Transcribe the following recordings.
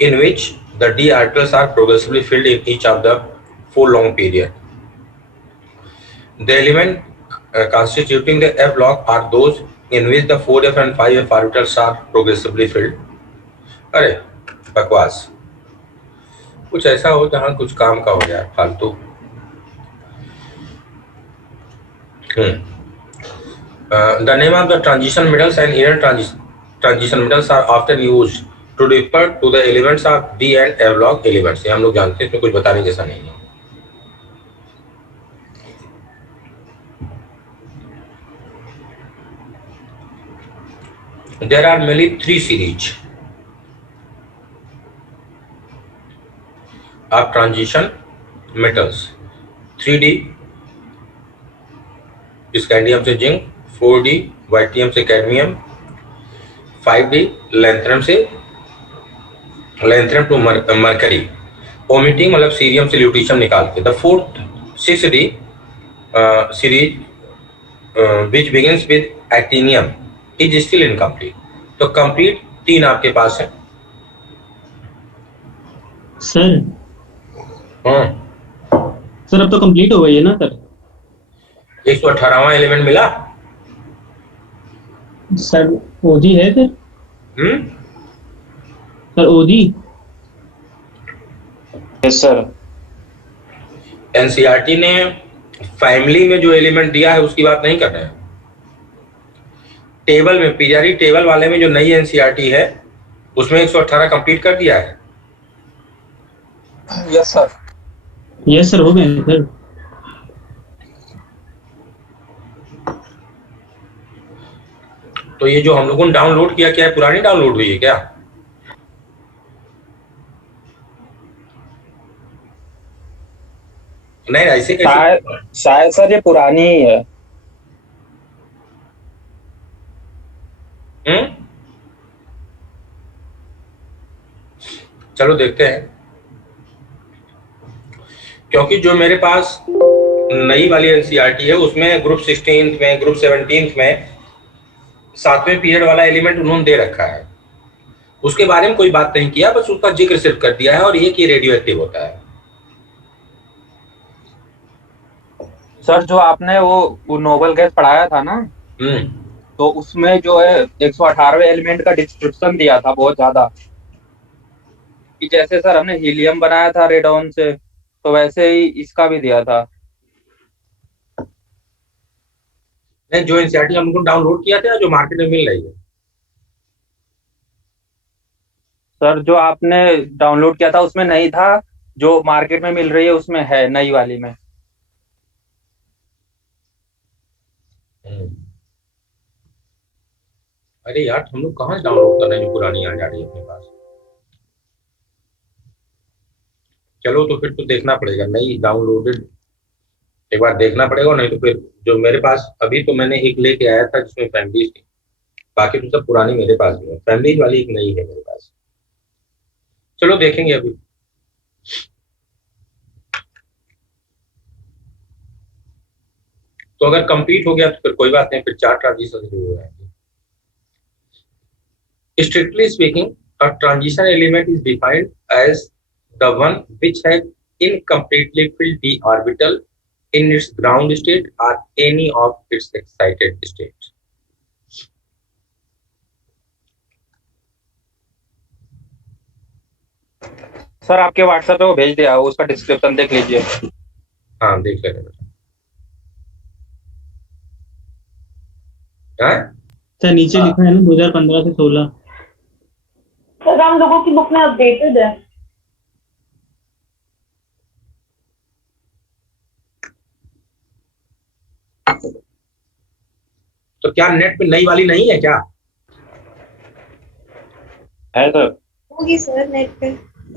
in which the d orbitals are progressively filled in each of the 4 long period. The element constituting the f log are those in which the 4f and 5f orbitals are progressively filled. अरे बकवास, कुछ ऐसा हो जहां कुछ काम का हो जाए फालतू. The name of the transition metals and inner transition metals are often used to refer to the elements of d and f log elements. ये हम लोग जानते हैं, इसमें कुछ बताने जैसा नहीं है. There are mainly 3 series of transition metals. 3D scandium से जिंक, 4D वाइटियम से cadmium, 5D lanthanum to mercury, omitting मतलब सीरियम से ल्यूटीशियम निकाल के. The fourth 6D series which begins with actinium is still incomplete. तो complete 3 आपके पास है sir. Sir अब तो कंप्लीट हो गई है ना सर. 118वां एलिमेंट मिला सर. ओजी है sir. Sir OG. Yes sir. NCERT ने फैमिली में जो एलिमेंट दिया है उसकी बात नहीं कर रहे हैं. टेबल में पीरियडिक टेबल वाले में जो नई एनसीईआरटी है उसमें 118 कंप्लीट कर दिया है. Yes sir. यस सर, हो गए सर. तो ये जो हम लोगों ने डाउनलोड किया, क्या है पुरानी डाउनलोड हुई है क्या? नहीं ऐसे कैसे? शायद सर ये पुरानी ही है. चलो देखते हैं, क्योंकि जो मेरे पास नई वाली एनसीईआरटी है उसमें ग्रुप 16 में, ग्रुप 17 में 7वें पीरियड वाला एलिमेंट उन्होंने दे रखा है. उसके बारे में कोई बात नहीं किया, बस उसका जिक्र सिर्फ कर दिया है और ये कि रेडियो एक्टिव होता है. सर जो आपने वो नोबल गैस पढ़ाया था ना, तो उसमें जो है 118वें एलिमेंट का डिस्क्रिप्शन दिया था बहुत ज्यादा, कि जैसे सर हमने हीलियम बनाया था रेडॉन से, तो वैसे ही इसका भी दिया था. नहीं, जो एनसीईआरटी हम लोग डाउनलोड किया था जो मार्केट में मिल रही है. सर जो आपने डाउनलोड किया था उसमें नहीं था, जो मार्केट में मिल रही है उसमें है, नई वाली में. अरे यार हम लोग कहाँ डाउनलोड कर रहे हैं जो पुरानी आ जा रही है अपने पास. चलो तो फिर तो देखना पड़ेगा, नई डाउनलोडेड एक बार देखना पड़ेगा, नहीं तो फिर जो मेरे पास अभी तो मैंने एक लेके आया था जिसमें फैमिली थी, बाकी तो सब पुरानी मेरे पास भी है. फैमिली वाली एक नई है मेरे पास. चलो देखेंगे अभी. तो अगर कंप्लीट हो गया तो फिर कोई बात नहीं, फिर 4 ट्रांजिशन शुरू हो जाएंगे. Strictly speaking, a transition element is defined as the one which has incompletely filled d orbital in its ground state or any of its excited states. Sir आपके व्हाट्सएप पे वो भेज दिया, उसका डिस्क्रिप्शन देख लीजिए. हाँ देख लेंगे बेटा. सर नीचे लिखा है ना 2015 से 16. सर हम लोगों की बुक में अपडेटेड है. तो क्या नेट पे नई वाली नहीं है क्या? है सर. होगी सर नेट पे.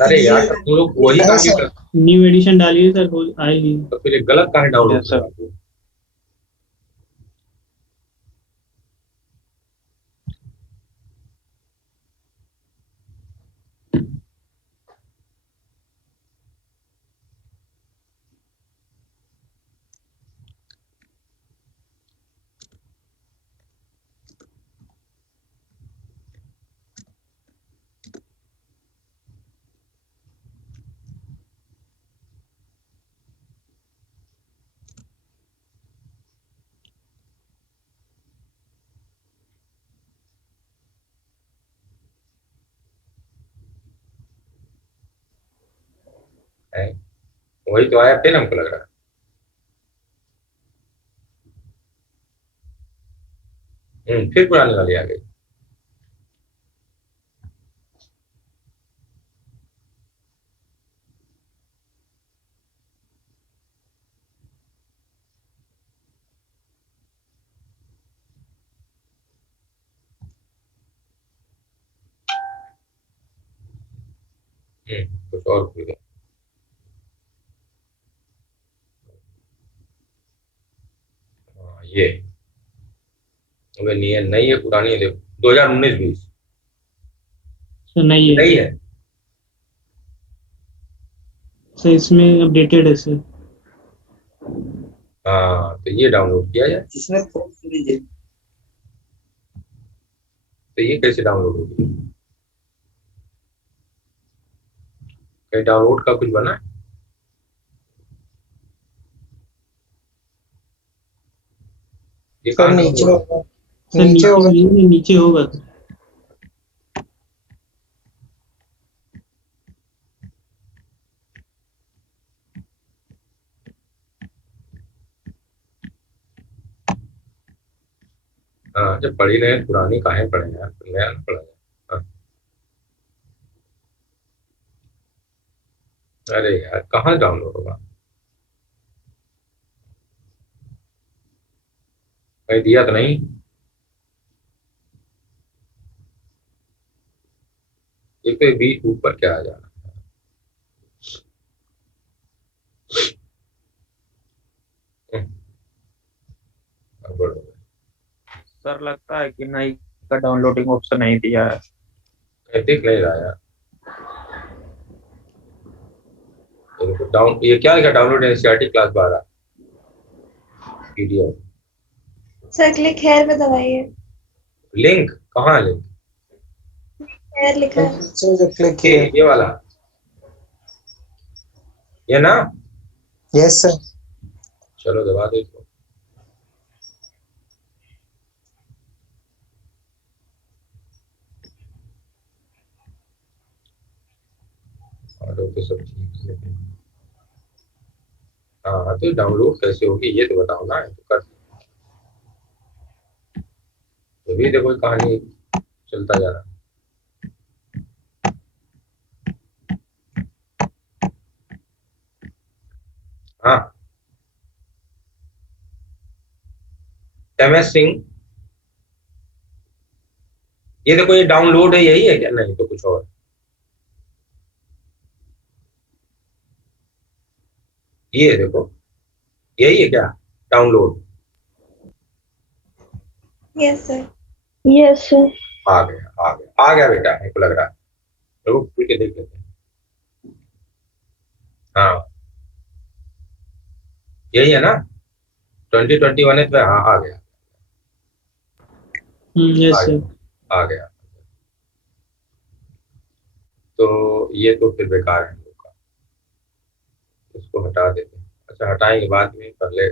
अरे यार तुम लोग वही काम कर, न्यू एडिशन डालिए सर, आएगी. तो फिर गलत कहाँ डाउनलोड Yes, sir. कर. है, वही तो आया फिर हमको लग रहा है। फिर पुरानी वाली आ गई। कुछ और खुल गया। हाँ, ये अबे नहीं है, नई है पुरानी है, देखो 2019-20 सर नहीं है नई है। सर, इसमें अपडेटेड है सर। हाँ तो ये डाउनलोड किया जाए। जिसमें फोन लीजिए। तो ये कैसे डाउनलोड होगी? कहीं डाउनलोड का कुछ बना है? ये सर कहाँ नीचे डाउनलोड? होगा, सर नीचे नीचे होगा। नीचे होगा सर। हाँ जब पढ़ी रहे पुरानी काहे पढ़े यार, नया ना पढ़ा जाए। हाँ। अरे यार कहाँ डाउनलोड होगा? कहीं दिया तो नहीं? एक तो बीच ऊपर क्या आ जाना। गड़बड़ हो गई। सर लगता है कि नई का डाउनलोडिंग ऑप्शन नहीं दिया है। कहीं दिख नहीं रहा यार। ये देखो डाउन, ये क्या लिखा? Download NCERT class 12 PDF. Sir click here पे दबाइए। लिंक कहाँ है? लिंक हेयर लिखा है। नीचे जो क्लिक ये किया। ये वाला, ये ना? Yes sir. चलो दबा दो इसको। और तो सब ठीक है। हाँ तो डाउनलोड कैसे होगी ये तो बताओ ना, तो कर। तो भी देखो कहानी चलता जा रहा। हाँ MS सिंह, ये देखो ये डाउनलोड है, यही है क्या? नहीं तो कुछ और। ये देखो यही है क्या download? Yes sir. Yes sir. आ गया आ गया आ गया बेटा, हमको लग रहा है। चलो खुल के देख लेते हैं। हाँ यही है ना? 2021 है तो हाँ आ गया यस आ सर। गया आ गया। तो ये तो फिर बेकार है हम लोग का, इसको हटा देते हैं। अच्छा हटाएंगे बाद में, पहले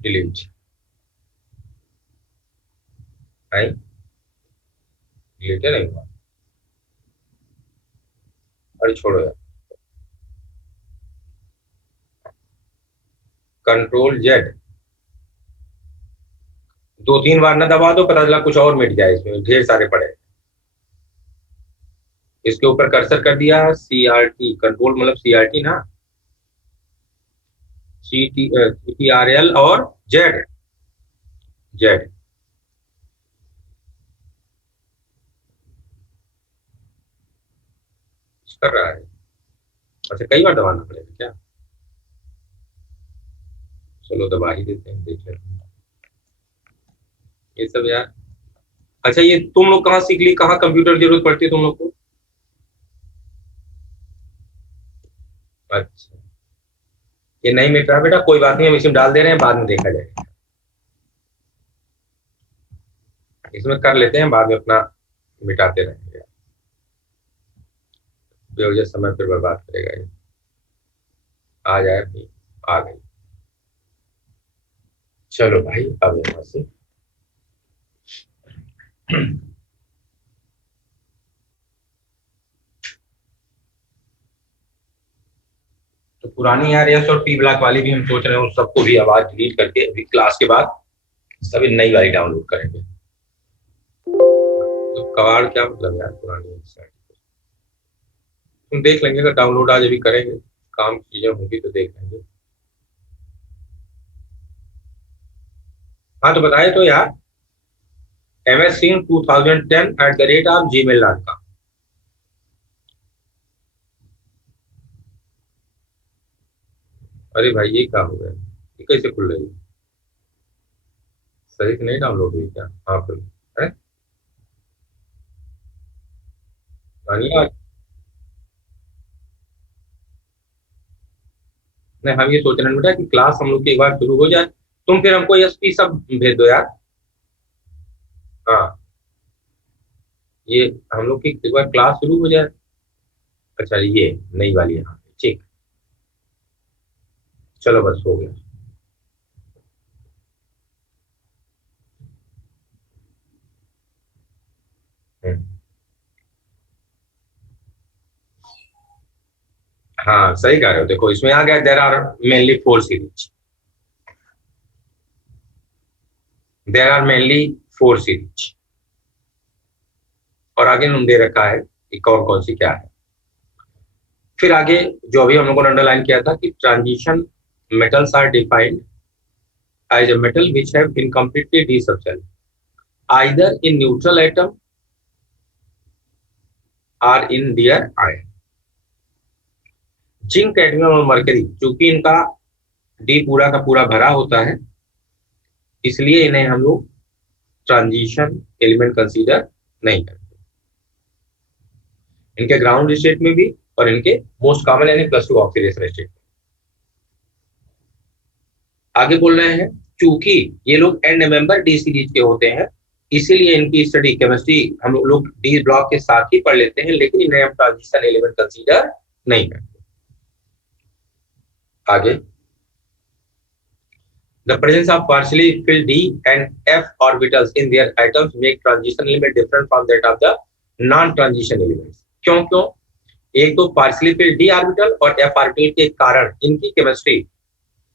डिलीट। आई डिलीट नहीं हुआ। अरे छोड़ो यार। Ctrl Z 2-3 बार ना दबा दो, पता चला कुछ और मिट जाए, इसमें ढेर सारे पड़े। इसके ऊपर कर्सर कर दिया, CRT कंट्रोल मतलब CRT ना, CTRL और Z Z। कर रहा है। अच्छा कई बार दबाना पड़ेगा क्या? चलो दबा ही देते हैं, देख लेते हैं ये सब यार। अच्छा ये तुम लोग कहाँ सीख ली, कहाँ कंप्यूटर की जरूरत पड़ती है तुम लोग को? अच्छा ये नहीं मिट रहा बेटा, कोई बात नहीं, हम इसमें डाल दे रहे हैं, बाद में देखा जाएगा। इसमें कर लेते हैं, बाद में अपना मिटाते रहेंगे। बेवजह समय फिर बर्बाद करेगा ये। आ जाए अपनी, आ गई। चलो भाई अब यहाँ से पुरानी यार एस और पी ब्लॉक वाली भी हम सोच रहे हैं उन सबको भी आवाज डिलीट करके अभी क्लास के बाद सभी नई वाली डाउनलोड करेंगे। तो कवाड़ क्या मतलब यार पुरानी वेबसाइट तुम देख लेंगे, अगर डाउनलोड आज अभी करेंगे काम चीजें होंगी तो देख लेंगे। हाँ तो बताए तो यार msing2010@gmail.com। अरे भाई ये क्या हो गया, ये कैसे खुल रही है, सही से नहीं डाउनलोड हुई क्या? हाँ खुल है नहीं, हम ये सोच रहे हैं बेटा कि क्लास हम लोग की एक बार शुरू हो जाए, तुम फिर हमको एसपी सब भेज दो यार। हाँ ये हम लोग की एक बार क्लास शुरू हो जाए। अच्छा ये नई वाली है, हाँ ठीक, चलो बस हो गया। हाँ सही कह रहे हो, देखो इसमें आ गया there are mainly 4 series, there are mainly 4 series, और आगे उन्होंने दे रखा है कि कौन कौन सी क्या है। फिर आगे जो अभी हम लोगों ने अंडरलाइन किया था कि transition metals are defined as a metal which have incompletely d substance either in neutral atom or in their ion. Zinc, cadmium और मरकरी चूंकि इनका डी पूरा का पूरा भरा होता है इसलिए इन्हें हम लोग ट्रांजिशन एलिमेंट कंसीडर नहीं करते, इनके ग्राउंड स्टेट में भी और इनके मोस्ट कॉमन यानी +2 ऑक्सीडेशन स्टेट में। आगे बोल रहे हैं चूंकि ये लोग एंड मेंबर डी सीरीज के होते हैं इसीलिए इनकी स्टडी केमिस्ट्री हम लोग डी ब्लॉक के साथ ही पढ़ लेते हैं, लेकिन इन्हें हम ट्रांजिशन एलिमेंट कंसीडर नहीं करते। आगे the presence of partially filled d and f orbitals in their atoms make transition element different from that of the non transition elements। क्यों क्यों? एक तो पार्शियली फिल्ड d ऑर्बिटल और f ऑर्बिटल के कारण इनकी केमिस्ट्री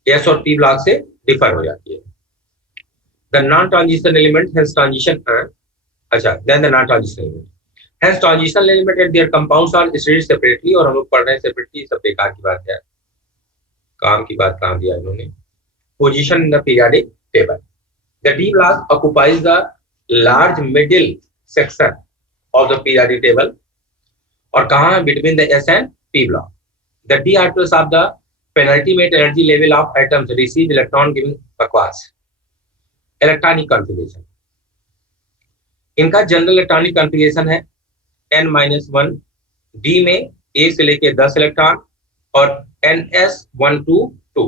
s और p block से डिफर हो जाती है। the non transition element has transition अच्छा then the non transition element has transition element and their compounds are studied separately, और हम लोग पढ़ रहे हैं सेपरेटली, सब बेकार की बात है, काम की बात काम दिया इन्होंने। Position in the periodic table. The D block occupies the large middle section of the periodic table. और कहाँ between the S and P block. The D orbitals of the penultimate energy level of atoms receive electron giving बकवास electronic configuration. इनका general electronic configuration है n-1, D में A से लेके 10 electron और ns1 to 2।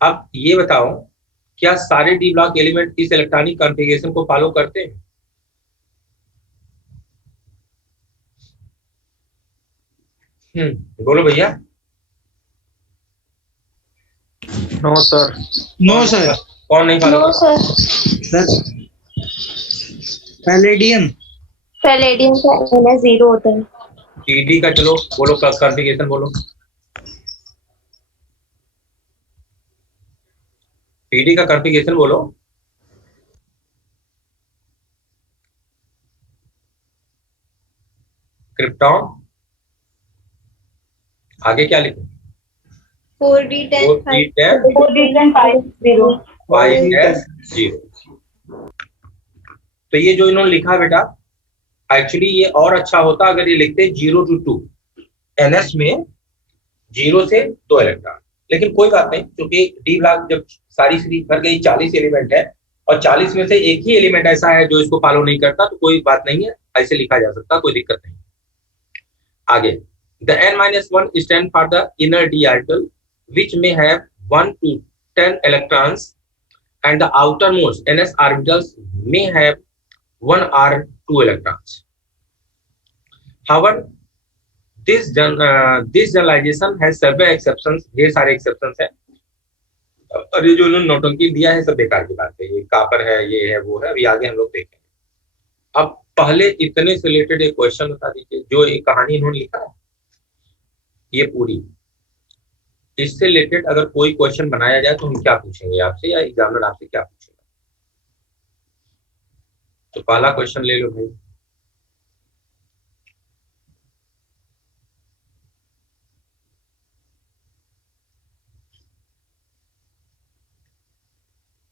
अब ये बताओ क्या सारे डी ब्लॉक एलिमेंट इस इलेक्ट्रॉनिक कॉन्फ़िगरेशन को फॉलो करते हैं? बोलो भैया। No sir. No sir. कौन नहीं follow? No sir. Palladium palladium का NS0 होता है। टीडी का चलो बोलो कॉन्फ़िगरेशन बोलो। पीडी का कॉन्फ़िगरेशन बोलो। क्रिप्टॉन आगे क्या लिखूं? 4D10 5S0। तो ये जो इन्होंने लिखा बेटा एक्चुअली ये और अच्छा होता अगर ये लिखते 0 to 2 NS में 0 से 2 इलेक्ट्रॉन, लेकिन कोई बात नहीं क्योंकि डी ब्लॉक जब सारी सीरीज भर गई 40 एलिमेंट है और 40 में से एक ही एलिमेंट ऐसा है जो इसको फॉलो नहीं करता तो कोई बात नहीं है, ऐसे लिखा जा सकता, कोई दिक्कत नहीं। आगे the n-1 stand for the inner d orbital which may have 1 to 10 electrons and the outermost ns orbitals may have 1 or 2 electrons. However, this generalization has several exceptions, ढेर सारे exceptions हैं। और ये जो उन्होंने नोटंकी दिया है सब बेकार की बात है, ये कापर है, ये है, वो है, अभी आगे हम लोग देखेंगे। अब पहले इतने से रिलेटेड एक क्वेश्चन बता दीजिए जो एक कहानी इन्होंने लिखा है ये पूरी, इससे रिलेटेड अगर कोई क्वेश्चन बनाया जाए तो हम क्या पूछेंगे आपसे, या एग्जामिनर आपसे क्या पूछेगा? तो पहला क्वेश्चन ले लो भाई।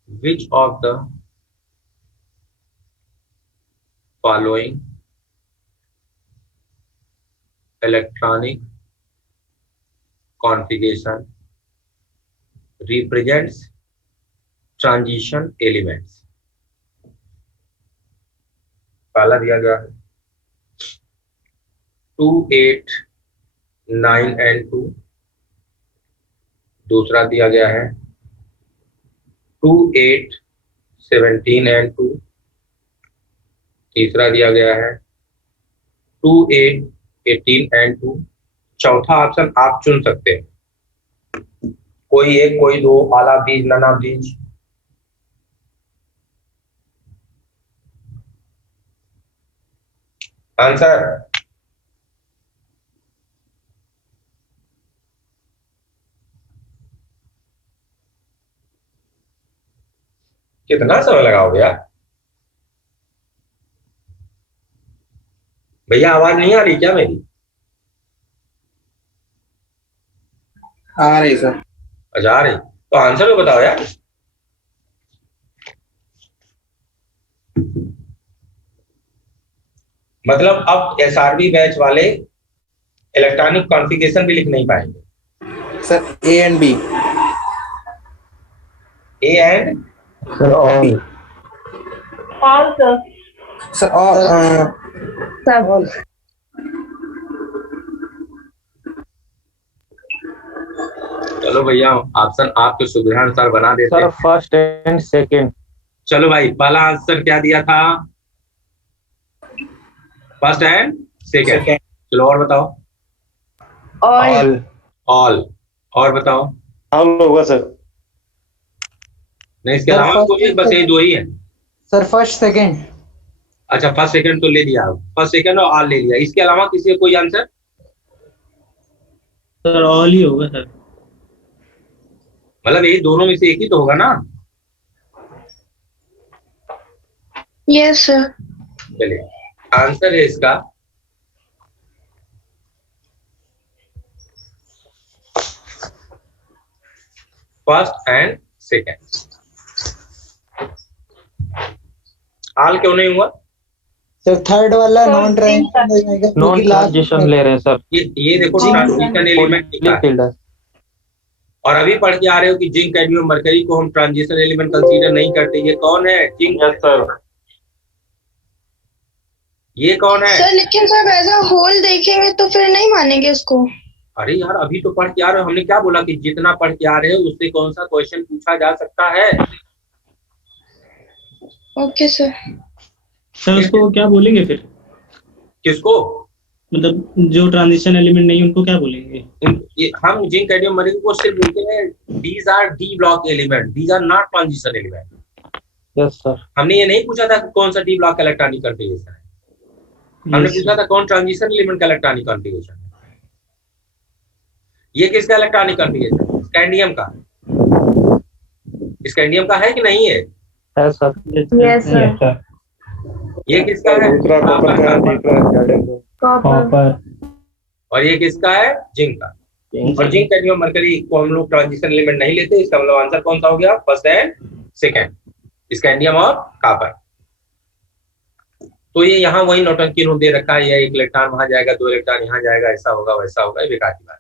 Which of the following electronic configuration represents transition elements? पहला दिया गया है 2, 8, 9 and 2। दूसरा दिया गया है 2, 8, 17 and 2। तीसरा दिया गया है 2, 8, 18 and 2। चौथा ऑप्शन आप चुन सकते हैं, कोई एक, कोई दो, all of these, none of these. Answer कितना समय लगाओगे यार? भैया आवाज नहीं आ रही क्या मेरी? आ रही सर। अच्छा आ रही, तो आंसर तो बताओ यार। मतलब अब एसआरबी बैच वाले इलेक्ट्रॉनिक कॉन्फ़िगरेशन भी लिख नहीं पाएंगे sir. A and B. A and sir all. All sir. Sir all. सब। चलो भैया ऑप्शन आपके सुविधा अनुसार बना देते सर हैं। First and second. चलो भाई, पहला आंसर क्या दिया था? First and second. चलो और बताओ। ऑल। ऑल। और बताओ। ऑल होगा सर। नहीं, इसके सर, अलावा first कोई and बस यही दो ही है। Sir first second. अच्छा फर्स्ट सेकंड तो ले लिया, फर्स्ट सेकंड और ऑल ले लिया। इसके अलावा किसी का कोई आंसर? सर ऑल ही होगा सर। मतलब यही दोनों में से एक ही तो होगा ना? Yes sir. चलिए आंसर है इसका फर्स्ट एंड सेकंड। ऑल क्यों नहीं हुआ? सर थर्ड वाला Third नॉन ट्रांजिशन हो जाएगा नॉन क्योंकि लास्ट ट्रांजिशन ले रहे हैं सर। ये देखो जी, ट्रांजिशन एलिमेंट लिखा है। फील्ड है। और अभी पढ़ के आ रहे हो कि जिंक, कैडमियम, मरकरी को हम ट्रांजिशन एलिमेंट कंसीडर नहीं करते। ये कौन है? जिंक। Yes sir. ये कौन है? सर लेकिन सर ऐसा होल देखेंगे तो फिर नहीं मानेंगे उसको। अरे यार अभी तो पढ़ के आ रहे हो, हमने क्या बोला कि जितना पढ़ के आ रहे हो उससे कौन सा क्वेश्चन पूछा जा सकता है। Okay sir. सर उसको क्या बोलेंगे फिर? किसको? मतलब जो ट्रांजिशन एलिमेंट नहीं उनको क्या बोलेंगे? हम जिंक, कैडमियम, मरकरी को सिर्फ बोलते हैं these are d block element, these are not transition element. Yes sir. हमने ये नहीं पूछा था कि कौन सा डी ब्लॉक का इलेक्ट्रॉनिक कॉन्फ़िगरेशन है, हमने Yes, पूछा था कौन ट्रांजिशन एलिमेंट का इलेक्ट्रॉनिक कॉन्फ़िगरेशन है। ये किसका इलेक्ट्रॉनिक कॉन्फ़िगरेशन है? स्कैंडियम का। स्कैंडियम का है कि नहीं है? है सर। Yes sir. ये किसका है? कॉपर का। कॉपर। और ये किसका है? जिंक का। और जिंक, कैडमियम, मरकरी को हम लोग ट्रांजिशन एलिमेंट नहीं लेते। इसका मतलब आंसर कौन सा हो गया? फर्स्ट एंड सेकंड, स्कैंडियम और कॉपर। तो ये यहाँ वही नौटंकी रूप दे रखा है, ये एक इलेक्ट्रॉन वहां जाएगा, दो इलेक्ट्रॉन यहाँ जाएगा, ऐसा होगा वैसा होगा, ये बेकार की बात।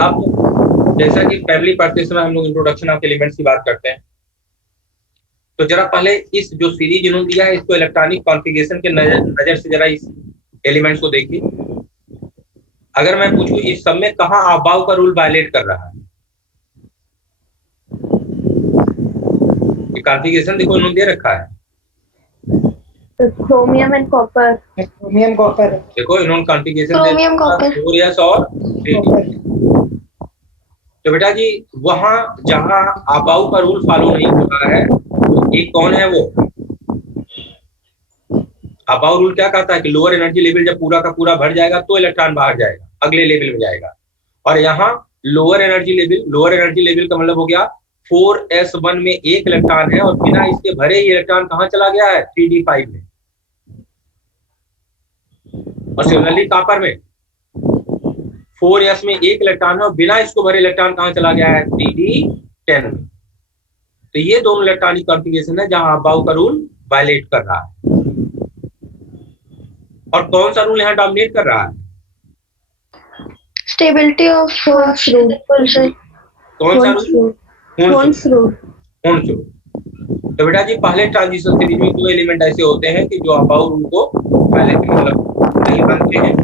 अब जैसा कि फैमिली पढ़ते समय हम लोग इंट्रोडक्शन ऑफ एलिमेंट्स की बात करते हैं, तो जरा पहले इस जो सीरीज इन्होंने दिया है इसको इलेक्ट्रॉनिक कॉन्फ़िगरेशन के नजर से जरा इस एलिमेंट्स को देखिए। अगर मैं पूछूं इस सब में कहाँ अबाव का रूल वायलेट कर रहा है? ये कॉन्फ़िगरेशन देखो इन्होंने दे रखा है, chromium and copper. Chromium copper. देखो इन्होंने कॉन्फ़िगरेशन क्रोमियम कॉपर। 4s और 3d। तो बेटा जी वहां जहां अबाव का रूल फॉलो नहीं हो रहा है, तो एक कौन है वो? अबाव रूल क्या कहता है कि लोअर एनर्जी लेवल जब पूरा का पूरा भर जाएगा तो इलेक्ट्रॉन बाहर जाएगा। अगले लेवल में जाएगा। और यहाँ लोअर एनर्जी लेवल का मतलब हो गया 4s1 में एक इलेक्ट्रॉन है और बिना इसके भरे ही इलेक्ट्रॉन कहाँ चला गया है 3d5 में। और सिमिलरली कॉपर में 4s में एक इलेक्ट्रॉन है और बिना इसको भरे इलेक्ट्रॉन कहाँ चला गया है 3d10 में। तो ये दोनों इलेक्ट्रॉनिक कॉन्फ़िगरेशन है जहां अबाउ का रूल वायलेट कर रहा है। और कौन सा रूल यहाँ डोमिनेट कर रहा है? स्टेबिलिटी ऑफ कौन सा rule? Horn's rule. Horn's rule। तो बेटा जी पहले ट्रांजिशन सीरीज में दो एलिमेंट ऐसे होते हैं कि जो अबाउ रूल को पहले मतलब नहीं बनते हैं,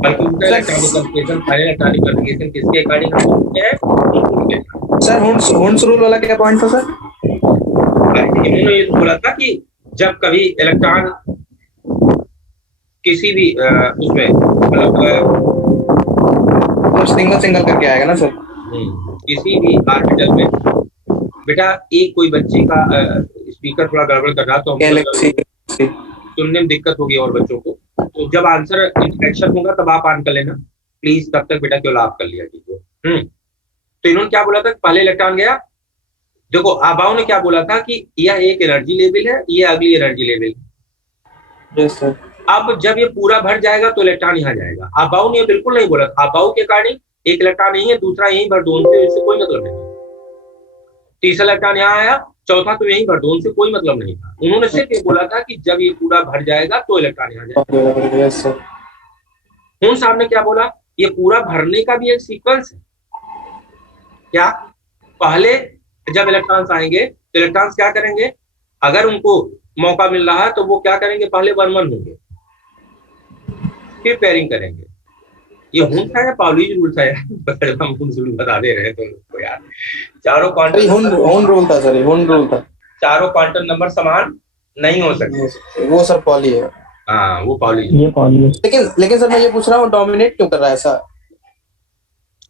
बल्कि उनका electronic configuration final electronic configuration किसके अकॉर्डिंग होते हैं? सर होन्स रूल वाला क्या पॉइंट था सर? इन्होंने ये बोला था कि जब कभी इलेक्ट्रॉन किसी भी उसमें मतलब सिंगल करके आएगा ना सर, किसी भी ऑर्बिटल में बेटा एक कोई बच्चे का स्पीकर थोड़ा गड़बड़ कर रहा तो सुनने में दिक्कत होगी और बच्चों को, तो जब आंसर इंटरेक्शन होगा तब आप ऑन कर लेना प्लीज, तब तक बेटा केवल आप कर लिया कीजिए। तो इन्होंने क्या बोला था, पहले इलेक्ट्रॉन गया, देखो आबाऊ ने क्या बोला था कि यह एक एनर्जी लेवल है, ये अगली एनर्जी लेवल है। Yes sir. अब जब ये पूरा भर जाएगा तो इलेक्ट्रॉन यहाँ जाएगा। आबाऊ ने बिल्कुल नहीं बोला, आबाऊ के अकॉर्डिंग एक इलेक्ट्रॉन यही है, दूसरा यहीं भर दो, उनसे इससे कोई मतलब नहीं। तीसरा इलेक्ट्रॉन यहाँ आया, चौथा तो यहीं भर दो, उनसे कोई मतलब नहीं था। उन्होंने सिर्फ ये बोला था कि जब ये पूरा भर जाएगा तो इलेक्ट्रॉन यहाँ जाएगा। Yes sir. हुन साहब ने क्या बोला, ये पूरा भरने का भी एक सीक्वेंस है। क्या पहले जब इलेक्ट्रॉन्स आएंगे तो इलेक्ट्रॉन्स क्या करेंगे, अगर उनको मौका मिल रहा है तो वो क्या करेंगे, पहले 1-1 होंगे, फिर पेयरिंग करेंगे। ये हुन था या पाउलीज रूल था यार? हम हुन रूल बता दे रहे हैं तुम लोग को यार। चारों क्वांटम हुन रूल था सर, हुन रूल था। चारों क्वांटम नंबर समान नहीं हो सकते, वो सर पॉली है। हाँ वो पाउलीज। ये पॉली है। लेकिन सर मैं ये पूछ रहा हूँ डोमिनेट क्यों कर रहा है ऐसा?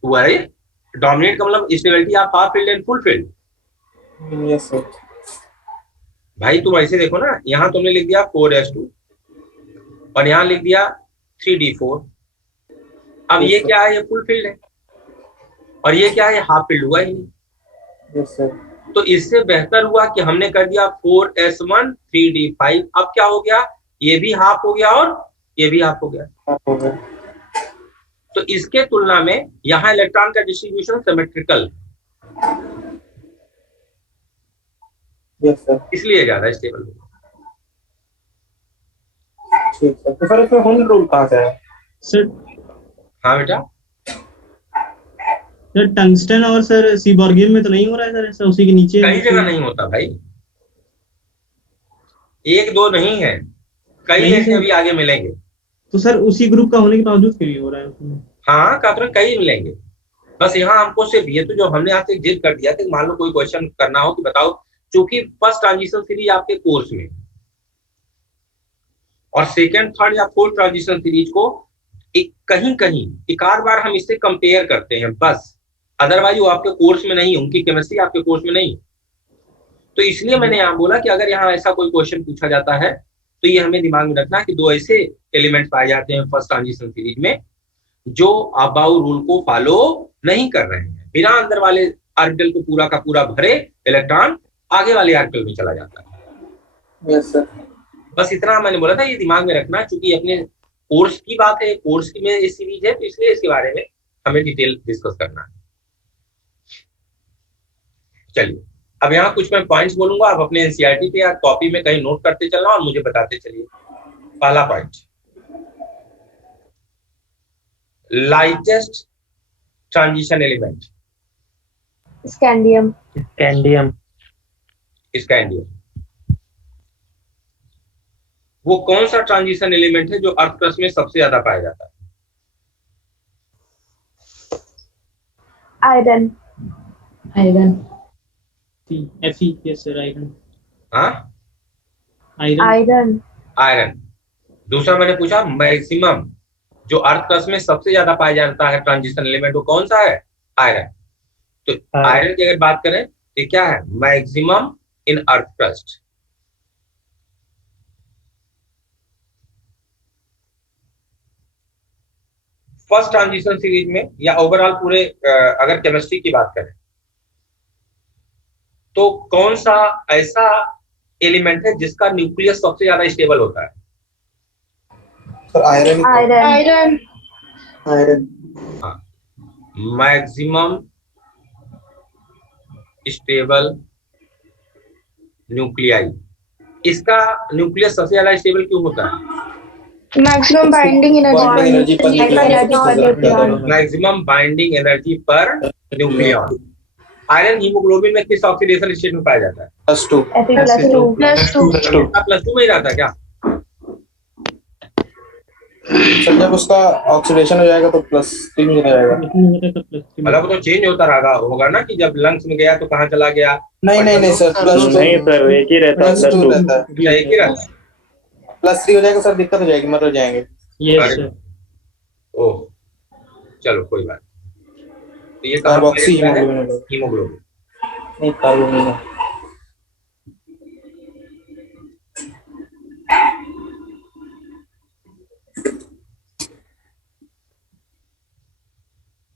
वही डोमिनेट का मतलब stability of half field and full field. Yes sir. भाई तुम ऐसे देखो ना, यहाँ तुमने लिख दिया 4s2 और यहाँ लिख दिया 3d4। अब ये क्या है, ये फुल फील्ड है, और ये क्या है, हाफ फील्ड हुआ ही नहीं। Yes sir. तो इससे बेहतर हुआ कि हमने कर दिया 4s1 3d5। अब क्या हो गया, ये भी हाफ हो गया और ये भी हाफ हो गया। तो इसके तुलना में यहाँ इलेक्ट्रॉन का डिस्ट्रीब्यूशन सिमेट्रिकल, यस सर, इसलिए ज्यादा स्टेबल होगा। ठीक है। तो सर इसमें हुन रूल कहाँ से है? सर हाँ बेटा, सर टंगस्टन और सर सीबॉर्गियम में तो नहीं हो रहा है सर ऐसा, उसी के नीचे कई जगह नहीं होता भाई, एक दो नहीं है, कई नहीं ऐसे सर। अभी आगे मिलेंगे। तो सर उसी ग्रुप का होने के बावजूद क्यों नहीं हो रहा है उसमें? हाँ कातरन कई मिलेंगे, बस यहाँ हमको सिर्फ ये तो जो हमने आपसे जिद कर दिया था, मान लो कोई क्वेश्चन करना हो कि बताओ, चूंकि फर्स्ट ट्रांजिशन सीरीज आपके कोर्स में और सेकंड थर्ड या फोर्थ ट्रांजिशन सीरीज को कहीं कहीं एक आध बार हम इससे कंपेयर करते हैं बस, अदरवाइज वो आपके कोर्स में नहीं, उनकी केमिस्ट्री आपके कोर्स में नहीं। तो इसलिए मैंने यहाँ बोला कि अगर यहाँ ऐसा कोई क्वेश्चन पूछा जाता है तो ये हमें दिमाग में रखना कि दो ऐसे एलिमेंट्स पाए जाते हैं फर्स्ट ट्रांजिशन सीरीज में जो अबाउ रूल को फॉलो नहीं कर रहे हैं, बिना अंदर वाले ऑर्बिटल को पूरा का पूरा भरे इलेक्ट्रॉन आगे वाले ऑर्बिटल में चला जाता है। Yes sir. बस इतना मैंने बोला था, ये दिमाग में रखना, क्योंकि अपने कोर्स की बात है, कोर्स की में इस सीरीज है, तो इसलिए इसके बारे में हमें डिटेल डिस्कस करना है। चलिए अब यहाँ कुछ मैं पॉइंट्स बोलूंगा, आप अपने एनसीईआरटी पे या कॉपी में कहीं नोट करते चलना और मुझे बताते चलिए। पहला point, lightest transition element scandium. Scandium. Scandium. वो कौन सा ट्रांजिशन एलिमेंट है जो अर्थ क्रस्ट में सबसे ज्यादा पाया जाता है? Iron. Iron. Fe, yes sir, iron. हाँ आयरन। आयरन। आयरन। दूसरा मैंने पूछा मैक्सिमम जो अर्थ क्रस्ट में सबसे ज्यादा पाया जाता है ट्रांजिशन एलिमेंट, वो कौन सा है? आयरन। तो आयरन की अगर बात करें तो क्या है? Maximum in earth crust. First transition series में या ओवरऑल पूरे अगर केमिस्ट्री की बात करें तो कौन सा ऐसा एलिमेंट है जिसका न्यूक्लियस सबसे ज्यादा स्टेबल होता है? Sir iron iron. आयरन। हाँ, मैक्सिमम स्टेबल न्यूक्लियाई। इसका न्यूक्लियस सबसे ज्यादा स्टेबल क्यों होता है? Maximum binding energy per nucleon. Maximum binding energy per nucleon. Iron haemoglobin में किस ऑक्सीडेशन स्टेट में पाया जाता है? +2। +2 में ही रहता है क्या? सर जब उसका ऑक्सीडेशन हो जाएगा तो +3 में जाएगा। मतलब वो तो चेंज होता रहा होगा ना कि जब लंग्स में गया तो कहाँ चला गया? नहीं सर +2 नहीं सर, एक ही रहता है, +2 रहता है। क्या एक ही रहता है? +3 हो जाएगा सर, दिक्कत हो जाएगी, मर जाएंगे। Yes sir. ओह, चलो कोई बात नहीं। तो ये कार्बोक्सी हीमोग्लोबिन। नहीं कार्बोनिल।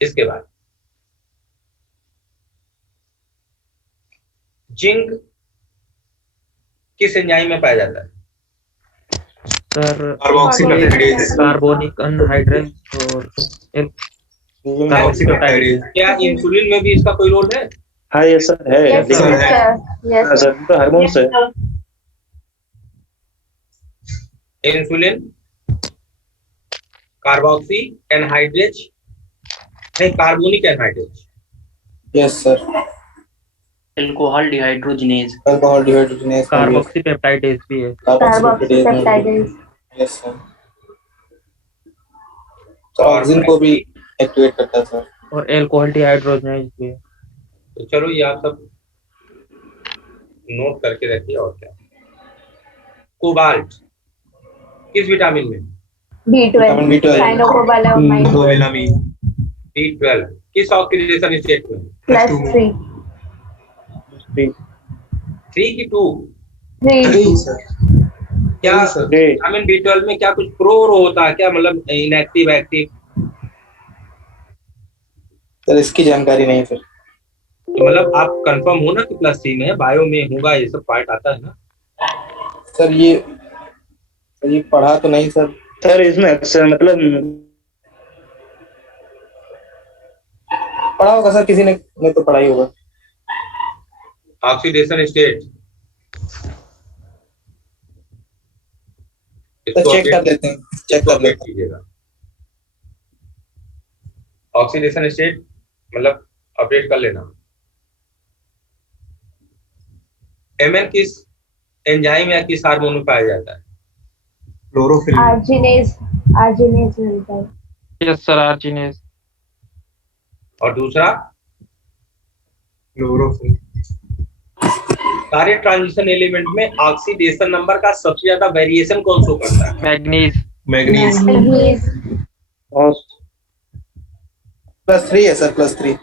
इसके बाद जिंक किस एंजाइम में पाया जाता है? Sir carboxypeptidase. कार्बोनिक अनहाइड्रेज और कार्बोक्सीपेप्टाइडेज। क्या इंसुलिन में भी इसका कोई रोल है? हाँ ये सर है, लेकिन हाँ सर तो हार्मोन से इंसुलिन, कार्बोक्सी एनहाइड्रेज नहीं, carbonic anhydrase. Yes sir. Alcohol dehydrogenase. Alcohol dehydrogenase. Carboxypeptidase भी है। कार्बोक्सीपेप्टाइडेज। Yes sir. तो ऑक्सीजन को भी एक्टिवेट करता है सर। और अल्कोहल डिहाइड्रोजिनेज भी है। तो चलो ये आप सब नोट करके रखिए। और क्या, कोबाल्ट किस विटामिन में? B12 साइनोकोबालामाइन B12 किस ऑक्सीडेशन स्टेट में? +3 3 की 2? 3 क्या विटामिन B12 में क्या कुछ प्रो होता है क्या? मतलब इनएक्टिव, एक्टिव? सर इसकी जानकारी नहीं सर। तो मतलब आप कंफर्म हो ना कि +3 में है? बायो में होगा ये सब पार्ट आता है ना सर। ये पढ़ा तो नहीं सर। सर इसमें अक्सर मतलब पढ़ा होगा सर, किसी ने तो पढ़ा ही होगा। ऑक्सीडेशन स्टेट तो चेक कर लेते हैं, कीजिएगा। ऑक्सीडेशन स्टेट मतलब अपडेट कर लेना। Mn किस एंजाइम या किस हार्मोन में पाया जाता है? क्लोरोफिल। आर्जिनेज मिलता है। Yes sir, arginase. और दूसरा क्लोरोफिल। सारे ट्रांजिशन एलिमेंट में ऑक्सीडेशन नंबर का सबसे ज्यादा वेरिएशन कौन शो करता है? मैग्नीज। +3 है सर, +3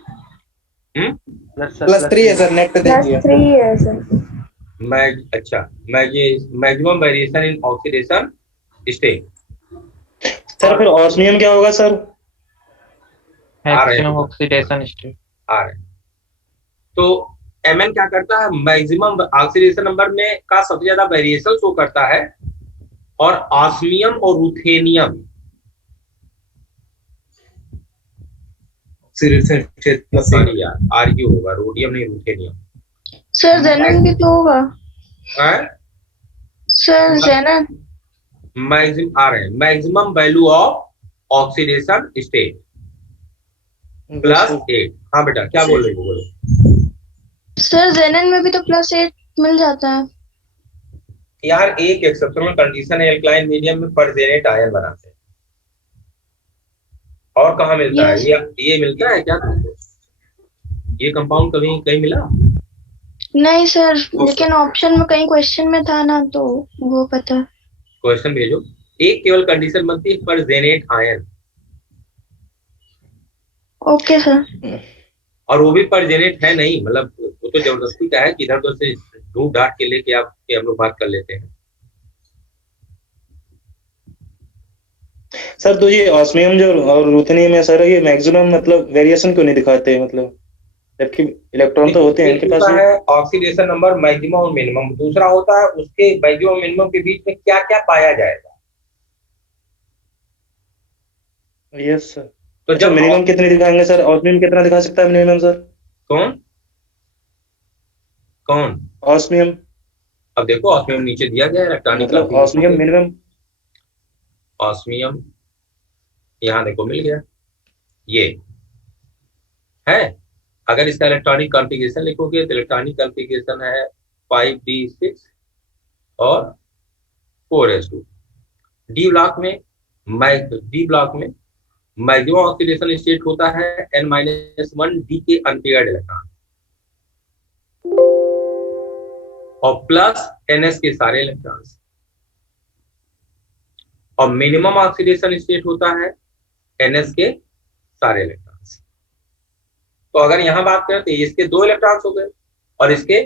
है सर। नेट पे देखिए। +3 है सर। अच्छा, maximum variation in oxidation state. Sir फिर ऑस्मियम क्या होगा सर? Maximum oxidation state. आ रहे हैं। तो Mn क्या करता है? मैक्सिमम ऑक्सीडेशन नंबर में का सबसे ज्यादा वेरिएशन शो करता है। और ऑस्मियम और रुथेनियम आर्ग्यू होगा, रोडियम नहीं रुथेनियम। सर जेनन भी तो होगा। है? सर जेनन मैक्सिमम आ रहे हैं। Maximum value of oxidation state +8। हाँ बेटा क्या बोल रही हो? बोलो। सर जेनन में भी तो +8 मिल जाता है। यार एक एक्सेप्शनल कंडीशन है, एल्कलाइन मीडियम में परजेनेट आयन बनाते हैं। और कहाँ मिलता है? ये मिलता है क्या तुमको? ये कंपाउंड कभी कहीं मिला? नहीं सर, लेकिन ऑप्शन में कहीं क्वेश्चन में था ना, तो वो पता। क्वेश्चन भेजो। एक केवल कंडीशन बनती है परजेनेट आयन। Okay sir. और वो भी परजेनेट है नहीं, मतलब वो तो जबरदस्ती का है कि इधर उधर से ढूंढ ढांट के लेके आप हम लोग बात कर लेते हैं। सर तो ये ऑस्मियम जो और रूथेनियम है सर, ये मैक्सिमम मतलब वेरिएशन क्यों नहीं दिखाते हैं, मतलब जबकि इलेक्ट्रॉन तो होते हैं इनके एक पास। होता है ऑक्सीडेशन नंबर मैक्सिमम और मिनिमम, दूसरा होता है उसके मैक्सिमम मिनिमम के बीच में क्या क्या पाया जाएगा। Yes sir. तो अच्छा जब मिनिमम कितने दिखाएंगे सर, ऑस्मियम कितना दिखा सकता है मिनिमम सर? कौन कौन ऑस्मियम अब देखो ऑस्मियम नीचे दिया गया है इलेक्ट्रॉनिक मतलब ऑस्मियम मिनिमम। ऑस्मियम यहाँ देखो मिल गया, ये है। अगर इसका इलेक्ट्रॉनिक कॉन्फ़िगरेशन लिखोगे तो इलेक्ट्रॉनिक कॉन्फ़िगरेशन है 5d6 और 4s2। डी ब्लॉक में मैक्सिमम ऑक्सीडेशन स्टेट होता है n-1 डी के अनपेयर्ड इलेक्ट्रॉन और प्लस ns के सारे इलेक्ट्रॉन्स, और मिनिमम ऑक्सीडेशन स्टेट होता है ns के सारे इलेक्ट्रॉन्स। तो अगर यहां बात करें तो इसके 2 इलेक्ट्रॉन्स हो गए और इसके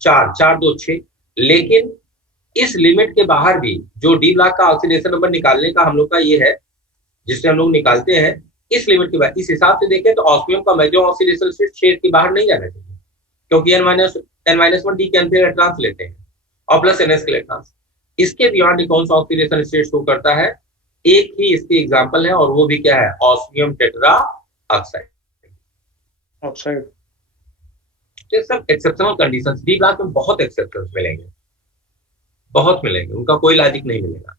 4, 4 2 6। लेकिन इस लिमिट के बाहर भी जो डी ब्लॉक का ऑक्सीडेशन नंबर निकालने का हम लोग का ये है, जिससे हम लोग निकालते हैं, इस लिमिट के बाद इस हिसाब से देखें तो ऑस्मियम का मैक्सिमम ऑक्सीडेशन स्टेट 6 के बाहर नहीं जाना चाहिए, क्योंकि n-1 डी के अनपेयर्ड इलेक्ट्रॉन्स लेते हैं और प्लस ns के इलेक्ट्रॉन्स। इसके बियॉन्ड कौन सा ऑक्सीडेशन स्टेट शो करता है? एक ही इसके एग्जांपल है और वो भी क्या है? Osmium tetra oxide. ये सब एक्सेप्शनल कंडीशंस, डी ब्लॉक में बहुत एक्सेप्शंस मिलेंगे, बहुत मिलेंगे, उनका कोई लॉजिक नहीं मिलेगा।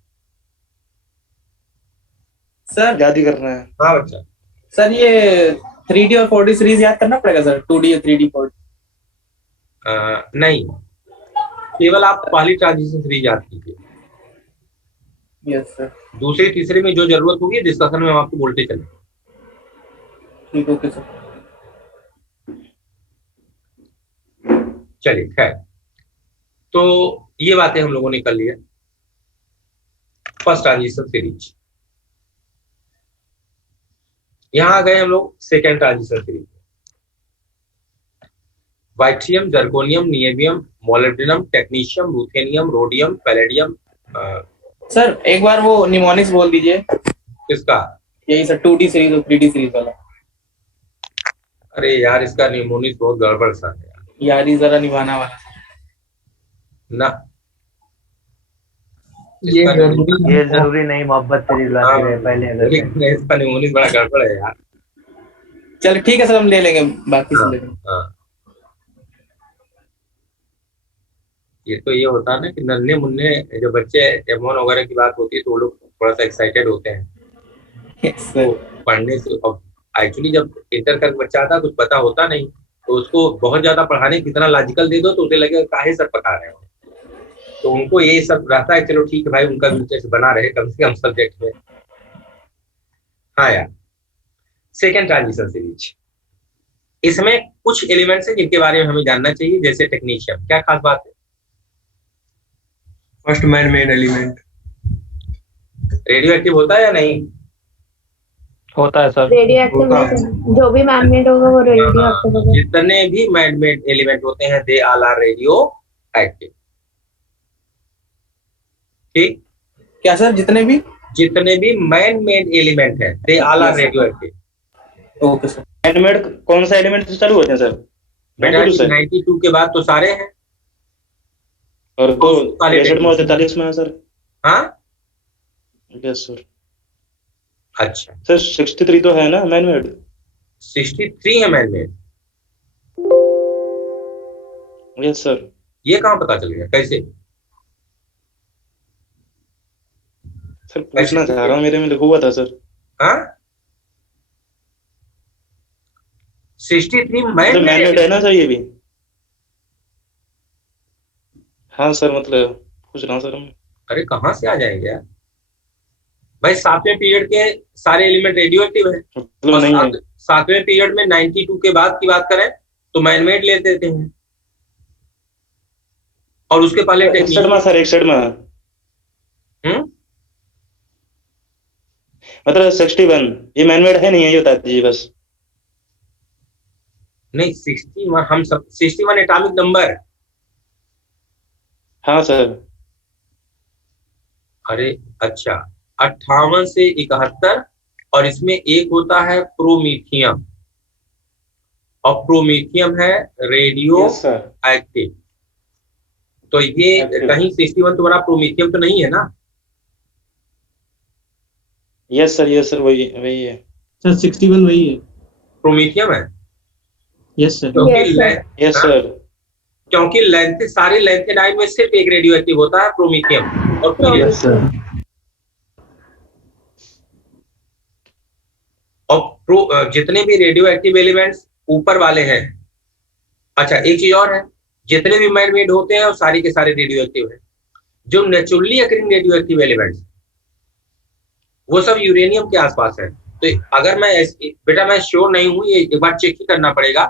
सर याद ही करना है। हाँ बच्चा। सर ये 3D और 4D सीरीज याद करना पड़ेगा सर, 2D और 3D 4D? नहीं, केवल आप पहली ट्रांजिशन सीरीज याद कीजिए, यस सर। दूसरी तीसरी में जो जरूरत होगी डिस्कशन में हम आपको बोलते चले। ठीक, ओके सर। चलिए खैर, तो ये बातें हम लोगों ने कर लिया फर्स्ट ट्रांजिशन सीरीज। यहां आ गए हम लोग second transition series. Yttrium, zirconium, niobium, molybdenum, technetium, ruthenium, rhodium, palladium. Sir एक बार वो निमोनिक्स बोल दीजिए। किसका? यही सर, 2D सीरीज और 3D सीरीज वाला। अरे यार इसका निमोनिक्स बहुत गड़बड़ सा है यार ही जरा निभाना वाला ना। ये जरूरी नहीं, मोहब्बत सीरीज लाते रहे पहले अगर इसका निमोनिक्स बड़ा गड़बड़ है यार। चलो ठीक है सर, हम ले लेंगे बाकी से लेंगे। हाँ। ये तो ये होता है ना कि नन्हे मुन्ने जो बच्चे एमोन वगैरह की बात होती है तो वो लोग थोड़ा सा एक्साइटेड होते हैं तो पढ़ने से। एक्चुअली जब इंटर का बच्चा आता है कुछ पता होता नहीं, तो उसको बहुत ज्यादा पढ़ाने कितना लॉजिकल दे दो तो उसे लगेगा काहे सर पढ़ा रहे हो। तो उनको ये सब रहता है, चलो ठीक है भाई, उनका भी इंटरेस्ट बना रहे कम से कम सब्जेक्ट में। हाँ यार, सेकेंड ट्रांजिशन सीरीज, इसमें कुछ एलिमेंट्स हैं जिनके बारे में हमें जानना चाहिए, जैसे टेक्नीशियम। क्या खास बात है? First man made element. Radio active होता है या नहीं? होता है सर। रेडियो एक्टिव जो भी मैन-मेड होगा वो रेडियो एक्टिव होगा। जितने भी मैन-मेड एलिमेंट होते हैं they all are radioactive. ठीक? क्या सर? जितने भी मैन-मेड एलिमेंट है they all are radioactive. Okay sir. Man-made कौन सा एलिमेंट से चालू होते हैं सर? बेटा 92 के बाद तो सारे हैं, और तो 63 में और 43 में है सर। हाँ यस सर। अच्छा सर 63 तो है ना मैन-मेड? 63 है मैन-मेड। Yes sir. ये कहाँ पता चल गया, कैसे? सर पूछना चाह रहा हूँ, मेरे में लिखा हुआ था सर। हाँ 63 मैन-मेड है ना सर ये भी? हाँ सर, मतलब पूछ रहा हूँ सर। अरे कहाँ से आ जाएंगे यार भाई, 7वें पीरियड के सारे एलिमेंट रेडियो एक्टिव है। मतलब नहीं है। 7वें पीरियड में 92 के बाद की बात करें तो मैनमेड ले देते हैं, और उसके पहले 61 में सर, 61 में। मतलब 61 ये मैनमेड है नहीं है, ये बता दीजिए बस। नहीं 61, हम सब 61 एटॉमिक नंबर। हाँ सर। अरे अच्छा, 58 से 71, और इसमें एक होता है प्रोमीथियम, और प्रोमीथियम है रेडियो यस सर। एक्टिव। तो ये Active. कहीं 61 तुम्हारा प्रोमीथियम तो नहीं है ना? यस सर, वही वही है। सर 61 वही है। प्रोमीथियम है, यस सर। क्योंकि Yes, sir. यस हाँ, सर। क्योंकि सारे लैंथेनाइड में सिर्फ एक रेडियो एक्टिव होता है, प्रोमीथियम और पीरियड। Yes sir. और जितने भी रेडियो एक्टिव एलिमेंट्स ऊपर वाले हैं, अच्छा एक चीज और है, जितने भी मैन मेड होते हैं वो सारे के सारे रेडियो एक्टिव हैं। जो naturally occurring radio active elements वो सब यूरेनियम के आसपास है। तो अगर बेटा मैं श्योर नहीं हूं, ये एक बार चेक ही करना पड़ेगा,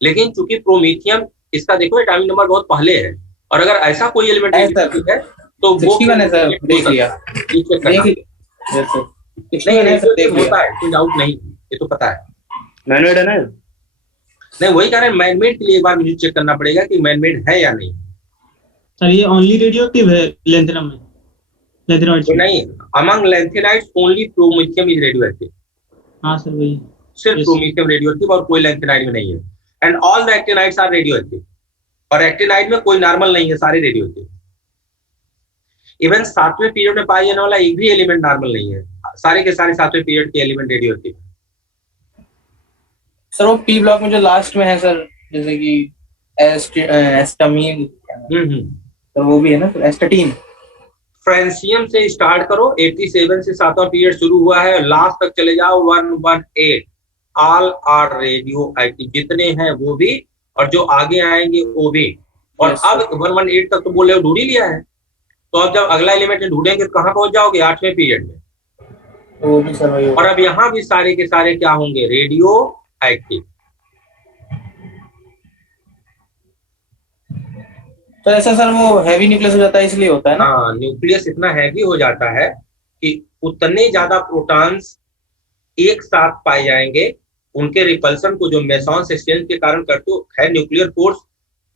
लेकिन चूंकि प्रोमीथियम इसका देखो एटॉमिक नंबर बहुत पहले है, और अगर ऐसा कोई एलिमेंट है सर। है तो वो 61 है सर, देख लिया। ये चेक करना। देख लिया। Yes, sir. नहीं 61 है सर, देख होता लिया। है, कोई डाउट नहीं, ये तो पता है। मैनुएड है ना? नहीं वही कह रहे हैं, मैनमेड के लिए एक बार मुझे चेक करना पड़ेगा कि मैनमेड है या नहीं। सर ये ओनली रेडियो एक्टिव है लेंथेनम में, लेंथेनॉइड तो नहीं, among lanthanides only promethium is radio active. हाँ सर वही। सिर्फ Yes. प्रोमीथियम रेडियो एक्टिव और कोई लैंथेनाइड में नहीं है। And all the actinides are radioactive, और एक्टिनाइड में कोई नॉर्मल नहीं है, सारे रेडियो एक्टिव। इवन 7वें पीरियड में पाया जाने वाला एक भी एलिमेंट नॉर्मल नहीं है, सारे के सारे 7वें पीरियड के एलिमेंट रेडियो एक्टिव। सर वो पी ब्लॉक में जो लास्ट में है सर, जैसे कि एस्टामीन, तो वो भी है ना सर, एस्टाटीन। फ्रेंसियम से स्टार्ट करो, 87 से 7वां पीरियड शुरू हुआ है, लास्ट तक चले जाओ 118, ऑल आर रेडियो एक्टिव, जितने हैं वो भी और जो आगे आएंगे वो भी। और Yes, अब 118 तक तो बोले ढूंढ ही लिया है, तो अब जब अगला एलिमेंट ढूंढेंगे तो कहाँ पहुंच जाओगे? 8वें पीरियड में। तो वो भी सर वही होगा। और अब यहाँ भी सारे के सारे क्या होंगे? Radio active. तो ऐसा सर वो हैवी न्यूक्लियस हो जाता है, इसलिए होता है ना? हाँ, न्यूक्लियस इतना हैवी हो जाता है कि उतने ज्यादा प्रोटॉन्स एक साथ पाए जाएंगे, उनके रिपल्सन को जो मेसॉन्स एक्सचेंज के कारण करते है, न्यूक्लियर फोर्स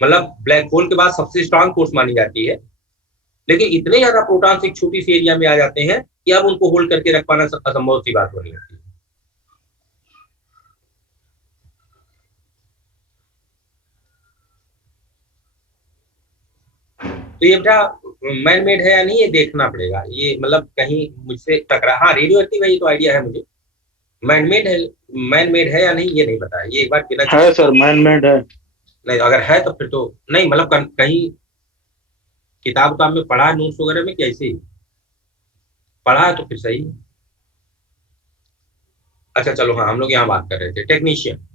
मतलब ब्लैक होल के बाद सबसे स्ट्रांग फोर्स मानी जाती है, लेकिन इतने ज्यादा प्रोटॉन्स एक छोटी सी एरिया में आ जाते हैं कि अब उनको होल्ड करके रख पाना असंभव सी बात होने लगती है। तो ये बेटा मैन मेड है या नहीं, ये देखना पड़ेगा। ये मतलब कहीं मुझसे टकरा, हाँ रेडियो एक्टिव है ये तो आइडिया है मुझे, मैन मेड है या नहीं ये नहीं पता है। ये एक बार बिना है सर, मैनमेड है। नहीं, अगर है तो फिर तो नहीं, मतलब कहीं किताब में पढ़ा है, नोट्स वगैरह में, कैसे ही पढ़ा है तो फिर सही है। अच्छा चलो, हाँ हम लोग यहाँ बात कर रहे थे टेक्नीशियन।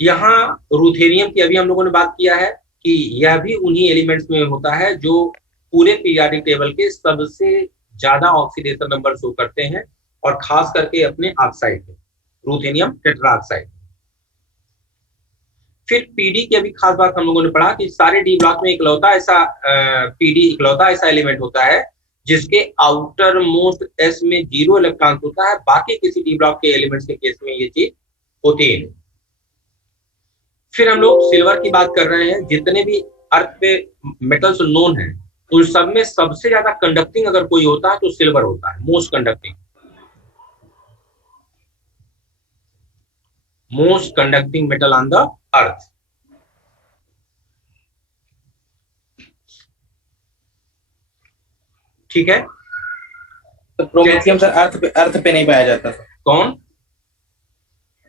यहाँ रूथेरियम की अभी हम लोगों ने बात किया है कि यह भी उन्हीं एलिमेंट्स में होता है जो पूरे पीरियोडिक टेबल के सबसे ज्यादा ऑक्सीडेशन नंबर शो करते हैं, और खास करके अपने ऑक्साइड में, रूथेनियम टेट्राऑक्साइड। फिर पीडी की अभी खास बात हम लोगों ने पढ़ा कि सारे डी ब्लॉक में इकलौता ऐसा एलिमेंट होता है जिसके आउटर मोस्ट एस में 0 इलेक्ट्रॉन होता है। बाकी किसी डी ब्लॉक के एलिमेंट्स के केस में ये चीज होती है। फिर हम लोग सिल्वर की बात कर रहे हैं। जितने भी अर्थ पे मेटल्स नोन हैं उन सब में सबसे ज्यादा कंडक्टिंग अगर कोई होता है तो सिल्वर होता है, most conducting metal on the earth. ठीक है। तो प्रोमेथियम सर अर्थ पे नहीं पाया जाता सर। कौन?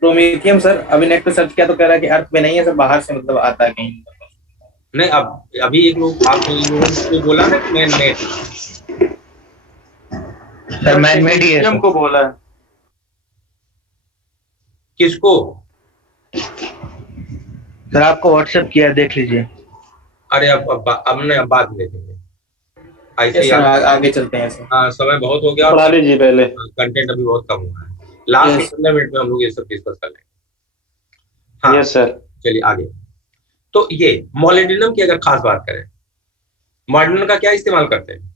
प्रोमेथियम सर अभी नेट पे सर्च किया तो कह रहा है कि अर्थ पे नहीं है सर, बाहर से मतलब आता है कहीं। नहीं, अभी एक लोग आपने बोला ना कि मैन-मेड सर, मैन-मेड ही है सर। को बोला है। किसको? सर आपको व्हाट्सएप किया, देख लीजिए। अरे अब बात में देखेंगे, ऐसे Yes, sir, आगे चलते हैं सर। हाँ, समय बहुत हो गया पढ़ा और लीजिए पहले। कंटेंट अभी बहुत कम हुआ है। Last Yes. 15 मिनट में हम लोग ये सब डिस्कस कर लेंगे। हाँ यस सर। चलिए आगे। तो ये मोलिब्डेनम की अगर खास बात करें, मोलिब्डेनम का क्या इस्तेमाल करते हैं?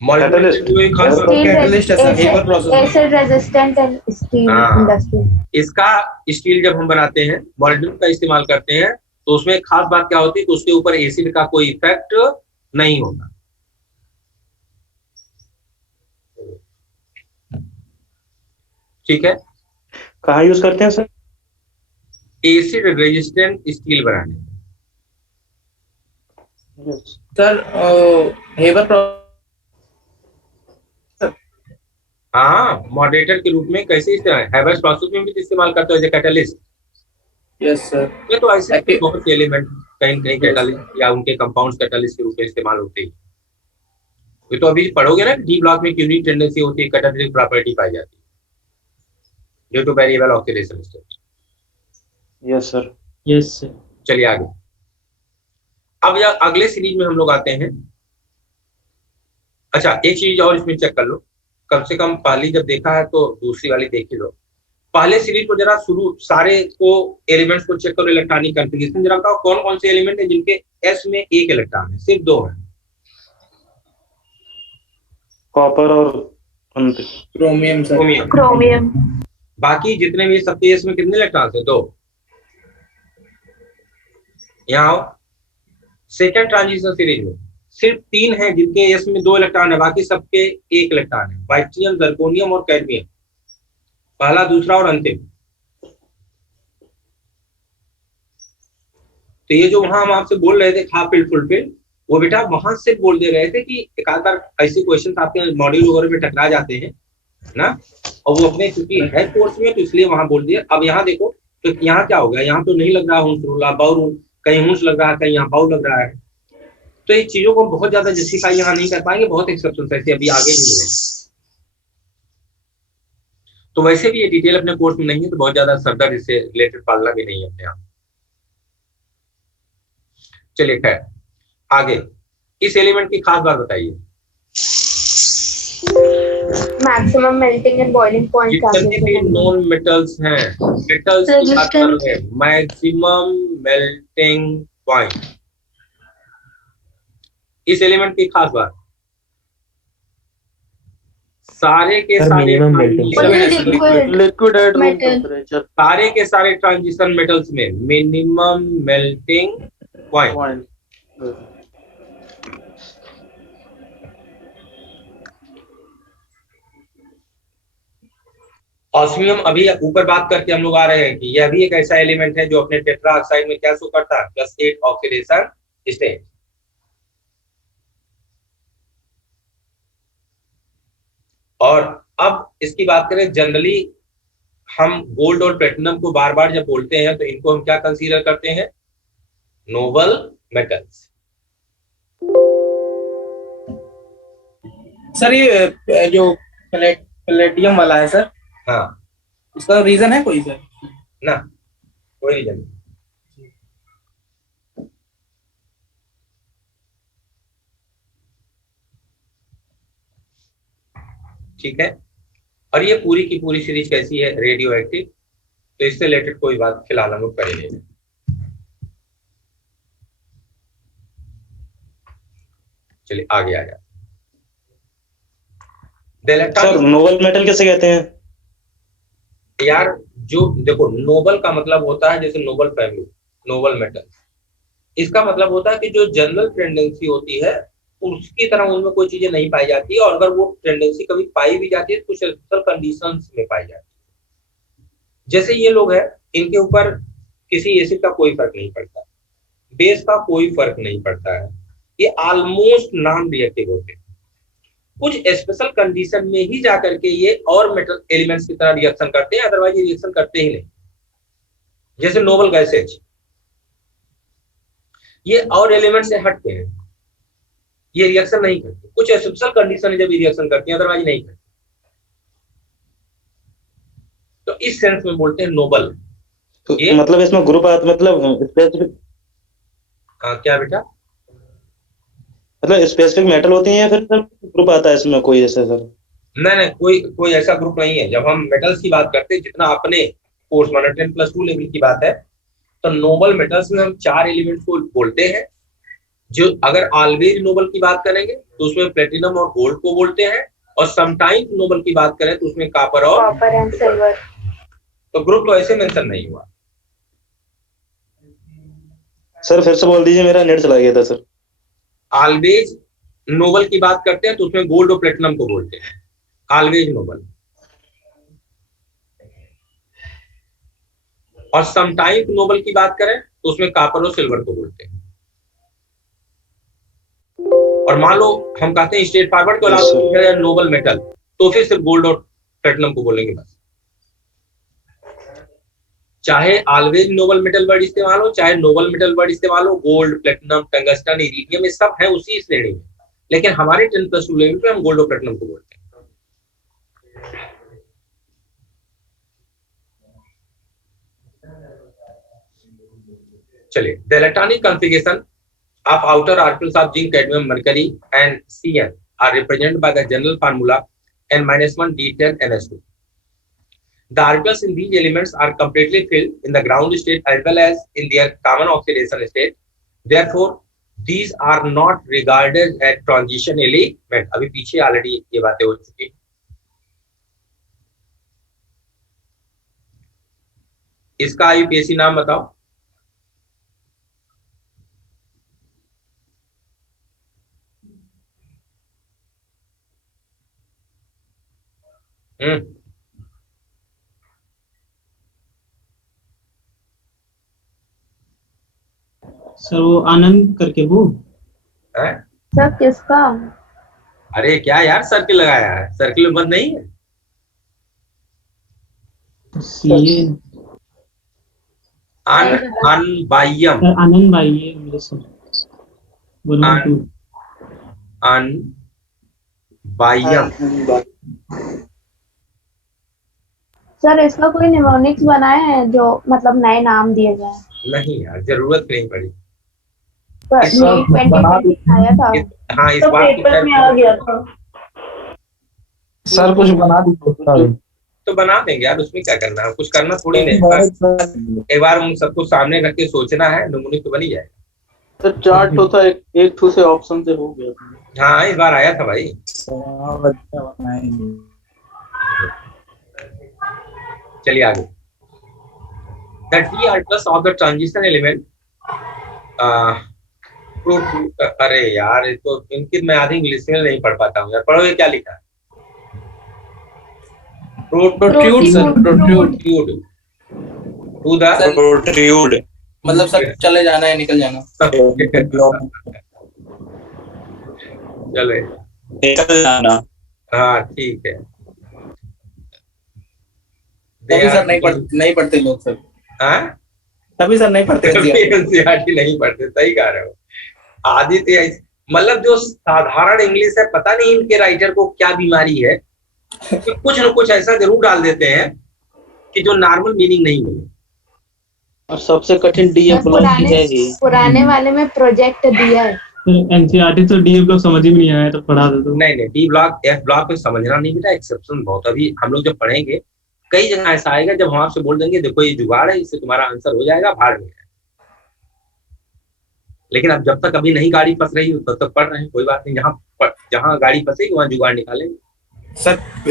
Molybdenum Catalyst. की कोई खास बात? कैटलिस्ट है sir, Haber process. Acid resistant steel हाँ। इंडस्ट्री। इसका स्टील जब हम बनाते हैं मोलिब्डेनम का इस्तेमाल करते हैं, तो उसमें खास बात क्या होती है कि उसके ऊपर एसिड का कोई इफेक्ट नहीं होता। ठीक है, कहाँ यूज करते हैं सर? एसिड रेजिस्टेंट स्टील बनाने में। सर हेबर हाँ, मॉडरेटर के रूप में कैसे इस्तेमाल, हैबर्स प्रोसेस में भी इस्तेमाल करते हो एज कैटलिस्ट। Yes sir. ये तो ऐसे बहुत से एलिमेंट कहीं कहीं कैटलिस्ट या उनके कंपाउंड्स कैटलिस्ट के रूप में इस्तेमाल होते हैं। ये तो अभी पढ़ोगे ना, डी ब्लॉक में क्यूनिक टेंडेंसी होती है, कैटालिटिक प्रॉपर्टी पाई जाती है due to variable oxidation state. Yes sir. Yes sir. चलिए आगे। अब या अगले सीरीज में हम लोग आते हैं। अच्छा, एक चीज और इसमें चेक कर लो, कम से कम पहली जब देखा है तो दूसरी वाली देख ही लो। पहले सीरीज को जरा शुरू सारे को एलिमेंट्स को चेक करो, इलेक्ट्रॉनिक कॉन्फ़िगरेशन जरा बताओ कौन कौन से एलिमेंट है जिनके एस में एक इलेक्ट्रॉन है, सिर्फ दो है। कॉपर और क्रोमियम सर। क्रोमियम। बाकी जितने भी सबके एस में कितने इलेक्ट्रॉन है? दो। यहाँ आओ, सेकेंड ट्रांजिशन सीरीज में सिर्फ तीन है जिनके एस में दो इलेक्ट्रॉन है, बाकी सबके एक इलेक्ट्रॉन है, वाइट्रियम, जर्कोनियम और कैडमियम, पहला, दूसरा और अंतिम। तो ये जो वहां हम आपसे बोल रहे थे हाफ फिल्ड फुल फिल्ड, वो बेटा वहां से बोल दे रहे थे कि एक आध बार ऐसे क्वेश्चन आपके मॉड्यूल वगैरह में टकरा जाते हैं ना, और वो अपने क्योंकि है कोर्स में तो इसलिए वहां बोल दिया। अब यहाँ देखो तो यहाँ क्या हो गया, यहाँ तो नहीं लग रहा हूँ बाउ रूल, कहीं हूंस लग रहा है, कहीं यहाँ बाउ लग रहा है। तो ये चीजों को बहुत ज्यादा जस्टिफाई यहाँ नहीं कर पाएंगे, बहुत एक्सेप्शन ऐसे अभी आगे भी मिलेंगे। तो वैसे भी ये डिटेल अपने कोर्स में नहीं है, तो बहुत ज्यादा सरदर्द इससे रिलेटेड पालना भी नहीं है अपने आप। चलिए खैर आगे, इस एलिमेंट की खास बात बताइए। Maximum melting and boiling point. जितने भी नॉन मेटल्स हैं, मेटल्स की बात कर रहे हैं, मैक्सिमम मेल्टिंग पॉइंट, इस एलिमेंट की खास बात, सारे के सारे liquid at room Metal. Temperature सारे के सारे ट्रांजिशन मेटल्स में minimum melting point. Point. Osmium अभी ऊपर बात करके हम लोग आ रहे हैं कि यह भी एक ऐसा एलिमेंट है जो अपने टेट्रा ऑक्साइड में क्या शो करता है, +8 ऑक्सीडेशन स्टेट। और अब इसकी बात करें, जनरली हम गोल्ड और प्लेटिनम को बार बार जब बोलते हैं तो इनको हम क्या कंसीडर करते हैं, नोबल मेटल्स। सर ये जो प्लेटियम वाला है सर, हाँ, उसका रीजन है कोई सर? ना कोई रीजन नहीं। ठीक है, और ये पूरी की पूरी सीरीज कैसी है, रेडियो एक्टिव, तो इससे रिलेटेड कोई बात फिलहाल हम लोग करेंगे। चलिए आगे आ जाए। सर नोबल मेटल कैसे कहते हैं? यार जो देखो, नोबल का मतलब होता है जैसे नोबल फैमिली, नोबल मेटल, इसका मतलब होता है कि जो जनरल टेंडेंसी होती है उसकी तरह उनमें कोई चीजें नहीं पाई जाती है, और अगर वो टेंडेंसी कभी पाई भी जाती है तो कुछ स्पेशल कंडीशंस में पाई जाती है। जैसे ये लोग हैं, इनके ऊपर किसी एसिड का कोई फर्क नहीं पड़ता, बेस का कोई फर्क नहीं पड़ता है, ये ऑलमोस्ट नॉन रिएक्टिव होते हैं। कुछ स्पेशल कंडीशन में ही जाकर के ये और मेटल एलिमेंट्स की तरह रिएक्शन करते हैं, अदरवाइज ये रिएक्शन करते ही नहीं। जैसे नोबल गैसेज, ये और एलिमेंट से हटते हैं, ये रिएक्शन नहीं करते, कुछ स्पेशल कंडीशन है जब ये रिएक्शन करते हैं, अदरवाइज नहीं करते। तो इस सेंस में बोलते हैं नोबल। तो ये मतलब इसमें ग्रुप मतलब स्पेसिफिक, क्या बेटा, मतलब स्पेसिफिक मेटल होती हैं या फिर सर ग्रुप आता है इसमें कोई ऐसा सर? नहीं, कोई ऐसा ग्रुप नहीं है। जब हम मेटल्स की बात करते हैं, जितना अपने कोर्स 10+2 लेवल की बात है, तो नोबल मेटल्स में हम 4 एलिमेंट्स को बोलते हैं। जो अगर ऑलवेज नोबल की बात करेंगे तो उसमें प्लेटिनम और गोल्ड को बोलते हैं, और समटाइम्स नोबल की बात करें तो उसमें कॉपर एंड सिल्वर। तो ग्रुप तो ऐसे मेंशन नहीं हुआ। सर फिर से बोल दीजिए, मेरा नेट चला गया था सर। ऑलवेज नोबल की बात करते हैं तो उसमें गोल्ड और प्लेटिनम को बोलते हैं ऑलवेज नोबल, और समटाइम नोबल की बात करें तो उसमें कॉपर और सिल्वर को बोलते हैं। और मान लो हम कहते हैं स्ट्रेट फॉरवर्ड को अलावा नोबल मेटल, तो फिर सिर्फ गोल्ड और प्लेटिनम को बोलेंगे बस। चाहे ऑलवेज नोबल मेटल वर्ड इस्तेमाल हो, चाहे नोबल मेटल वर्ड इस्तेमाल हो, गोल्ड, प्लेटिनम, टंगस्टन, इरिडियम, ये सब है उसी श्रेणी में, लेकिन हमारे 10+2 लेवल पे हम गोल्ड और प्लेटिनम को बोलते हैं। चलिए, the electronic configuration of outer orbitals of zinc, cadmium, mercury and Cn are represented by the general formula N-1 D10 NS2. The orbitals in these elements are completely filled in the ground state as well as in their common oxidation state. Therefore, these are not regarded as transition element. अभी पीछे already ये बातें हो चुकी। इसका IUPAC नाम बताओ। Sir वो आनंद करके वो है? सर किसका? अरे क्या यार सर्किल लगाया है, सर्किल में बंद नहीं है। सीए अनबाह्यम, सर आनंद भाई ये मेरे सर अनबाह्यम। सर इसका कोई निमोनिक्स बनाए हैं जो मतलब नए नाम दिए गए? नहीं यार, जरूरत नहीं पड़ी। पर नीट 2020 आया था। हाँ, इस तो बार पेपर में आ गया था। सर कुछ बना दीजिए। तो बना देंगे यार, उसमें क्या करना है, कुछ करना थोड़ी नहीं। एक बार उन सबको सामने रख के सोचना है, नमूने तो बनी जाएगा। सर चार्ट होता है एक ठू से ऑप्शन से हो गया। हाँ, इस बार आया था भाई। चलिए आगे। The d orbitals of the transition element अरे यार, ये तो इनकी मैं आधी इंग्लिश में नहीं पढ़ पाता हूँ यार। पढ़ो, ये क्या लिखा है? Protrude sir, protrude to the protrude मतलब सर चले जाना है, निकल जाना। चले निकल जाना। हाँ ठीक है। तभी सर नहीं पढ़ते लोग सर। हाँ, तभी सर नहीं पढ़ते। एनसीईआरटी नहीं पढ़ते, सही कह रहे हो। आदि मतलब जो साधारण इंग्लिश है, पता नहीं इनके राइटर को क्या बीमारी है कि कुछ न कुछ ऐसा जरूर डाल देते हैं कि जो नॉर्मल मीनिंग नहीं मिले। और सबसे कठिन डीए ब्लॉक की है ही। पुराने वाले में प्रोजेक्ट दिया है। एनसीईआरटी तो डी ब्लॉक समझ ही नहीं आया तो पढ़ा दे दो। नहीं, डी ब्लॉक एफ ब्लॉक को समझना नहीं बेटा, एक्सेप्शन बहुत। अभी हम लोग जब पढ़ेंगे कई जगह ऐसा आएगा जब हम आपसे बोल देंगे देखो ये जुगाड़ है, इससे तुम्हारा आंसर हो जाएगा, भाड़ में है। लेकिन अब जब तक अभी नहीं गाड़ी फंस रही तब तक पढ़ रहे हैं, कोई बात नहीं। जहाँ गाड़ी फंसेगी वहाँ जुगाड़ निकालेंगे।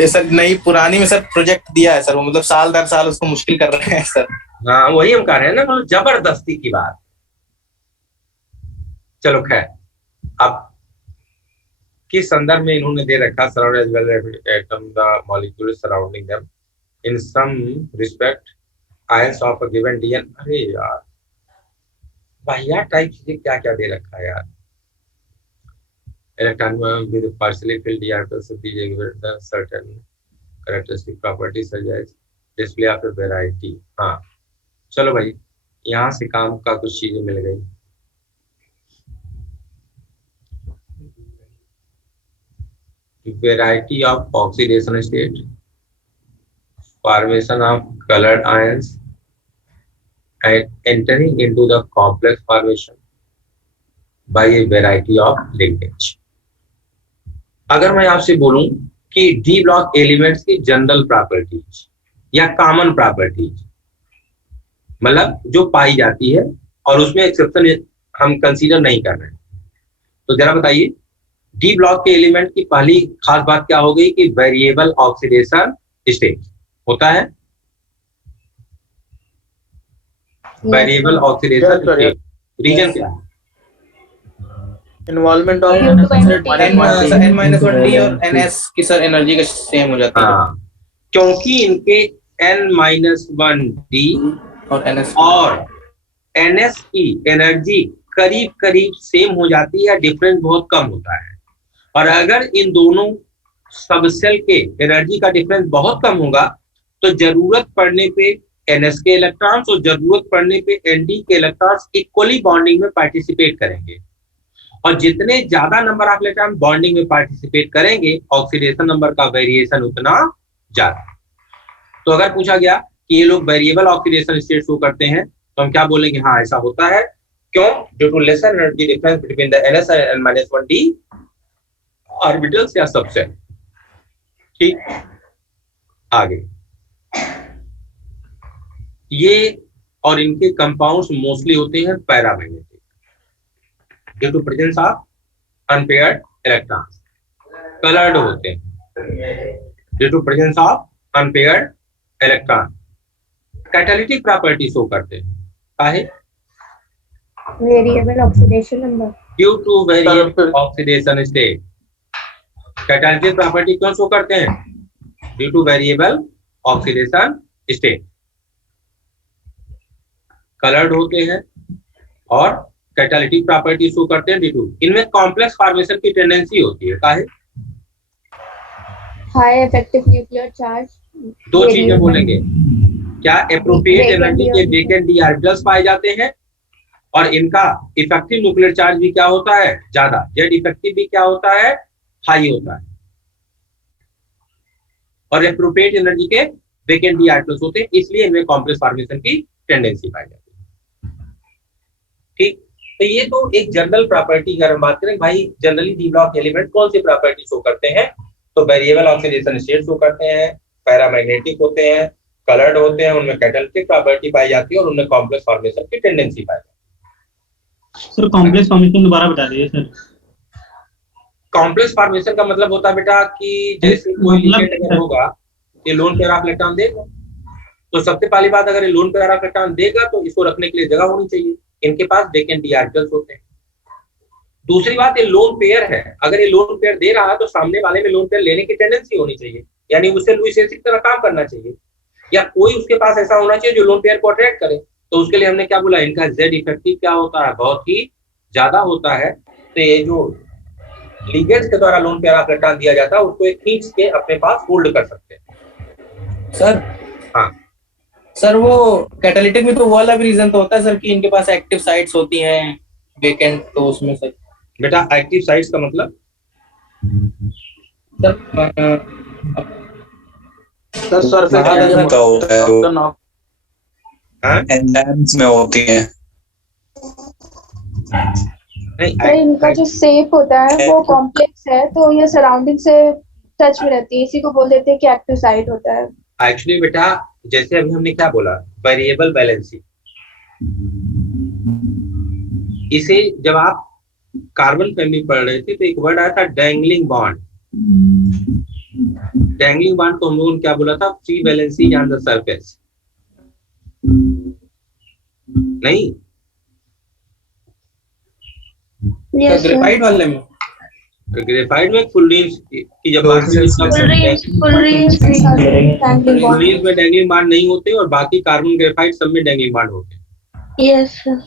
सर नहीं, पुरानी में सर प्रोजेक्ट दिया है सर, वो मतलब साल दर साल उसको मुश्किल कर रहे हैं सर। हाँ, वही हम कह रहे हैं ना, मतलब जबरदस्ती की बात। चलो खैर, अब किस संदर्भ में इन्होंने दे रखा, surround as well atom the molecule surrounding them in some respect ions of a given DN. अरे यार भैया टाइप चीजें क्या क्या दे रखा है यार। Electron with partially field d orbitals of these given the certain characteristic properties such as display of a variety। हाँ चलो भाई, यहाँ से काम का कुछ चीजें मिल गई। Variety of oxidation state, formation of colored ions and entering into the complex formation by a variety of linkage। अगर मैं आपसे बोलूं कि डी ब्लॉक एलिमेंट्स की जनरल प्रॉपर्टीज या कॉमन प्रॉपर्टीज, मतलब जो पाई जाती है और उसमें एक्सेप्शन हम कंसीडर नहीं कर रहे हैं, तो जरा बताइए डी ब्लॉक के एलिमेंट की पहली खास बात क्या हो गई कि वेरिएबल ऑक्सीडेशन स्टेट होता है। वेरिएबल ऑक्सीडेशन स्टेट रीजन क्या है? इन्वॉल्वमेंट ऑफ n-1d और ns की सर एनर्जी का सेम हो जाता है। हाँ, क्योंकि इनके n-1d और ns और ns की एनर्जी करीब करीब सेम हो जाती है, डिफरेंस बहुत कम होता है। और अगर इन दोनों सबसेल के एनर्जी का डिफरेंस बहुत कम होगा तो जरूरत पड़ने पे ns के इलेक्ट्रॉन्स और जरूरत पड़ने पे nd के इलेक्ट्रॉन्स इक्वली बॉन्डिंग में पार्टिसिपेट करेंगे। और जितने ज्यादा नंबर ऑफ इलेक्ट्रॉन बॉन्डिंग में पार्टिसिपेट करेंगे, ऑक्सीडेशन नंबर का वेरिएशन उतना ज्यादा। तो अगर पूछा गया कि ये लोग वेरिएबल ऑक्सीडेशन स्टेट शो करते हैं तो हम क्या बोलेंगे? हाँ, ऐसा होता है। क्यों? Due to lesser energy difference between the ns and n-1d orbitals या सबसेल। ठीक, आगे ये और इनके कंपाउंड्स मोस्टली होते हैं paramagnetic due to presence of unpaired electrons. Coloured होते हैं due to presence of unpaired electron. Catalytic property show करते हैं काहे? Variable oxidation number due to variable oxidation state. Catalytic property क्यों शो करते हैं? Due to variable oxidation state. Coloured होते हैं और कैटालिटिक प्रॉपर्टी शो करते हैं ड्यू टू, इनमें कॉम्प्लेक्स फॉर्मेशन की टेंडेंसी होती है काहे? High effective nuclear charge. दो चीजें बोलेंगे, क्या एप्रोप्रिएट एनर्जी के वेकेंट डी ऑर्बिटल्स पाए जाते हैं और इनका इफेक्टिव न्यूक्लियर चार्ज भी क्या होता है? ज्यादा। जेड इफेक्टिव भी क्या होता है? हाई होता है। और एप्रोप्रिएट एनर्जी के वेकेंट डी ऑर्बिटल्स होते हैं, इसलिए इनमें कॉम्प्लेक्स फॉर्मेशन की टेंडेंसी पाई जाती है। ठीक, तो ये तो एक जनरल प्रॉपर्टी अगर हम बात करें भाई, जनरली डी ब्लॉक एलिमेंट कौन सी प्रॉपर्टी शो करते हैं? तो वेरिएबल ऑक्सीडेशन स्टेट शो करते हैं, पैरामैग्नेटिक होते हैं, कलर्ड होते हैं, उनमें कैटालिटिक प्रॉपर्टी पाई जाती है और उनमें कॉम्प्लेक्स फॉर्मेशन की टेंडेंसी पाई जाती है। सर कॉम्प्लेक्स फॉर्मेशन दोबारा बता दीजिए सर। कॉम्प्लेक्स फॉर्मेशन का मतलब होता है बेटा कि जैसे कोई लिगेंड अगर होगा, ये लोन पेयर ऑफ इलेक्ट्रॉन देगा, तो सबसे पहली बात अगर ये लोन पेयर ऑफ इलेक्ट्रॉन देगा तो इसको रखने के लिए जगह होनी चाहिए। इनके पास वेकेंट डी ऑर्बिटल्स होते हैं। दूसरी बात, ये लोन पेयर है, अगर ये लोन पेयर दे रहा है तो सामने वाले में लोन पेयर लेने की टेंडेंसी होनी चाहिए, यानी उसे लुईस एसिड की तरह काम करना चाहिए, या कोई उसके पास ऐसा होना चाहिए जो लोन पेयर को अट्रैक्ट करे। तो उसके लिए हमने क्या बोला? इनका जेड इफेक्टिव क्या होता है? बहुत ही ज्यादा होता है। तो ये जो लिगेंड्स के द्वारा लोन पेयर ऑफ इलेक्ट्रॉन दिया जाता है उसको एक खींच के अपने पास होल्ड कर सकते हैं। सर हाँ सर, वो कैटालिटिक में तो वो वाला भी रीजन तो होता है सर कि इनके पास एक्टिव साइट्स होती हैं वेकेंट, तो उसमें सर बेटा एक्टिव साइट्स का मतलब सरफेस का होता है, एंजाइम्स में होती हैं। सर इनका जो शेप होता है वो कॉम्प्लेक्स है, तो ये सराउंडिंग से टच में रहती है, इसी को बोल देते हैं कि एक्टिव साइट होता है। एक्चुअली बेटा जैसे अभी हमने क्या बोला, वेरिएबल बैलेंसिंग, इसे जब आप कार्बन फैमिली पढ़ रहे थे तो एक वर्ड आया था डैंगलिंग बॉन्ड। डैंगलिंग बॉन्ड को हम लोगों ने क्या बोला था? Free valency on the surface. नहीं, ग्रेफाइट वाले में, ग्रेफाइट में फुल्लीन्स की जब बात करें फुल्लीन्स में डैंगलिंग बॉन्ड नहीं होते और बाकी कार्बन ग्रेफाइट सब में डैंगलिंग बॉन्ड होते हैं। Yes sir.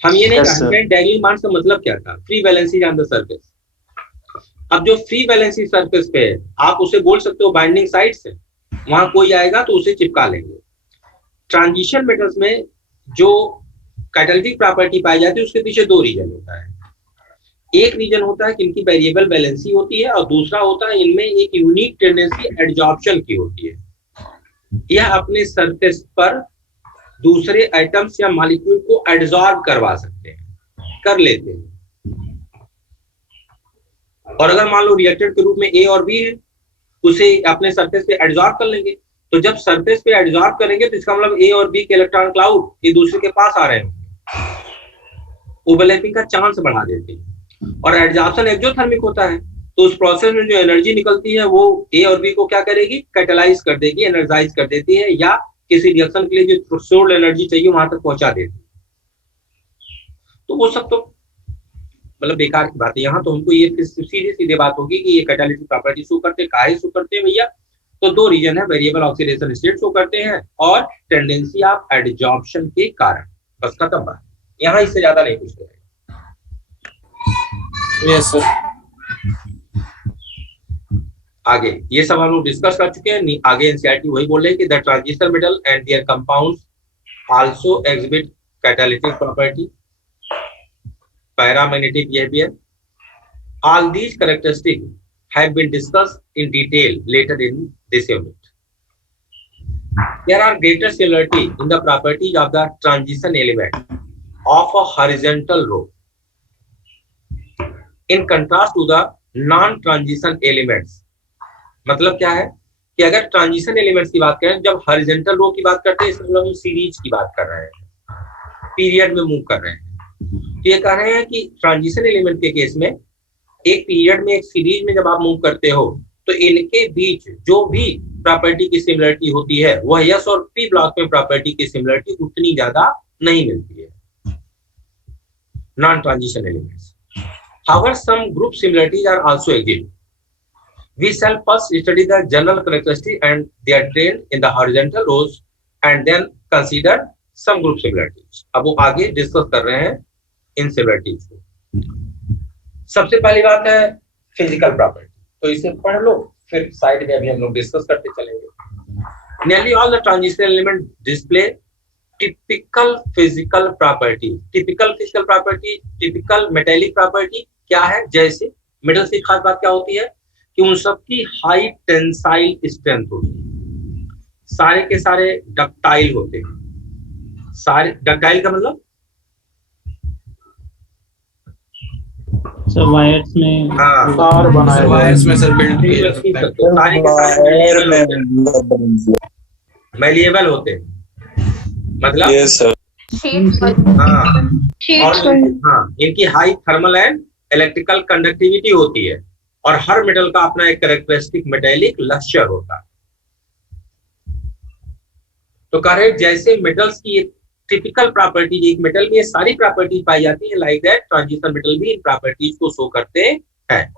हम ये नहीं जानते हैं डैंगलिंग बॉन्ड का मतलब क्या था। Free valency on the surface. अब जो फ्री वैलेंसी सरफेस पे है आप उसे बोल सकते हो बाइंडिंग साइट से, वहां कोई आएगा तो उसे चिपका लेंगे। ट्रांजिशन मेटल्स में जो कैटालिटिक प्रॉपर्टी पाई जाती है उसके पीछे दो रीजन होता है। एक रीजन होता है कि इनकी वेरिएबल बैलेंसी होती है और दूसरा होता है इनमें एक यूनिक टेंडेंसी एडजॉर्प्शन की होती है। यह अपने सरफेस पर दूसरे आइटम्स या मॉलिक्यूल को एडजॉर्ब करवा सकते हैं, कर लेते हैं। और अगर मान लो रिएक्टर के रूप में ए और बी है, उसे अपने सरफेस पे एडजॉर्ब कर लेंगे। तो जब सरफेस पे एडजॉर्ब करेंगे तो इसका मतलब ए और बी के इलेक्ट्रॉन क्लाउड एक दूसरे के पास आ रहे हैं, ओवरलैपिंग का चांस बढ़ा देते हैं। और एडजॉर्प्शन एक्सोथर्मिक होता है, तो उस प्रोसेस में जो एनर्जी निकलती है वो ए और बी को क्या करेगी? कैटलाइज कर देगी, एनर्जाइज कर देती है, या किसी रिएक्शन के लिए जो थ्रेशोल्ड एनर्जी चाहिए वहां तक पहुंचा देती है। तो वो सब तो मतलब बेकार की बात है। यहाँ तो हमको ये सीधे सीधे बात होगी कि ये कैटालिटिक प्रॉपर्टी शो करते, काहे शो करते हैं भैया? तो दो रीजन है, वेरिएबल ऑक्सीडेशन स्टेट शो करते हैं और टेंडेंसी ऑफ एडजॉर्प्शन के कारण। बस खत्म बात, यहाँ इससे ज्यादा नहीं कुछ करेगा। Yes sir. आगे ये सब हम लोग डिस्कस कर चुके हैं। आगे एनसीईआरटी वही बोल रहे हैं कि the transistor metal and there compounds also exhibit catalytic property, paramagnetic behaviour. All these characteristics have been discussed in detail later in this unit. There are greater similarity in the properties of the transition element of a horizontal row in contrast to the non-transition elements. मतलब क्या है कि अगर transition elements की बात करें, जब horizontal रो की बात करते हैं इसमें हम सीरीज की बात कर रहे हैं, पीरियड में मूव कर रहे हैं। तो ये कह रहे हैं कि ट्रांजिशन एलिमेंट के केस में एक पीरियड में एक सीरीज में जब आप मूव करते हो तो इनके बीच जो भी प्रॉपर्टी की सिमिलरिटी होती है वह यस और पी ब्लॉक में प्रॉपर्टी की सिमिलरिटी उतनी ज्यादा नहीं मिलती है non transition elements. However some group similarities are also exist. We shall first study the general characteristics and their trend in the horizontal rows and then consider some group similarities. अब वो आगे discuss कर रहे हैं इन similarities को। सबसे पहली बात है फिजिकल प्रॉपर्टी, तो इसे पढ़ लो, फिर साइड में अभी हम लोग डिस्कस करते चलेंगे। Nearly all the transition elements display typical physical property. Typical physical property, typical metallic property क्या है? जैसे मेटल की खास बात क्या होती है कि उन सबकी हाई टेंसाइल स्ट्रेंथ होती है, सारे के सारे डक्टाइल होते हैं। सारे डक्टाइल का मतलब सर वायर्स में, हाँ तार बनाए वायर्स में सर बिल्ड किए जा सकते हैं। सारे के सारे मैलिएबल होते हैं, मतलब यस सर। हाँ, और हाँ इनकी high thermal and electrical conductivity होती है और हर मेटल का अपना एक कैरेक्टरिस्टिक मेटेलिक लक्ष्य होता है। तो कह रहे जैसे मेटल्स की एक टिपिकल प्रॉपर्टी, एक मेटल में ये सारी प्रॉपर्टीज पाई जाती है, लाइक दैट ट्रांजिशन मेटल भी इन प्रॉपर्टीज को शो करते हैं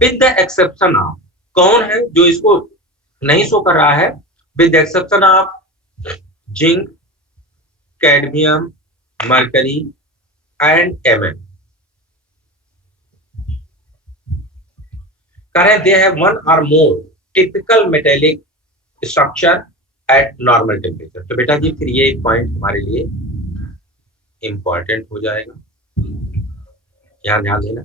विद द एक्सेप्शन ऑफ, कौन है जो इसको नहीं शो कर रहा है? With the exception of zinc, cadmium, mercury and MN. They have one or more typical metallic structure at normal temperature. तो बेटा जी फिर ये एक पॉइंट हमारे लिए इंपॉर्टेंट हो जाएगा, यहाँ ध्यान देना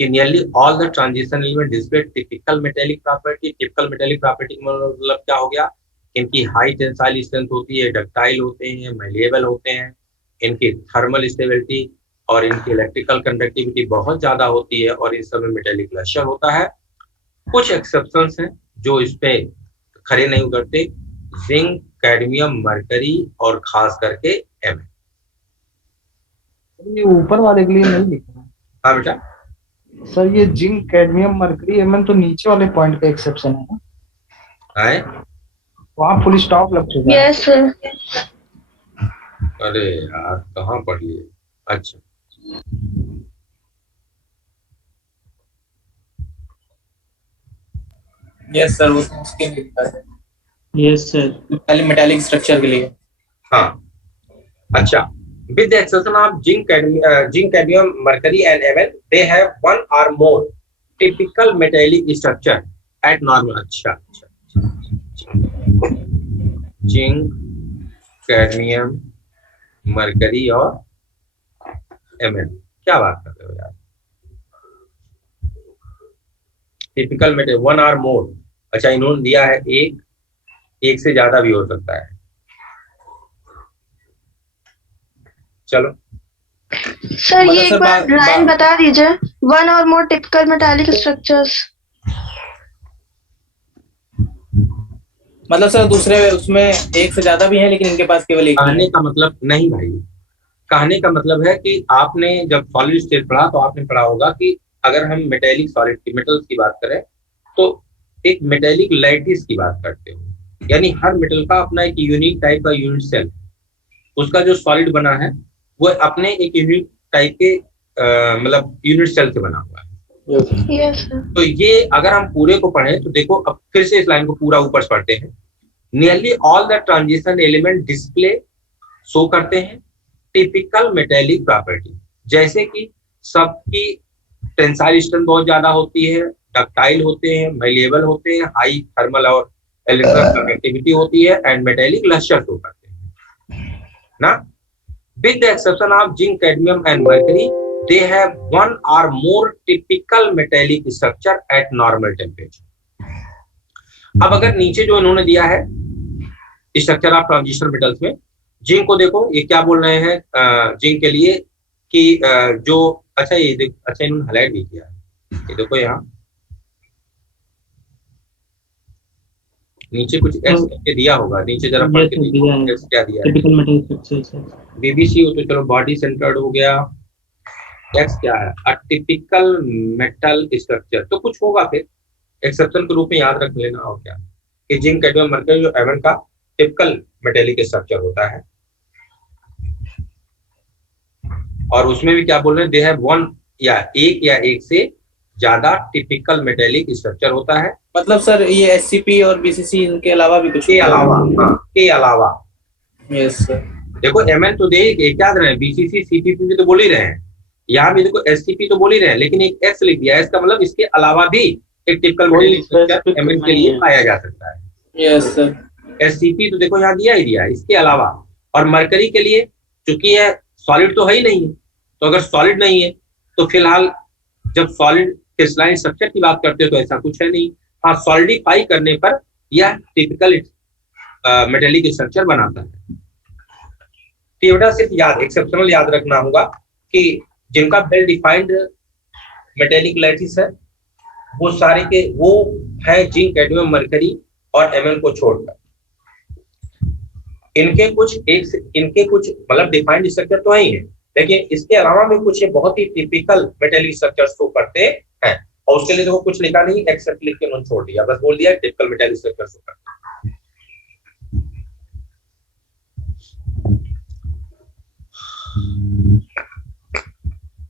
कि nearly all the transition element display typical metallic property. Typical metallic property मतलब क्या हो गया? इनकी हाई टेंसाइल स्ट्रेंथ होती है, डक्टाइल होते हैं, मैलिएबल होते हैं, इनकी थर्मल स्टेबिलिटी और इनकी इलेक्ट्रिकल कंडक्टिविटी बहुत ज्यादा होती है और इस समय मेटेलिक लक्ष्य होता है। कुछ एक्सेप्शंस हैं जो इस पे खड़े नहीं उतरते, जिंक, कैडमियम, मरकरी और खास करके एमएन। ये ऊपर वाले के लिए नहीं लिखा है। हाँ बेटा सर ये जिंक, कैडमियम, मरकरी, एमएन तो नीचे वाले पॉइंट का एक्सेप्शन है ना? है वहाँ फुल स्टॉप लग चुका है। Yes sir. अरे यार कहाँ पढ़ लिए? अच्छा यस सर, उसके लिए लिखा है। यस सर, मेटालिक स्ट्रक्चर के लिए। हाँ अच्छा, with the exception of zinc, cadmium, mercury and Mn, they have one or more typical metallic structure at normal. अच्छा जिंक, कैडमियम, मरकरी और Mn, क्या बात कर रहे हो यार? Typical material one or more. अच्छा इन्होंने दिया है एक से ज्यादा भी हो सकता है। चलो सर ये एक बार लाइन बता दीजिए, वन और मोर टिपिकल मेटालिक स्ट्रक्चर्स। मतलब सर दूसरे उसमें एक से ज्यादा भी है लेकिन इनके पास केवल एक। कहने का मतलब नहीं भाई, कहने का मतलब है कि आपने जब सॉलिड स्टेट पढ़ा तो आपने पढ़ा होगा कि अगर हम मेटेलिक सॉलिड की मेटल्स की बात करें तो एक मेटेलिक लैटिस की बात करते हो, यानी हर मेटल का अपना एक यूनिक टाइप का यूनिट सेल, उसका जो सॉलिड बना है वो अपने एक यूनिट टाइप के मतलब यूनिट सेल से बना हुआ है। Yes, sir. तो ये अगर हम पूरे को पढ़ें तो देखो, अब फिर से इस लाइन को पूरा ऊपर से पढ़ते हैं। Nearly all the transition element display show करते हैं टिपिकल मेटेलिक प्रॉपर्टी, जैसे कि सबकी टेंसाइल स्ट्रेंथ बहुत ज्यादा होती है, डक्टाइल होते हैं, मैलिएबल होते हैं, हाई थर्मल और इलेक्ट्रिकल कंडक्टिविटी होती है, एंड मेटेलिक लस्टर शो करते हैं ना। With the exception of zinc, cadmium and mercury, they have one or more typical metallic structure at normal temperature. अब अगर नीचे जो इन्होंने दिया है स्ट्रक्चर ऑफ ट्रांजिशन मेटल्स में, जिंक को देखो ये क्या बोल रहे हैं जिंक के लिए कि जो अच्छा ये देखो, अच्छा इन्होंने हाईलाइट भी किया है, ये देखो यहाँ नीचे कुछ एक्स करके दिया होगा, नीचे जरा पढ़ के देखो एक्स क्या दिया है। टिपिकल मेटल स्ट्रक्चर बीबीसी हो तो चलो बॉडी सेंटर्ड हो गया, एक्स क्या है, अ टिपिकल मेटल स्ट्रक्चर, तो कुछ होगा फिर एक्सेप्शन के रूप में याद रख लेना। और क्या कि जिंक, कैडमियम, मर्करी जो एवन का टिपिकल मेटेलिक स्ट्रक्चर होता है, और उसमें भी क्या बोल रहे हैं, दे हैव वन या एक से ज्यादा टिपिकल मेटेलिक स्ट्रक्चर होता है। मतलब सर ये एससीपी और बीसीसी इनके अलावा भी कुछ के अलावा, हाँ के अलावा। Yes sir. देखो एमएन तो दे याद रहे, बीसीसी सीपीपी भी तो बोल ही रहे हैं, यहाँ भी देखो एससीपी तो बोल ही रहे हैं, लेकिन एक एक्स लिख दिया है, इसका मतलब इसके अलावा भी एक टिपिकल मेटेलिक स्ट्रक्चर एमएन के लिए पाया जा सकता है। Yes sir. एससीपी तो देखो यहाँ दिया ही दिया है, इसके अलावा। और मरकरी के लिए चूंकि है सॉलिड तो है ही नहीं है, तो अगर सॉलिड नहीं है तो फिलहाल जब सॉलिड क्रिस्टलाइन स्ट्रक्चर की बात करते हो तो ऐसा कुछ है नहीं। हाँ, सॉलिडिफाई करने पर यह टिपिकल मेटेलिक स्ट्रक्चर बनाता है। तीव्रता सिर्फ याद एक्सेप्शनल याद रखना होगा कि जिनका वेल डिफाइंड मेटेलिक लैटिस है वो सारे के वो है जिंक, कैडमियम, मरकरी और एमएन को छोड़कर। इनके कुछ मतलब डिफाइंड स्ट्रक्चर तो है ही है, लेकिन इसके अलावा भी कुछ बहुत ही टिपिकल मेटेलिक स्ट्रक्चर शो करते हैं, और उसके लिए देखो कुछ लिखा नहीं, एक्सेप्ट लिख के उन्होंने छोड़ दिया, बस बोल दिया टिपिकल मेटेलिक स्ट्रक्चर शो करते हैं।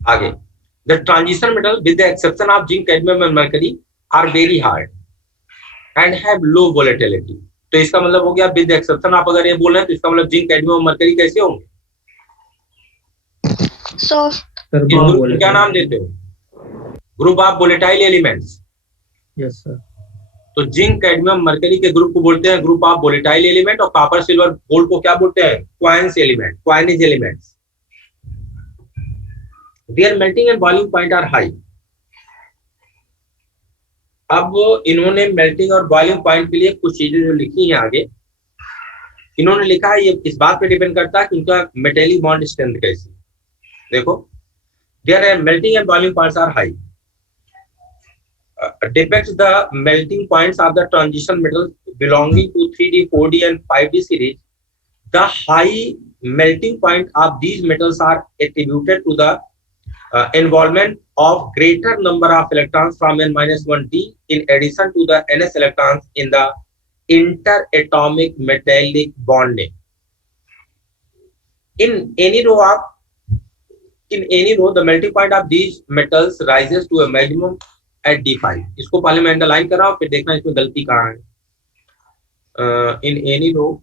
आगे, the transition metal with the exception of zinc, cadmium and mercury are very hard and have low volatility. तो इसका मतलब हो गया विद द एक्सेप्शन, आप अगर ये बोल रहे हैं तो इसका मतलब जिंक, कैडमियम, मर्करी कैसे होंगे? सॉफ्ट। क्या नाम देते हो? Group of volatile elements. Yes sir. तो जिंक, कैडमियम, मर्करी के ग्रुप को बोलते हैं ग्रुप ऑफ वोलेटाइल एलिमेंट, और कॉपर, सिल्वर, गोल्ड को क्या बोलते हैं? Coins element, coinage elements. Their melting and boiling point are high. अब इन्होंने मेल्टिंग और बॉइलिंग पॉइंट के लिए कुछ चीजें जो लिखी हैं आगे, इन्होंने लिखा है, ये इस बात पे डिपेंड करता है कि उनका मेटेलिक बॉन्ड स्ट्रेंथ कैसी। देखो, their melting and boiling points are high, depicts the melting points of the transition metals belonging to 3D, 4D and 5D series. The high melting point of these metals are attributed to the involvement of greater number of electrons from n-1d in addition to the ns electrons in the interatomic metallic bonding. In any row, the melting point of these metals rises to a maximum at D5. इसको पहले मैं underline कर रहा हूँ, फिर देखना इसमें गलती कहाँ है। इन एनी रो,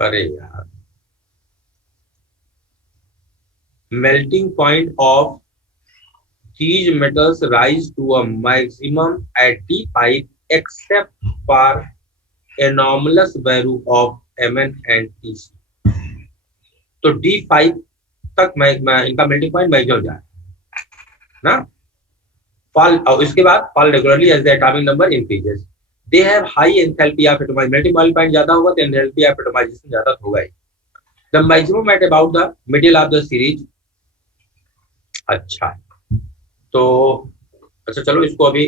अरे यार, melting point of these metals rise to a maximum at D5 except for anomalous value of Mn and Tc. तो D5 तक इनका मेल्टिंग पॉइंट मैक्सिमम जाए ना। fall, और इसके बाद fall regularly as the atomic number increases. They have high enthalpy of atomization. melting point ज्यादा होगा तो enthalpy of atomization ज्यादा होगा ही। The maximum at about the middle of the series. अच्छा, तो अच्छा चलो इसको अभी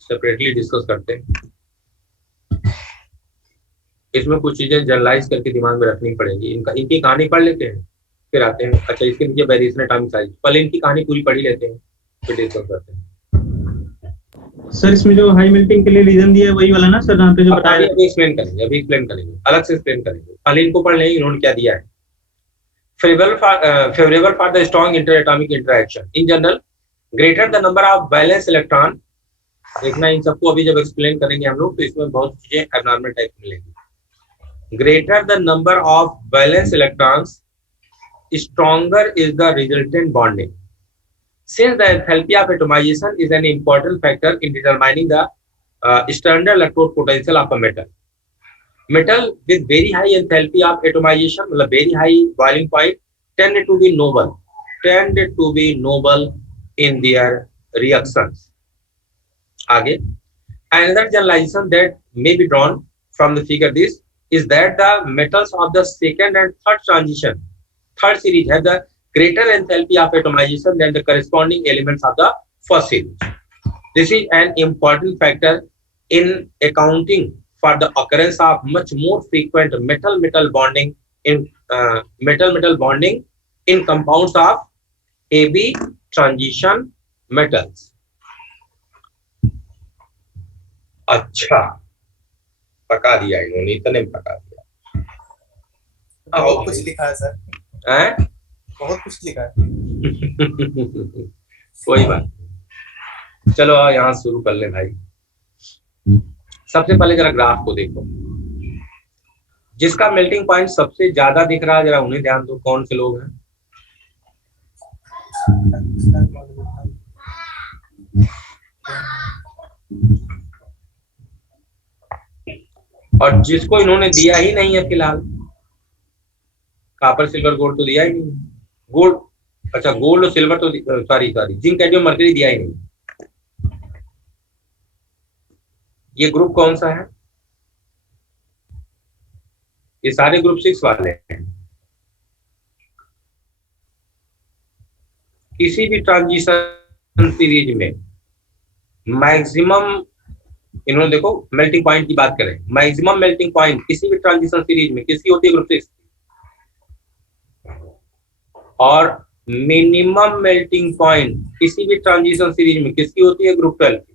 सेपरेटली डिस्कस करते हैं। इसमें कुछ चीजें जनरलाइज करके दिमाग में रखनी पड़ेगी। इनकी कहानी पढ़ लेते हैं, फिर आते हैं। अच्छा, इसके नीचे वेरिएशन एटॉमिक साइज, पहले इनकी कहानी पूरी पढ़ ही लेते हैं, फिर डिस्कस करते हैं। सर इसमें जो हाई मेल्टिंग के लिए रीजन दिया है वही वाला ना सर, यहाँ पे जो बताया। अभी एक्सप्लेन करेंगे, अभी एक्सप्लेन करेंगे, अलग से एक्सप्लेन करेंगे। पहले इनको पढ़ लेंगे इन्होंने क्या दिया है। favorable for the strong interatomic interaction in general, greater the number of valence electron। देखना इन सबको अभी जब एक्सप्लेन करेंगे हम लोग तो इसमें बहुत चीजें एबनॉर्मल टाइप मिलेंगी। greater the number of valence electrons, stronger is the resultant bonding, since the enthalpy of atomization is an important factor in determining the standard electrode potential of a metal। metal with very high enthalpy of atomization, मतलब very high boiling point, tend to be noble in their reactions। आगे, another generalization that may be drawn from the figure this is that the metals of the second and third series have the greater enthalpy of atomization than the corresponding elements of the first series। This is an important factor in accounting for the occurrence of much more frequent metal-metal bonding in compounds of AB transition metals। अच्छा, पका दिया इन्होंने, इतने में पका दिया। बहुत कुछ लिखा है सर, हैं? बहुत कुछ लिखा है। कोई बात नहीं, चलो यहाँ शुरू कर ले भाई। सबसे पहले जरा ग्राफ को देखो, जिसका मेल्टिंग पॉइंट सबसे ज्यादा दिख रहा है जरा उन्हें ध्यान दो। कौन से लोग हैं? और जिसको इन्होंने दिया ही नहीं है फिलहाल, कॉपर सिल्वर गोल्ड तो दिया ही नहीं। गोल्ड, अच्छा गोल्ड और सिल्वर तो सॉरी जिंक कैडमियम मर्करी दिया ही नहीं। ये ग्रुप कौन सा है? ये सारे ग्रुप 6 वाले हैं। किसी भी ट्रांजिशन सीरीज में मैक्सिमम, इन्होंने देखो मेल्टिंग पॉइंट की बात करें, मैक्सिमम मेल्टिंग पॉइंट किसी भी ट्रांजिशन सीरीज में किसकी होती है? ग्रुप 6। और मिनिमम मेल्टिंग पॉइंट किसी भी ट्रांजिशन सीरीज में किसकी होती है? ग्रुप 12 की।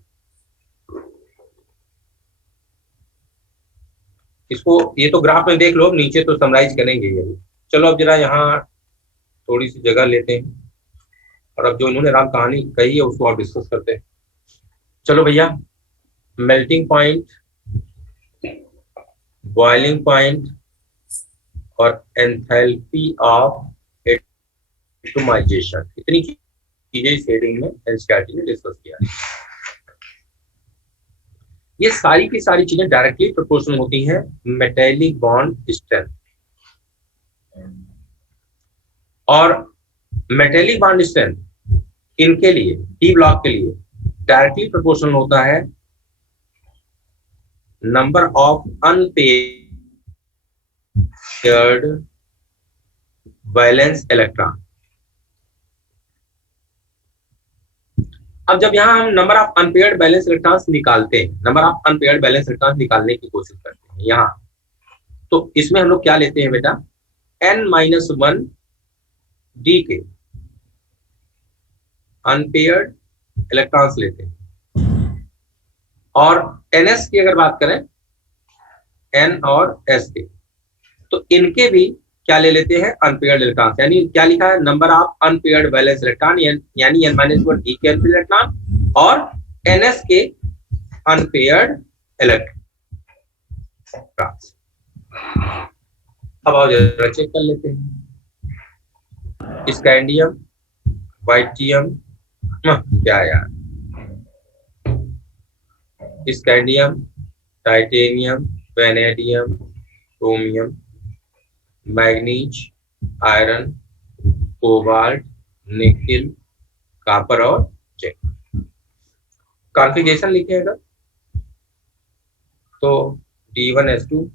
इसको ये तो ग्राफ में देख लो, नीचे तो समराइज करेंगे ये। चलो अब जरा यहाँ थोड़ी सी जगह लेते हैं और अब जो इन्होंने राम कहानी कही है उसको और डिस्कस करते हैं। चलो भैया, मेल्टिंग पॉइंट, बॉइलिंग पॉइंट और एंथैल्पी ऑफ एटोमाइजेशन, इतनी चीजें इस हेडिंग में एनसीईआरटी ने डिस्कस किया है। ये सारी की सारी चीजें डायरेक्टली प्रोपोर्शनल होती हैं मेटेलिक बॉन्ड स्ट्रेंथ। और मेटेलिक बॉन्ड स्ट्रेंथ इनके लिए, डी ब्लॉक के लिए डायरेक्टली प्रोपोर्शनल होता है number of unpaired valence electron. अब जब यहां हम number of unpaired balance electrons निकालते हैं, number of unpaired balance electrons निकालने की कोशिश करते हैं यहां, तो इसमें हम लोग क्या लेते हैं बेटा? n-1 डी के अनपेयर्ड इलेक्ट्रॉन्स लेते हैं। और ns की अगर बात करें, n और s के, तो इनके भी क्या ले लेते हैं? Unpaired electron. यानी क्या लिखा है? Number of unpaired valence electron, यानी n-1 डी के इलेक्ट्रॉन और ns के अनपेयर्ड इलेक्ट्रॉन। अब आओ जरा चेक कर लेते हैं। स्कैंडियम, वाइटियम, क्या यार, scandium, titanium, vanadium, chromium, manganese, iron, cobalt, nickel, copper और जिंक। कॉन्फ़िगरेशन लिखिएगा तो D1S2,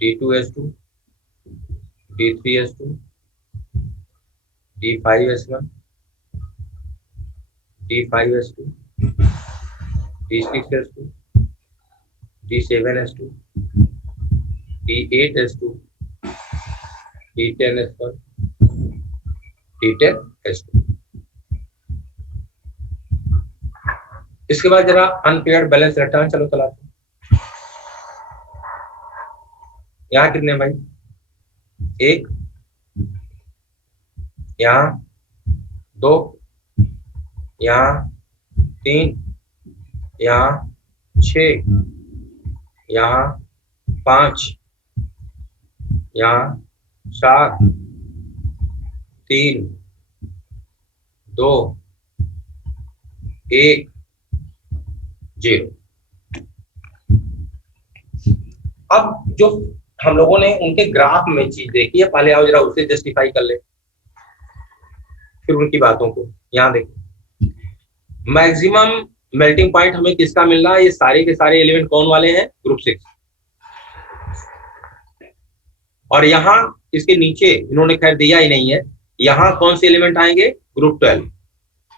D2S2, D3S2, D5S1, D5S2, D6S2, D7S2, D8S2, D10S1, D10S2। इसके बाद जरा अनपेयर्ड बैलेंस इलेक्ट्रॉन चलो चलाते हैं। यहाँ कितने भाई? एक, यहाँ दो, यहाँ तीन, यहाँ 6, यहाँ 5, यहाँ 4, 3, 2, 1, 0। अब जो हम लोगों ने उनके ग्राफ में चीज देखी है, पहले आओ जरा उसे जस्टिफाई कर ले, फिर उनकी बातों को। यहाँ देखो, मैक्सिमम मेल्टिंग पॉइंट हमें किसका मिल रहा है? ये सारे के सारे एलिमेंट कौन वाले हैं? ग्रुप 6। और यहाँ इसके नीचे इन्होंने खैर दिया ही नहीं है, यहाँ कौन से एलिमेंट आएंगे? ग्रुप 12,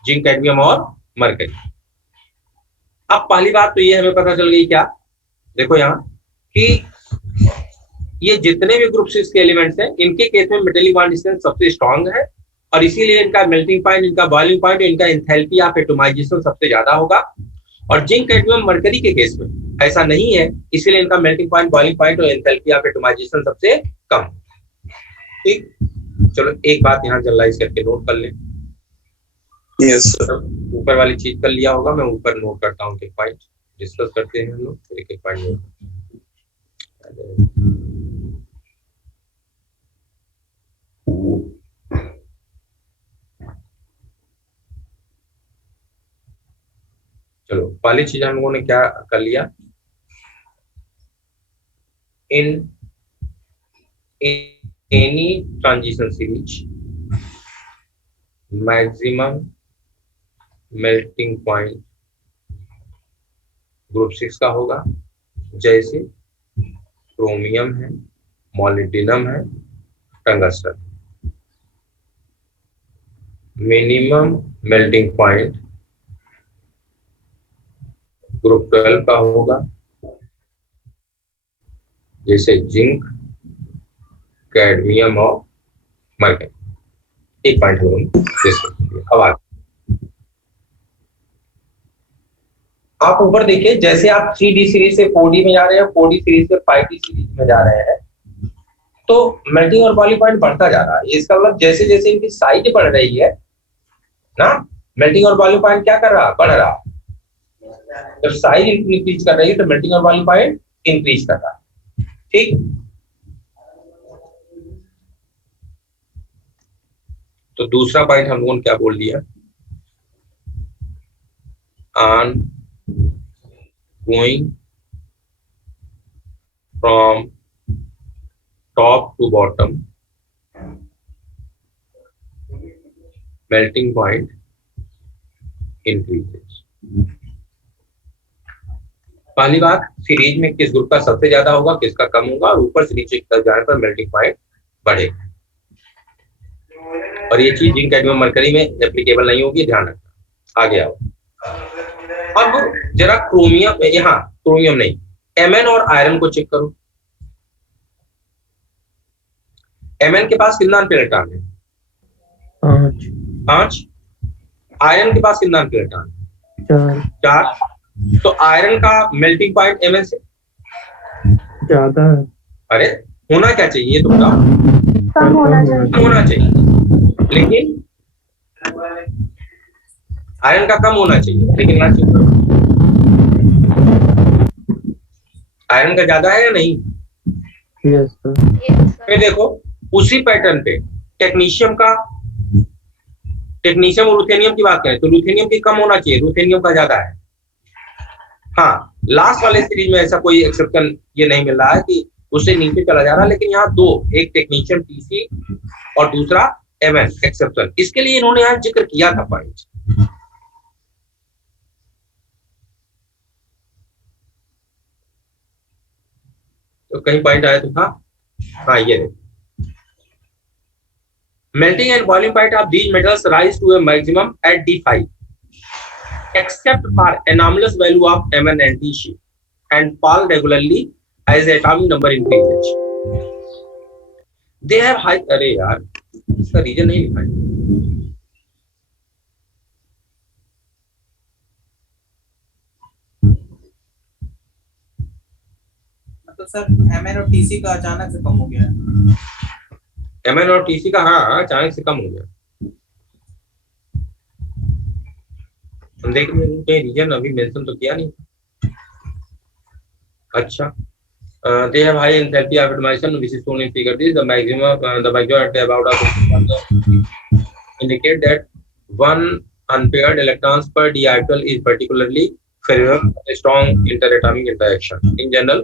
जिंक, कैडमियम और मरकरी। अब पहली बात तो ये हमें पता चल गई क्या, देखो यहाँ कि ये जितने भी ग्रुप 6 के एलिमेंट्स हैं, इनके केस में मेटेलिक बॉन्ड डिस्टेंस सबसे स्ट्रांग है, और इसीलिए इनका मेल्टिंग पॉइंट, इनका बॉइलिंग पॉइंट, इनका एंथैल्पी ऑफ एटोमाइजेशन सबसे ज्यादा होगा। और जिंक, कैडमियम, मरकरी के केस में ऐसा नहीं है, इसीलिए इनका मेल्टिंग पॉइंट, बॉइलिंग पॉइंट और एंथैल्पी ऑफ एटोमाइजेशन सबसे कम। ठीक, चलो एक बात यहाँ जनरलाइज करके नोट कर लें। Yes sir. ऊपर वाली चीज कर लिया होगा, मैं ऊपर नोट करता हूँ, एक पॉइंट डिस्कस करते हैं हम लोग, एक एक पॉइंट नोट। चलो पहली चीज हम लोगों ने क्या कर लिया, in any transition series maximum melting point group 6 का होगा, जैसे क्रोमियम है, मोलिब्डेनम है, tungsten. Minimum melting point group 12 का होगा, जैसे जिंक, कैडमियम और मरकरी। एक पॉइंट हम अब आप ऊपर देखिए, जैसे आप 3D सीरीज से 4D में जा रहे हैं, 4D सीरीज से 5D सीरीज में जा रहे हैं, तो मेल्टिंग और बॉइलिंग पॉइंट बढ़ता जा रहा है। इसका मतलब जैसे जैसे इनकी साइज बढ़ रही है ना, मेल्टिंग और बॉइलिंग पॉइंट क्या कर रहा? बढ़ रहा। जब साइज इंक्रीज कर रही है तो मेल्टिंग और बॉइलिंग पॉइंट इंक्रीज कर रहा है। ठीक, तो दूसरा पॉइंट हम लोगों ने क्या बोल दिया, on going from top to bottom melting point increases. पहली बात, सीरीज में किस ग्रुप का सबसे ज्यादा होगा, किसका कम होगा, और ऊपर से नीचे की तरफ जाने पर मेल्टिंग पॉइंट बढ़ेगा। और ये चीज जिंक, कैडमियम, मरकरी में एप्लीकेबल नहीं होगी, ध्यान रखना। आगे आओ, अब जरा क्रोमियम, यहाँ क्रोमियम नहीं, Mn और आयरन को चेक करो। Mn के पास कितना इलेक्ट्रॉन है? 5। आयरन के पास कितना इलेक्ट्रॉन है? 4। तो आयरन का मेल्टिंग पॉइंट Mn से ज्यादा है। अरे होना क्या चाहिए, ये तो बताओ। कम होना चाहिए। कम होना चाहिए, लेकिन आयरन का कम होना चाहिए, लेकिन ना चेक करो, आयरन का ज्यादा है या नहीं? Yes sir. फिर देखो उसी पैटर्न पे टेक्नीशियम और रुथेनियम की बात करें तो रुथेनियम की कम होना चाहिए, रुथेनियम का ज्यादा है। हाँ, लास्ट वाले सीरीज में ऐसा कोई एक्सेप्शन ये नहीं मिल रहा है कि उससे नीचे चला जा रहा है, लेकिन यहाँ दो, एक टेक्नीशियम TC और दूसरा Mn एक्सेप्शन, इसके लिए इन्होंने यहाँ जिक्र किया था पॉइंट। तो कहीं पॉइंट आया तो था, हाँ ये melting and boiling point of these metals rise to a maximum at D5 except for anomalous value of Mn and Tc and fall regularly as the atomic number increases. They have high, अरे यार इसका reason नहीं लिखा है। Sir MN और TC का अचानक से कम हो गया है। MN और TC का हाँ अचानक से कम हो गया। हम देख रहे हैं कहीं रीजन अभी मेंशन तो किया नहीं। अच्छा, they have high enthalpy optimization which is shown in figure this. The majority about indicate that one unpaired electrons per d orbital is particularly favorable for a strong interatomic interaction. In general,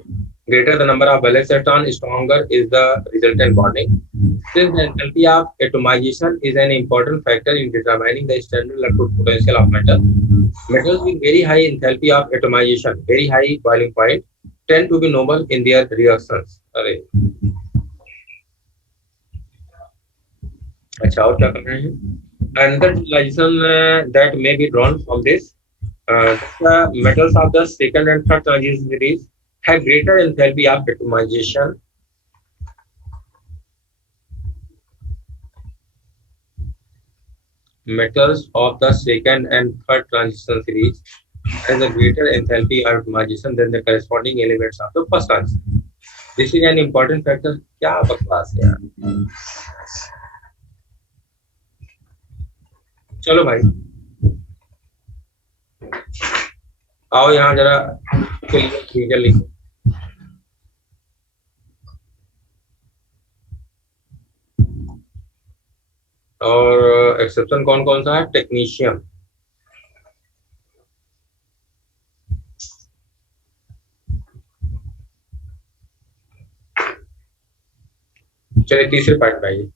greater the number of valence electrons, stronger is the resultant bonding. Since the enthalpy of atomization is an important factor in determining the standard electrode potential of metal, metals with very high enthalpy of atomization, very high boiling point, tend to be noble in their reactions. अरे अच्छा, और क्या कर रहे हैं? Another generalization that may be drawn from this, the metals of the second and third transition series have greater enthalpy of atomization. Metals of the second and third transition series has a greater enthalpy of atomization than the corresponding elements of the first transition. This is an important factor. क्या बकवास है यार। चलो भाई आओ यहाँ जरा clear लिखो। और एक्सेप्शन कौन कौन सा है? टेक्नीशियन, चलिए तीसरे पार्ट में आइए।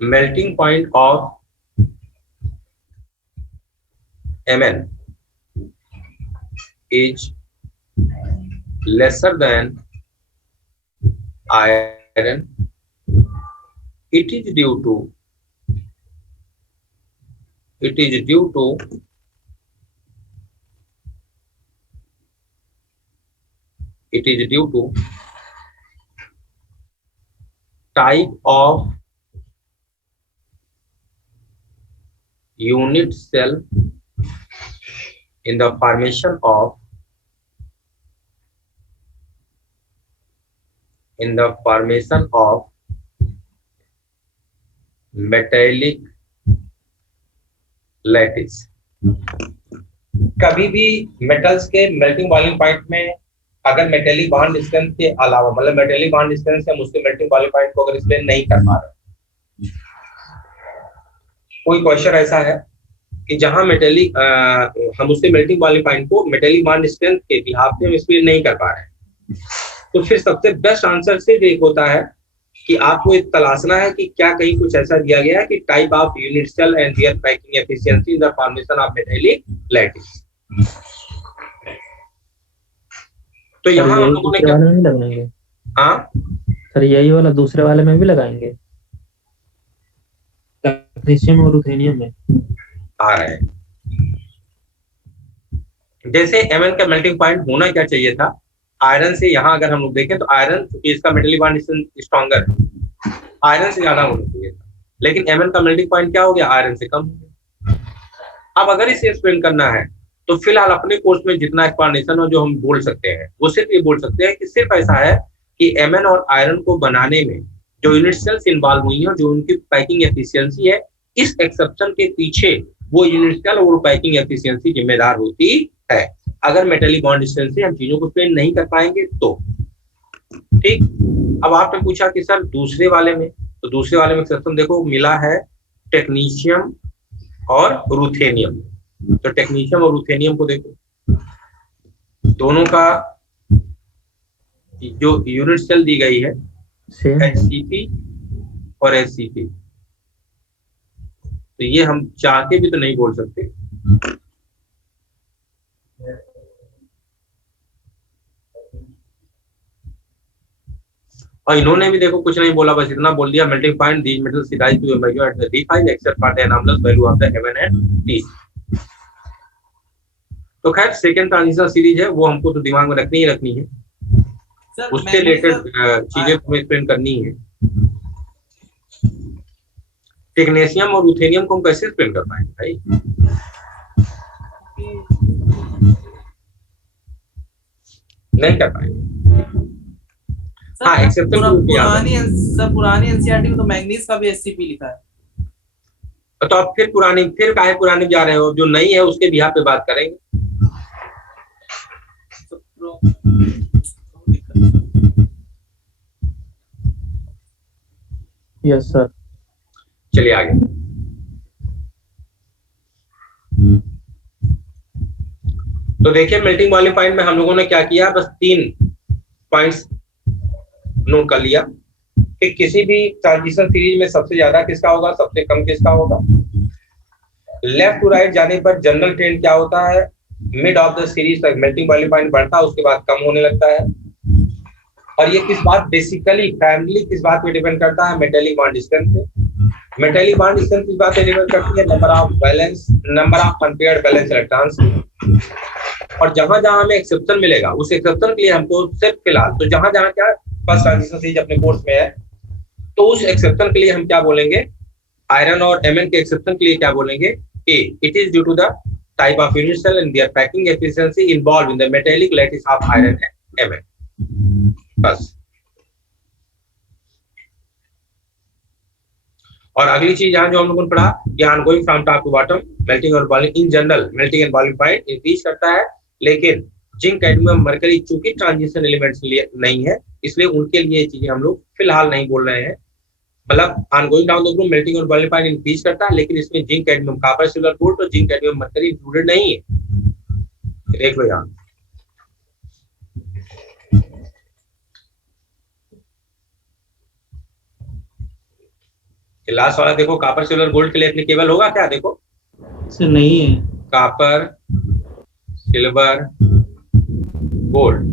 melting point of Mn is lesser than iron. It is due to type of unit cell in the formation of metallic lattice। कभी भी मेटल्स के मेल्टिंग बॉइलिंग पॉइंट में अगर मेटेलिक बॉन्ड डिस्टेंस के अलावा, मतलब मेटेलिक बॉन्ड डिस्टेंस से हम उसके मेल्टिंग बॉइलिंग पॉइंट को अगर एक्सप्लेन नहीं कर पा रहे, कोई क्वेश्चन ऐसा है कि जहां मेटेलिक हम उसके मेल्टिंग बॉइलिंग पॉइंट को मेटेलिक बॉन्ड डिस्टेंस के बिहाफ पे हम एक्सप्लेन नहीं कर पा रहे हैं, तो फिर सबसे बेस्ट आंसर सिर्फ एक होता है कि आपको एक तलाशना है कि क्या कहीं कुछ ऐसा दिया गया है कि type of unit cell and their packing efficiency in the formation of metallic lattice. तो यहाँ हम लोगों ने क्या लगाएंगे? हाँ सर यही वाला दूसरे वाले में भी लगाएंगे, टेक्नीशियम और रुथेनियम में आ रहे हैं। जैसे Mn का मेल्टिंग पॉइंट होना क्या चाहिए था आयरन से, यहाँ अगर हम लोग देखें तो आयरन इसका मेटेलिक बॉन्ड स्ट्रॉन्गर है, आयरन से ज्यादा होना चाहिए था, लेकिन Mn का मेल्टिंग पॉइंट क्या हो गया? आयरन से कम हो गया। अब अगर इसे एक्सप्लेन करना है तो फिलहाल अपने कोर्स में जितना एक्सप्लेनेशन हो जो हम बोल सकते हैं वो सिर्फ ये बोल सकते हैं कि सिर्फ ऐसा है कि Mn और आयरन को बनाने में जो यूनिट सेल्स इन्वॉल्व हुई हैं और जो उनकी पैकिंग एफिशिएंसी है, इस एक्सेप्शन के पीछे वो यूनिट सेल और पैकिंग एफिशिएंसी जिम्मेदार होती है। अगर मेटेलिक बॉन्ड डिस्टेंस से हम चीजों को एक्सप्लेन नहीं कर पाएंगे तो ठीक। अब आपने पूछा कि सर दूसरे वाले में, तो दूसरे वाले में एक्सेप्शन देखो मिला है टेक्नीशियम और रुथेनियम। तो टेक्नीशियम और रुथेनियम को देखो, दोनों का जो यूनिट सेल दी गई है HCP और HCP, तो ये हम चाह के भी तो नहीं बोल सकते। और इन्होंने भी देखो कुछ नहीं बोला, बस इतना बोल दिया melting point these metals rise to major at the D5 except for the anomalous value of the Mn and T। तो खैर सेकंड ट्रांजिशन सीरीज है वो हमको तो दिमाग में रखनी ही रखनी है, उससे रिलेटेड चीजें तुम्हें एक्सप्लेन करनी है। टेक्नेशियम और रुथेनियम को हम कैसे एक्सप्लेन कर पाएंगे भाई? नहीं कर पाएंगे। हाँ, एक्सेप्शन पुरानी एनसीईआरटी में तो मैग्नीज का भी एससीपी लिखा है। तो आप फिर काहे पुरानी जा रहे हो? जो नहीं है उसके बिहार पे बात करेंगे। Yes sir. चलिए आगे। तो देखिए मेल्टिंग बॉइलिंग पॉइंट में हम लोगों ने क्या किया, बस 3 पॉइंट्स नोट कर लिया कि किसी भी ट्रांजिशन सीरीज में सबसे ज्यादा किसका होगा, सबसे कम किसका होगा। लेफ्ट टू राइट जाने पर जनरल ट्रेंड क्या होता है, मिड ऑफ द सीरीज तक मेल्टिंग बॉइलिंग पॉइंट बढ़ता है, उसके बाद कम होने लगता है। और ये किस बात बेसिकली प्राइमरी किस बात पे डिपेंड करता है, मेटेलिक बॉन्ड स्ट्रेंथ पे। मेटेलिक बॉन्ड स्ट्रेंथ किस बात पे डिपेंड करती है, number of unpaired balance electrons. और जहां जहां हमें एक्सेप्शन मिलेगा उस एक्सेप्शन के लिए हमको सिर्फ फिलहाल तो जहां जहां क्या फर्स्ट ट्रांजिशन सीरीज अपने कोर्स में है, तो उस एक्सेप्शन के लिए हम क्या बोलेंगे, आयरन और एमएन के एक्सेप्शन के लिए क्या बोलेंगे कि it is due to the type of unit cell and their packing efficiency involve in the metallic lattice of iron and MN. बस। और अगली चीज यहाँ जो हम लोगों ने पढ़ा कि on going from top to bottom melting और boiling in general melting and boiling point increase करता है, लेकिन जिंक कैडमियम मरकरी चूंकि ट्रांजिशन एलिमेंट्स नहीं है इसलिए उनके लिए ये चीजें हम लोग फिलहाल नहीं बोल रहे हैं। मतलब ongoing down the group melting और बॉइलिंग पॉइंट इंक्रीज करता है, लेकिन इसमें zinc cadmium copper silver gold और जिंक कैडमियम मरकरी इंक्लूडेड नहीं है। देख लो यहाँ लास्ट वाला देखो, कॉपर सिल्वर गोल्ड के लिए एप्लीकेबल होगा क्या? देखो सर नहीं है। कॉपर सिल्वर गोल्ड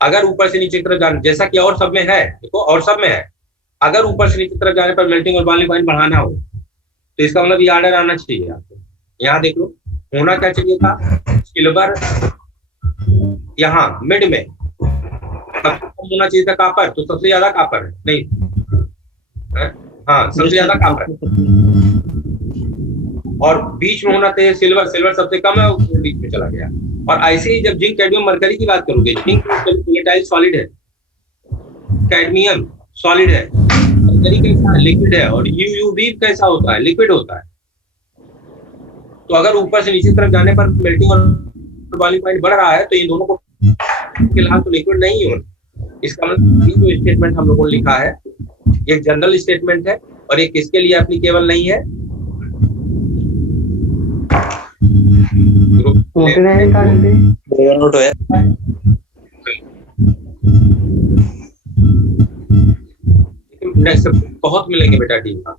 अगर ऊपर से नीचे की तरफ जाने, जैसा कि और सब में है, देखो और सब में है, अगर ऊपर से नीचे की तरफ जाने पर मेल्टिंग और बॉइलिंग पॉइंट बढ़ाना हो तो इसका मतलब ये ऑर्डर आना चाहिए आपको। यहाँ देख लो होना क्या चाहिए था, सिल्वर यहाँ मिड में होना चाहिए था कॉपर, तो सबसे ज्यादा कॉपर है नहीं है? हाँ सबसे ज्यादा कॉपर और बीच में होना चाहिए सिल्वर, सिल्वर सबसे कम है वो बीच में चला गया। और ऐसे ही जब जिंक कैडमियम मरकरी की बात करोगे, जिंक वोलेटाइल सॉलिड है, कैडमियम सॉलिड है, मरकरी कैसा है, लिक्विड है, और यूयूवी कैसा होता है, लिक्विड होता है। तो अगर ऊपर से नीचे तरफ जाने पर मेल्टिंग और बॉइलिंग पॉइंट बढ़ रहा है तो इन दोनों को फिलहाल तो लिक्विड नहीं हो। इसका मतलब जो स्टेटमेंट हम लोगों ने लिखा है ये जनरल स्टेटमेंट है और ये किसके लिए एप्लीकेबल नहीं है, बहुत मिलेंगे बेटा टीम का।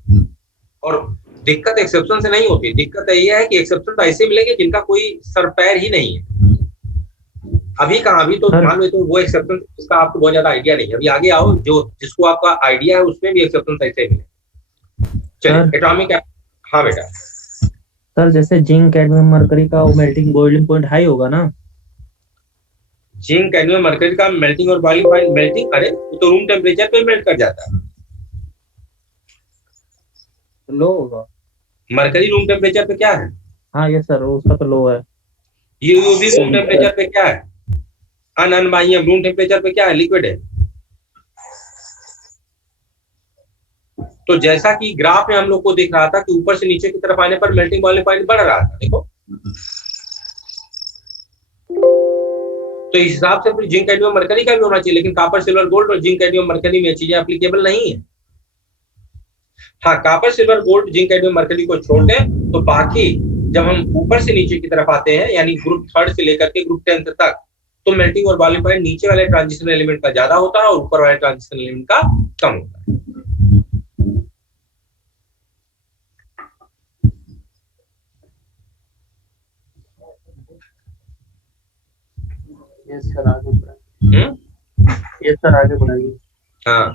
और दिक्कत एक्सेप्शन से नहीं होती, दिक्कत ये है कि एक्सेप्शन तो ऐसे मिलेंगे जिनका कोई सर पैर ही नहीं है। अभी कहाँ, अभी तो मान लो तो वो एक्सेप्शन जिसका आपको बहुत ज्यादा आइडिया नहीं है, अभी आगे आओ जो जिसको आपका आइडिया है उसमें भी एक्सेप्शन ऐसे मिले। चलिए एटॉमिक, हाँ बेटा। सर जैसे जिंक कैडमियम मरकरी का मेल्टिंग बॉइलिंग पॉइंट हाई होगा ना, जिंक कैडमियम मरकरी का मेल्टिंग और बॉइलिंग पॉइंट मेल्टिंग, अरे तो रूम टेम्परेचर पे मेल्ट कर जाता है, लो होगा। मरकरी रूम टेम्परेचर पे क्या है? हाँ ये सर उसका तो लो है। यूवी रूम टेम्परेचर पे क्या है? अनबाह्यम रूम टेम्परेचर पे क्या है? लिक्विड है। तो जैसा कि ग्राफ में हम लोग को दिख रहा था कि ऊपर से नीचे की तरफ आने पर मेल्टिंग बॉइलिंग पॉइंट बढ़ रहा था, देखो। तो इस हिसाब से जिंक कैडमियम मरकरी का भी होना चाहिए, लेकिन कॉपर सिल्वर गोल्ड और जिंक कैडमियम मरकरी में चीजें एप्लीकेबल नहीं है। हाँ copper silver gold zinc cadmium mercury को छोड़ दें तो बाकी जब हम ऊपर से नीचे की तरफ आते हैं यानी ग्रुप 3 से लेकर के ग्रुप 10 तक, तो मेल्टिंग और बॉइलिंग पॉइंट नीचे वाले ट्रांजिशन एलिमेंट का ज्यादा होता है और ऊपर वाले ट्रांजिशन एलिमेंट का कम होता है। यस सर आगे बढ़ाइए। यस सर आगे बढ़ाइए। हाँ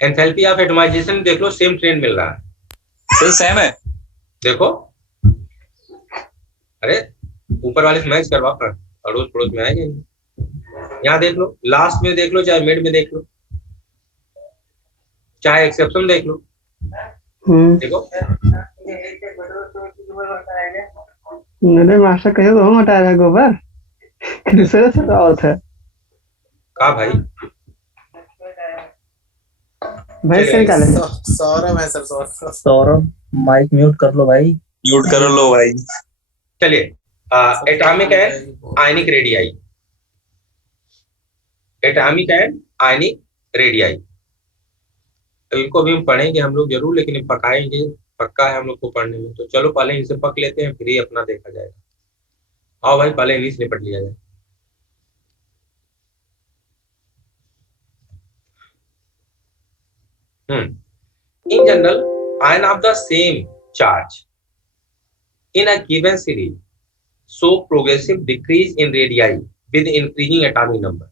एंथैल्पी ऑफ एटमाइजेशन देख लो, सेम ट्रेंड मिल रहा है, तो सेम है। देखो अरे ऊपर वाले से मैच करवा, अड़ोस पड़ोस में आएंगे। यहाँ देख लो, लास्ट में देख लो, चाहे मिड में देख लो, चाहे एक्सेप्शन देख लो, देखो मेरे मास्टर कहे तो हम हटाएगा गोबर दूसरे से और था कहा भाई भाई से निकाले सौरभ है सर, सौरभ माइक म्यूट कर लो भाई, म्यूट कर लो भाई। चलिए, atomic and ionic radii, atomic and ionic radii, इनको भी हम पढ़ेंगे हम लोग जरूर, लेकिन पकाएंगे, पक्का है हम लोग को पढ़ने में। तो चलो पहले इनसे पक लेते हैं, फिर ही अपना देखा जाएगा। आओ भाई, पहले इंग्लिश निपट लिया जाए। In general, ion of the same charge in a given series show progressive decrease in radii with increasing atomic number.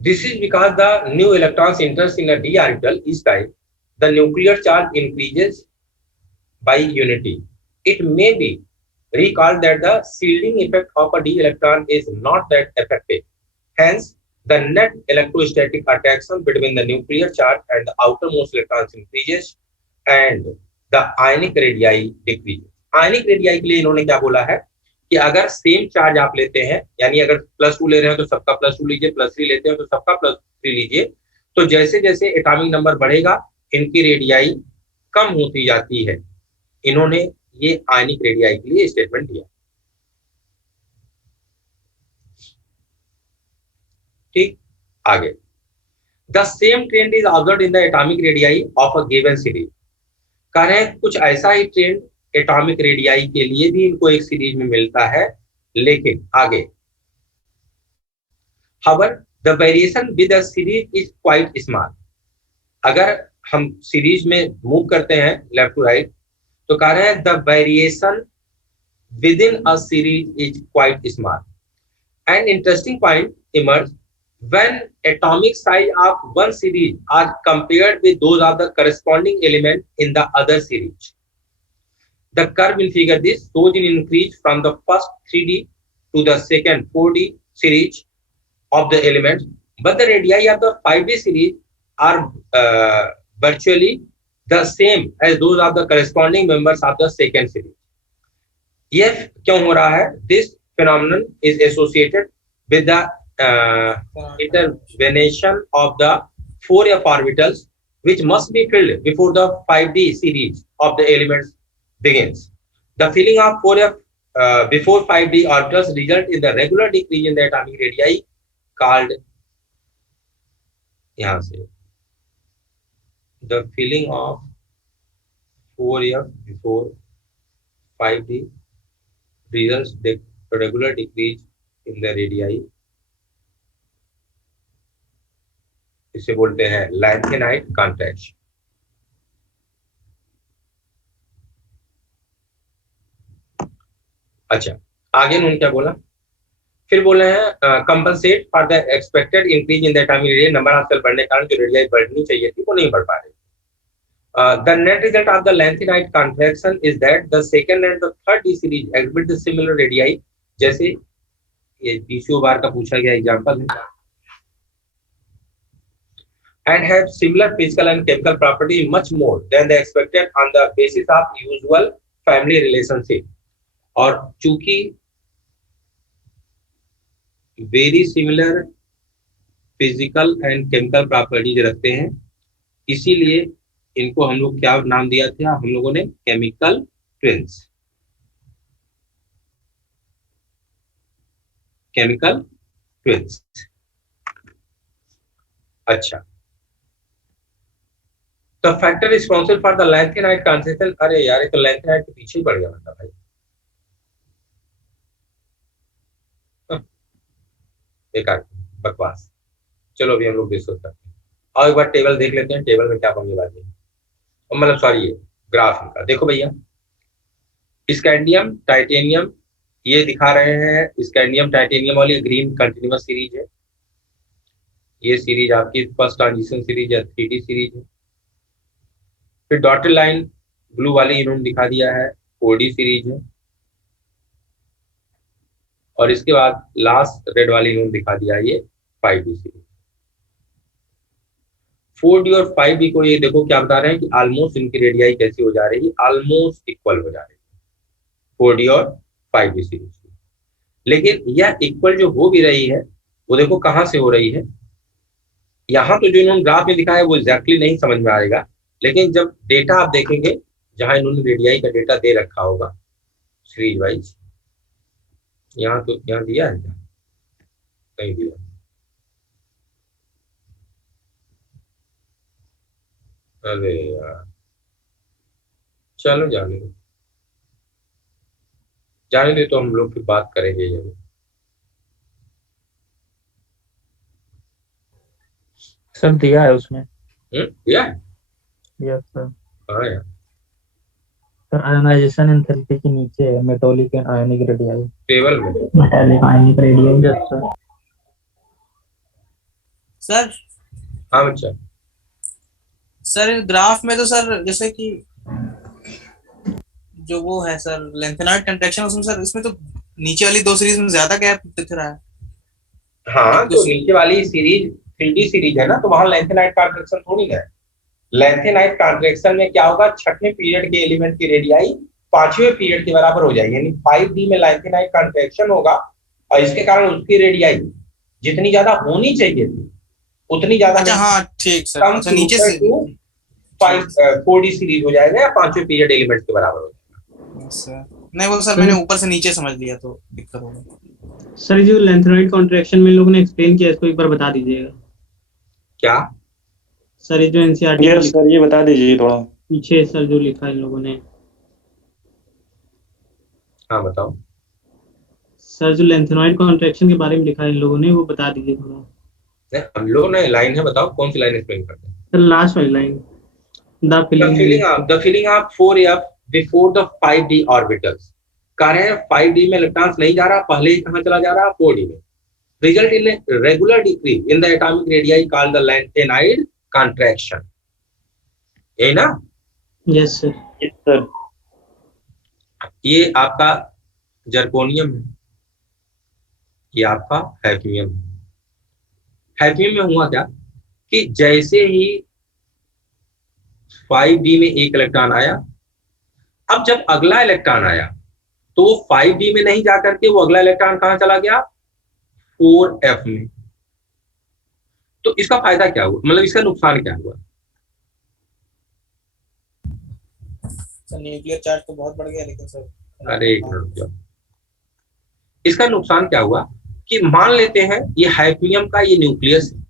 This is because the new electrons enters in a d orbital each time the nuclear charge increases by unity. It may be recalled that the shielding effect of a d electron is not that effective. Hence, the net electrostatic attraction between the nuclear charge and the outermost electrons increases and the ionic radii decreases. Ionic radii के लिए इन्होंने क्या बोला है कि अगर same charge आप लेते हैं, यानी अगर +2 ले रहे हैं तो सबका +2 लीजिए, +3 लेते हैं तो सबका +3 लीजिए, तो जैसे जैसे एटॉमिक नंबर बढ़ेगा इनकी रेडियाई कम होती जाती है। इन्होंने ये आयनिक रेडियाई के लिए स्टेटमेंट दिया। ठीक, आगे, the same trend is observed in the atomic radii of a given series. कह रहे हैं कुछ ऐसा ही ट्रेंड एटॉमिक रेडियाई के लिए भी इनको एक सीरीज में मिलता है, लेकिन आगे, however the variation with the series is quite small। अगर हम सीरीज में मूव करते हैं लेफ्ट टू राइट तो कह रहे हैं the variation within a series is quite small. An interesting point emerge when atomic size of one series are compared with those of the corresponding element in the other series. The curve in figure this shows an increase from the first 3D to the second 4D series of the elements, but the radii of the 5D series are virtually the same as those of the corresponding members of the second series. ये क्यों हो रहा है? This phenomenon is associated with the intervention of the 4f orbitals, which must be filled before the 5D series of the elements begins. The filling of 4f before 5D orbitals result in the regular decrease in the atomic radii called, यहाँ से, the filling of 4f before 5D results the regular decrease in the radii, इसे बोलते हैं lanthanide contraction. अच्छा, आगे उन्होंने क्या बोला, फिर बोले हैं compensate for the expected increase in the atomic radius, number of shell बढ़ने के कारण जो रेडियस बढ़नी चाहिए थी वो नहीं बढ़ पा रही। The net result of the lanthanide contraction is that the second and the third D series exhibit the similar radii, जैसे ये पीसीओ बार का पूछा गया एग्जांपल है, and have similar physical and chemical property much more than the expected on the basis of usual family relationship। और चूंकि very similar physical and chemical properties रखते हैं, इसीलिए इनको हम लोग क्या नाम दिया था हम लोगों ने, केमिकल ट्विन्स। Chemical twins. अच्छा, तो factor responsible for the lanthanide transition, अरे यार ये तो लैंथेनाइट के पीछे ही पड़ गया मतलब भाई, बेकार बकवास। चलो अभी हम लोग डिस्कस करते हैं और एक बार टेबल देख लेते हैं, टेबल में क्या कमी बाकी है, मतलब सॉरी ये ग्राफ इनका देखो भैया, स्कैंडियम, टाइटेनियम, ये दिखा रहे हैं स्कैंडियम टाइटेनियम वाली ग्रीन कंटिन्यूअस सीरीज है। ये सीरीज आपकी फर्स्ट ट्रांजिशन सीरीज है, 3D सीरीज है। फिर डॉटेड लाइन ब्लू वाली इन्होंने दिखा दिया है, 4D सीरीज है। और इसके बाद लास्ट रेड वाली इन्होंने दिखा दिया है, ये 5D सीरीज। 4D और 5D को ये देखो क्या बता रहे हैं कि ऑलमोस्ट इनकी रेडियाई कैसी हो जा रही है, ऑलमोस्ट इक्वल हो जा रही है 4D और 5D सीरीज। लेकिन यह इक्वल जो हो भी रही है वो देखो कहां से हो रही है। यहां तो जो इन्होंने ग्राफ में दिखाया है वो एग्जैक्टली नहीं समझ में आएगा, लेकिन जब डेटा आप देखेंगे जहां इन्होंने रेडियाई का डेटा दे रखा होगा सीरीज वाइज, यहाँ तो यहाँ दिया है क्या, नहीं दिया। अरे यार चलो जाने दे तो हम लोग फिर बात करेंगे ये। सर दिया है उसमें। दिया है। Yes sir. हाँ यार सर आयनाइजेशन एंथैल्पी के नीचे है metallic and ionic radii table में। Metallic ionic radii. Yes sir. Sir हाँ बच्चा। सर ग्राफ में तो सर जैसे कि जो वो है सर लेंथेनॉइड कंट्रैक्शन, उसमें सर इसमें तो नीचे वाली दो सीरीज में ज्यादा गैप दिख रहा है। हाँ तो नीचे वाली सीरीज 3D सीरीज है ना, तो वहां लेंथेनाइड कॉन्ट्रैक्शन थोड़ी है। लेंथेनाइड कॉन्ट्रैक्शन में क्या होगा, छठवें पीरियड के एलिमेंट की रेडियाई पांचवें पीरियड के बराबर हो जाएगी, यानी 5D में लेंथेनाइड कॉन्ट्रैक्शन होगा और इसके कारण उसकी रेडियाई जितनी ज्यादा होनी चाहिए थी उतनी ज्यादा। अच्छा हाँ ठीक सर। अच्छा नीचे से 4D सीरीज हो जाएगा या पांचवें पीरियड एलिमेंट के बराबर हो जाएगा। सर नहीं वो सर मैंने ऊपर से नीचे समझ लिया तो दिक्कत होगा। सर जो लेंथेनॉइड कॉन्ट्रैक्शन में इन लोगों ने एक्सप्लेन किया इसको एक बार बता दीजिएगा। क्या सर ये जो एनसीईआरटी यस सर ये बता दीजिए थोड़ा पीछे सर जो लिखा है इन लोगों ने। हाँ बताओ सर जो लेंथेनॉइड कॉन्ट्रैक्शन के बारे में लिखा है इन लोगों ने वो बता दीजिए थोड़ा। हम लोग ने लाइन है, बताओ कौन सी लाइन एक्सप्लेन करते हैं। सर लास्ट वाली line the filling of 4f before the 5D orbitals. कह रहे हैं 5D में इलेक्ट्रॉन्स नहीं जा रहा, पहले ही कहां चला जा रहा, 4D में। Result in regular decrease in the atomic radii called the lanthanide contraction. यही ना? Yes sir. Yes sir. ये आपका जर्कोनियम है, ये आपका हैफनियम है। हैफनियम में हुआ क्या कि जैसे ही 5D में एक इलेक्ट्रॉन आया, अब जब अगला इलेक्ट्रॉन आया तो वो 5D में नहीं जाकर के वो अगला इलेक्ट्रॉन कहां चला गया, 4f में। तो इसका फायदा क्या हुआ, मतलब इसका नुकसान क्या हुआ? सर न्यूक्लियर चार्ज तो बहुत बढ़ गया, लेकिन सर अरे एक मिनट रुक जाओ। इसका नुकसान क्या हुआ कि मान लेते हैं ये हाइफनियम का ये न्यूक्लियस है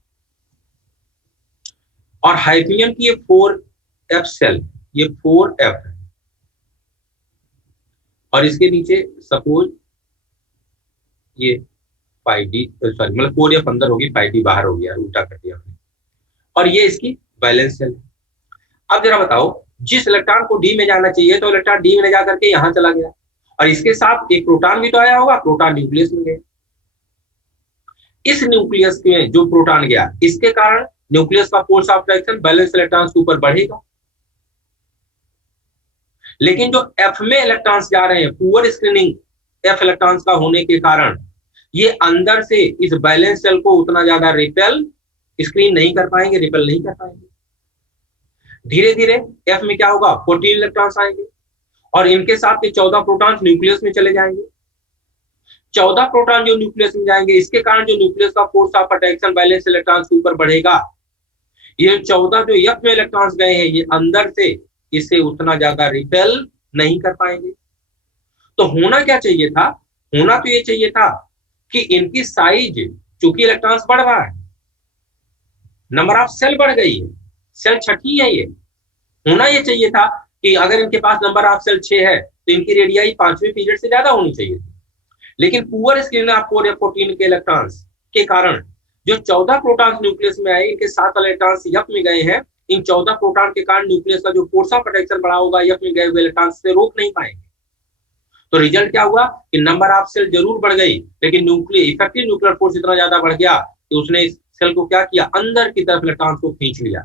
और हाइफनियम की ये 4f सेल, ये 4f है और इसके नीचे सपोज ये 5D सॉरी मतलब 4f अंदर होगी 5D बाहर हो गया, उल्टा कर दिया हमने। और ये इसकी बैलेंस सेल। अब जरा बताओ, जिस इलेक्ट्रॉन को D में जाना चाहिए तो इलेक्ट्रॉन D में ले जाकर के यहां चला गया और इसके साथ एक प्रोटॉन भी तो आया होगा, प्रोटॉन न्यूक्लियस में गया। इस न्यूक्लियस में जो प्रोटॉन गया इसके कारण न्यूक्लियस का force of attraction balance electrons के ऊपर बढ़ेगा। लेकिन जो F में इलेक्ट्रॉन्स जा रहे हैं, पुअर स्क्रीनिंग F इलेक्ट्रॉन्स का होने के कारण ये अंदर से इस बैलेंस सेल को उतना ज्यादा रिपेल स्क्रीन नहीं कर पाएंगे, रिपेल नहीं कर पाएंगे। धीरे धीरे F में क्या होगा, 14 इलेक्ट्रॉन्स आएंगे और इनके साथ के 14 प्रोटॉन्स न्यूक्लियस में चले जाएंगे। 14 प्रोटॉन जो न्यूक्लियस में जाएंगे इसके कारण जो न्यूक्लियस का force of attraction balance electrons के ऊपर बढ़ेगा। ये 14 जो F में इलेक्ट्रॉन्स गए हैं ये अंदर से इसे उतना ज्यादा रिपेल नहीं कर पाएंगे। तो होना क्या चाहिए था, होना तो ये चाहिए था कि इनकी साइज, चूंकि इलेक्ट्रॉन्स बढ़ रहा है, नंबर ऑफ सेल बढ़ गई है, सेल छठी है, ये होना ये चाहिए था कि अगर इनके पास नंबर ऑफ सेल 6 है तो इनकी रेडियाई 5वें पीरियड से ज्यादा होनी चाहिए थी। लेकिन पुअर स्क्रीनिंग ऑफ 4 या 14 के इलेक्ट्रॉन्स के कारण जो 14 प्रोटॉन्स न्यूक्लियस में आए, इनके 7 इलेक्ट्रॉन्स F में गए हैं। इन 14 प्रोटॉन के कारण न्यूक्लियस का जो फोर्स ऑफ अट्रैक्शन बढ़ा होगा F में गए हुए इलेक्ट्रॉन्स से रोक नहीं पाएंगे। तो रिजल्ट क्या हुआ कि नंबर ऑफ सेल जरूर बढ़ गई, लेकिन इफेक्टिव न्यूक्लियर फोर्स इतना ज्यादा बढ़ गया कि उसने इस सेल को क्या किया, अंदर की तरफ इलेक्ट्रॉन को खींच लिया।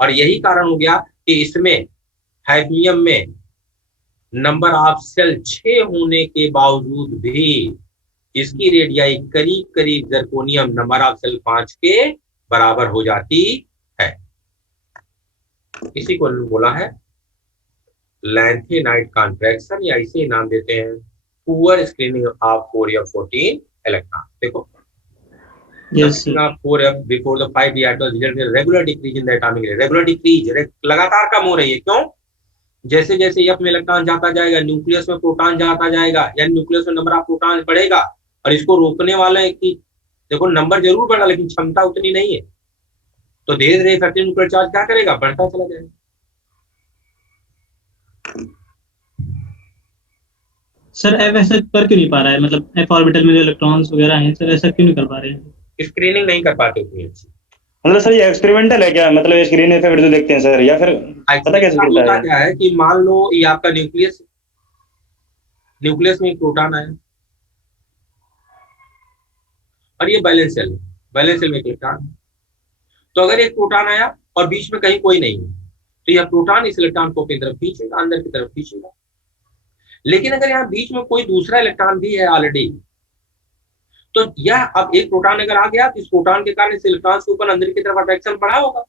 और यही कारण हो गया कि इसमें हाइड्रोनियम में नंबर ऑफ सेल 6 होने के बावजूद भी इसकी रेडियाई करीब करीब जर्कोनियम नंबर ऑफ सेल 5 के बराबर हो जाती है। इसी को बोला है लैंथेनाइट कॉन्ट्रैक्शन, या इसे नाम देते हैं poor screening of 4f14 electron. देखो Yes, 4f before the 5d atom result in regular decrease in the atomic rate. Regular decrease लगातार कम हो रही है। क्यों? जैसे जैसे f में इलेक्ट्रॉन जाता जाएगा, न्यूक्लियस में प्रोटॉन जाता जाएगा, यानी न्यूक्लियस में नंबर ऑफ प्रोटॉन बढ़ेगा, और इसको रोकने वाला है कि देखो नंबर जरूर बढ़ा लेकिन क्षमता उतनी नहीं है, तो धीरे धीरे इफेक्टिव न्यूक्लियर चार्ज क्या करेगा, बढ़ता चला जाएगा। सर एफ ऐसा कर क्यों नहीं पा रहा है, मतलब एफ ऑर्बिटल में जो इलेक्ट्रॉन्स वगैरह हैं सर ऐसा क्यों नहीं कर पा रहे हैं? स्क्रीनिंग नहीं कर पाते उतनी अच्छी। मतलब सर ये एक्सपेरिमेंटल है क्या, मतलब स्क्रीन इफेक्ट जो देखते हैं सर, या फिर पता कैसे चलता होता है? क्या है कि मान लो ये आपका न्यूक्लियस में एक प्रोटॉन आया और ये बैलेंस सेल में एक इलेक्ट्रॉन। तो अगर एक प्रोटॉन आया और बीच में कहीं कोई नहीं है तो यह प्रोटॉन इस इलेक्ट्रॉन को अपनी तरफ खींचेगा, अंदर की तरफ खींचेगा। लेकिन अगर यहाँ बीच में कोई दूसरा इलेक्ट्रॉन भी है ऑलरेडी, तो यह अब एक प्रोटॉन अगर आ गया तो इस प्रोटॉन के कारण इस इलेक्ट्रॉन के ऊपर अंदर की तरफ अट्रैक्शन बढ़ा होगा।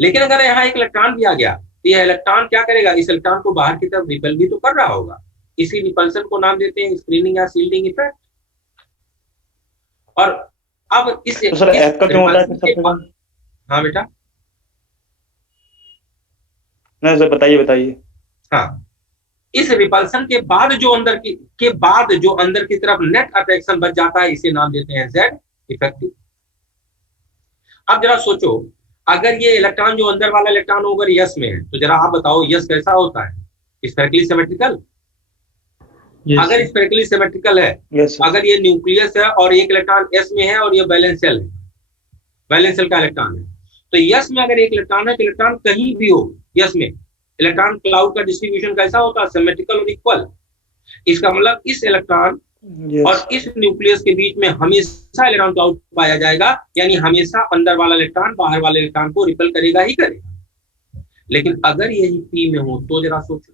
लेकिन अगर यहाँ एक इलेक्ट्रॉन भी आ गया तो यह इलेक्ट्रॉन क्या करेगा, इस इलेक्ट्रॉन को बाहर की तरफ रिपेल भी तो कर रहा होगा। इसी रिपल्सन को नाम देते हैं स्क्रीनिंग या शील्डिंग इफेक्ट। और अब इस तो सर एफ का क्यों होता है सबसे कम? हाँ बेटा, नहीं सर बताइए। हाँ, इस रिपल्सन के बाद जो अंदर की तरफ नेट अट्रैक्शन बच जाता है, इसे नाम देते हैं जेड इफेक्टिव। अब जरा सोचो, अगर ये इलेक्ट्रॉन जो अंदर वाला इलेक्ट्रॉन अगर यस में है तो जरा आप बताओ यस कैसा होता है, स्फेरिकली सिमेट्रिकल। अगर स्फेरिकली सिमेट्रिकल है, अगर ये न्यूक्लियस है और एक इलेक्ट्रॉन एस में है और ये बैलेंस सेल है, बैलेंस सेल का इलेक्ट्रॉन है, तो यस में अगर एक इलेक्ट्रॉन है तो इलेक्ट्रॉन कहीं भी हो यस में इलेक्ट्रॉन क्लाउड का डिस्ट्रीब्यूशन कैसा होता है, सिमेट्रिकल और इक्वल। इसका मतलब इस इलेक्ट्रॉन और इस न्यूक्लियस के बीच में हमेशा इलेक्ट्रॉन क्लाउड पाया जाएगा, यानी हमेशा अंदर वाला इलेक्ट्रॉन बाहर वाले इलेक्ट्रॉन को रिपेल करेगा ही करेगा। लेकिन अगर यही पी में हो तो जरा सोचो,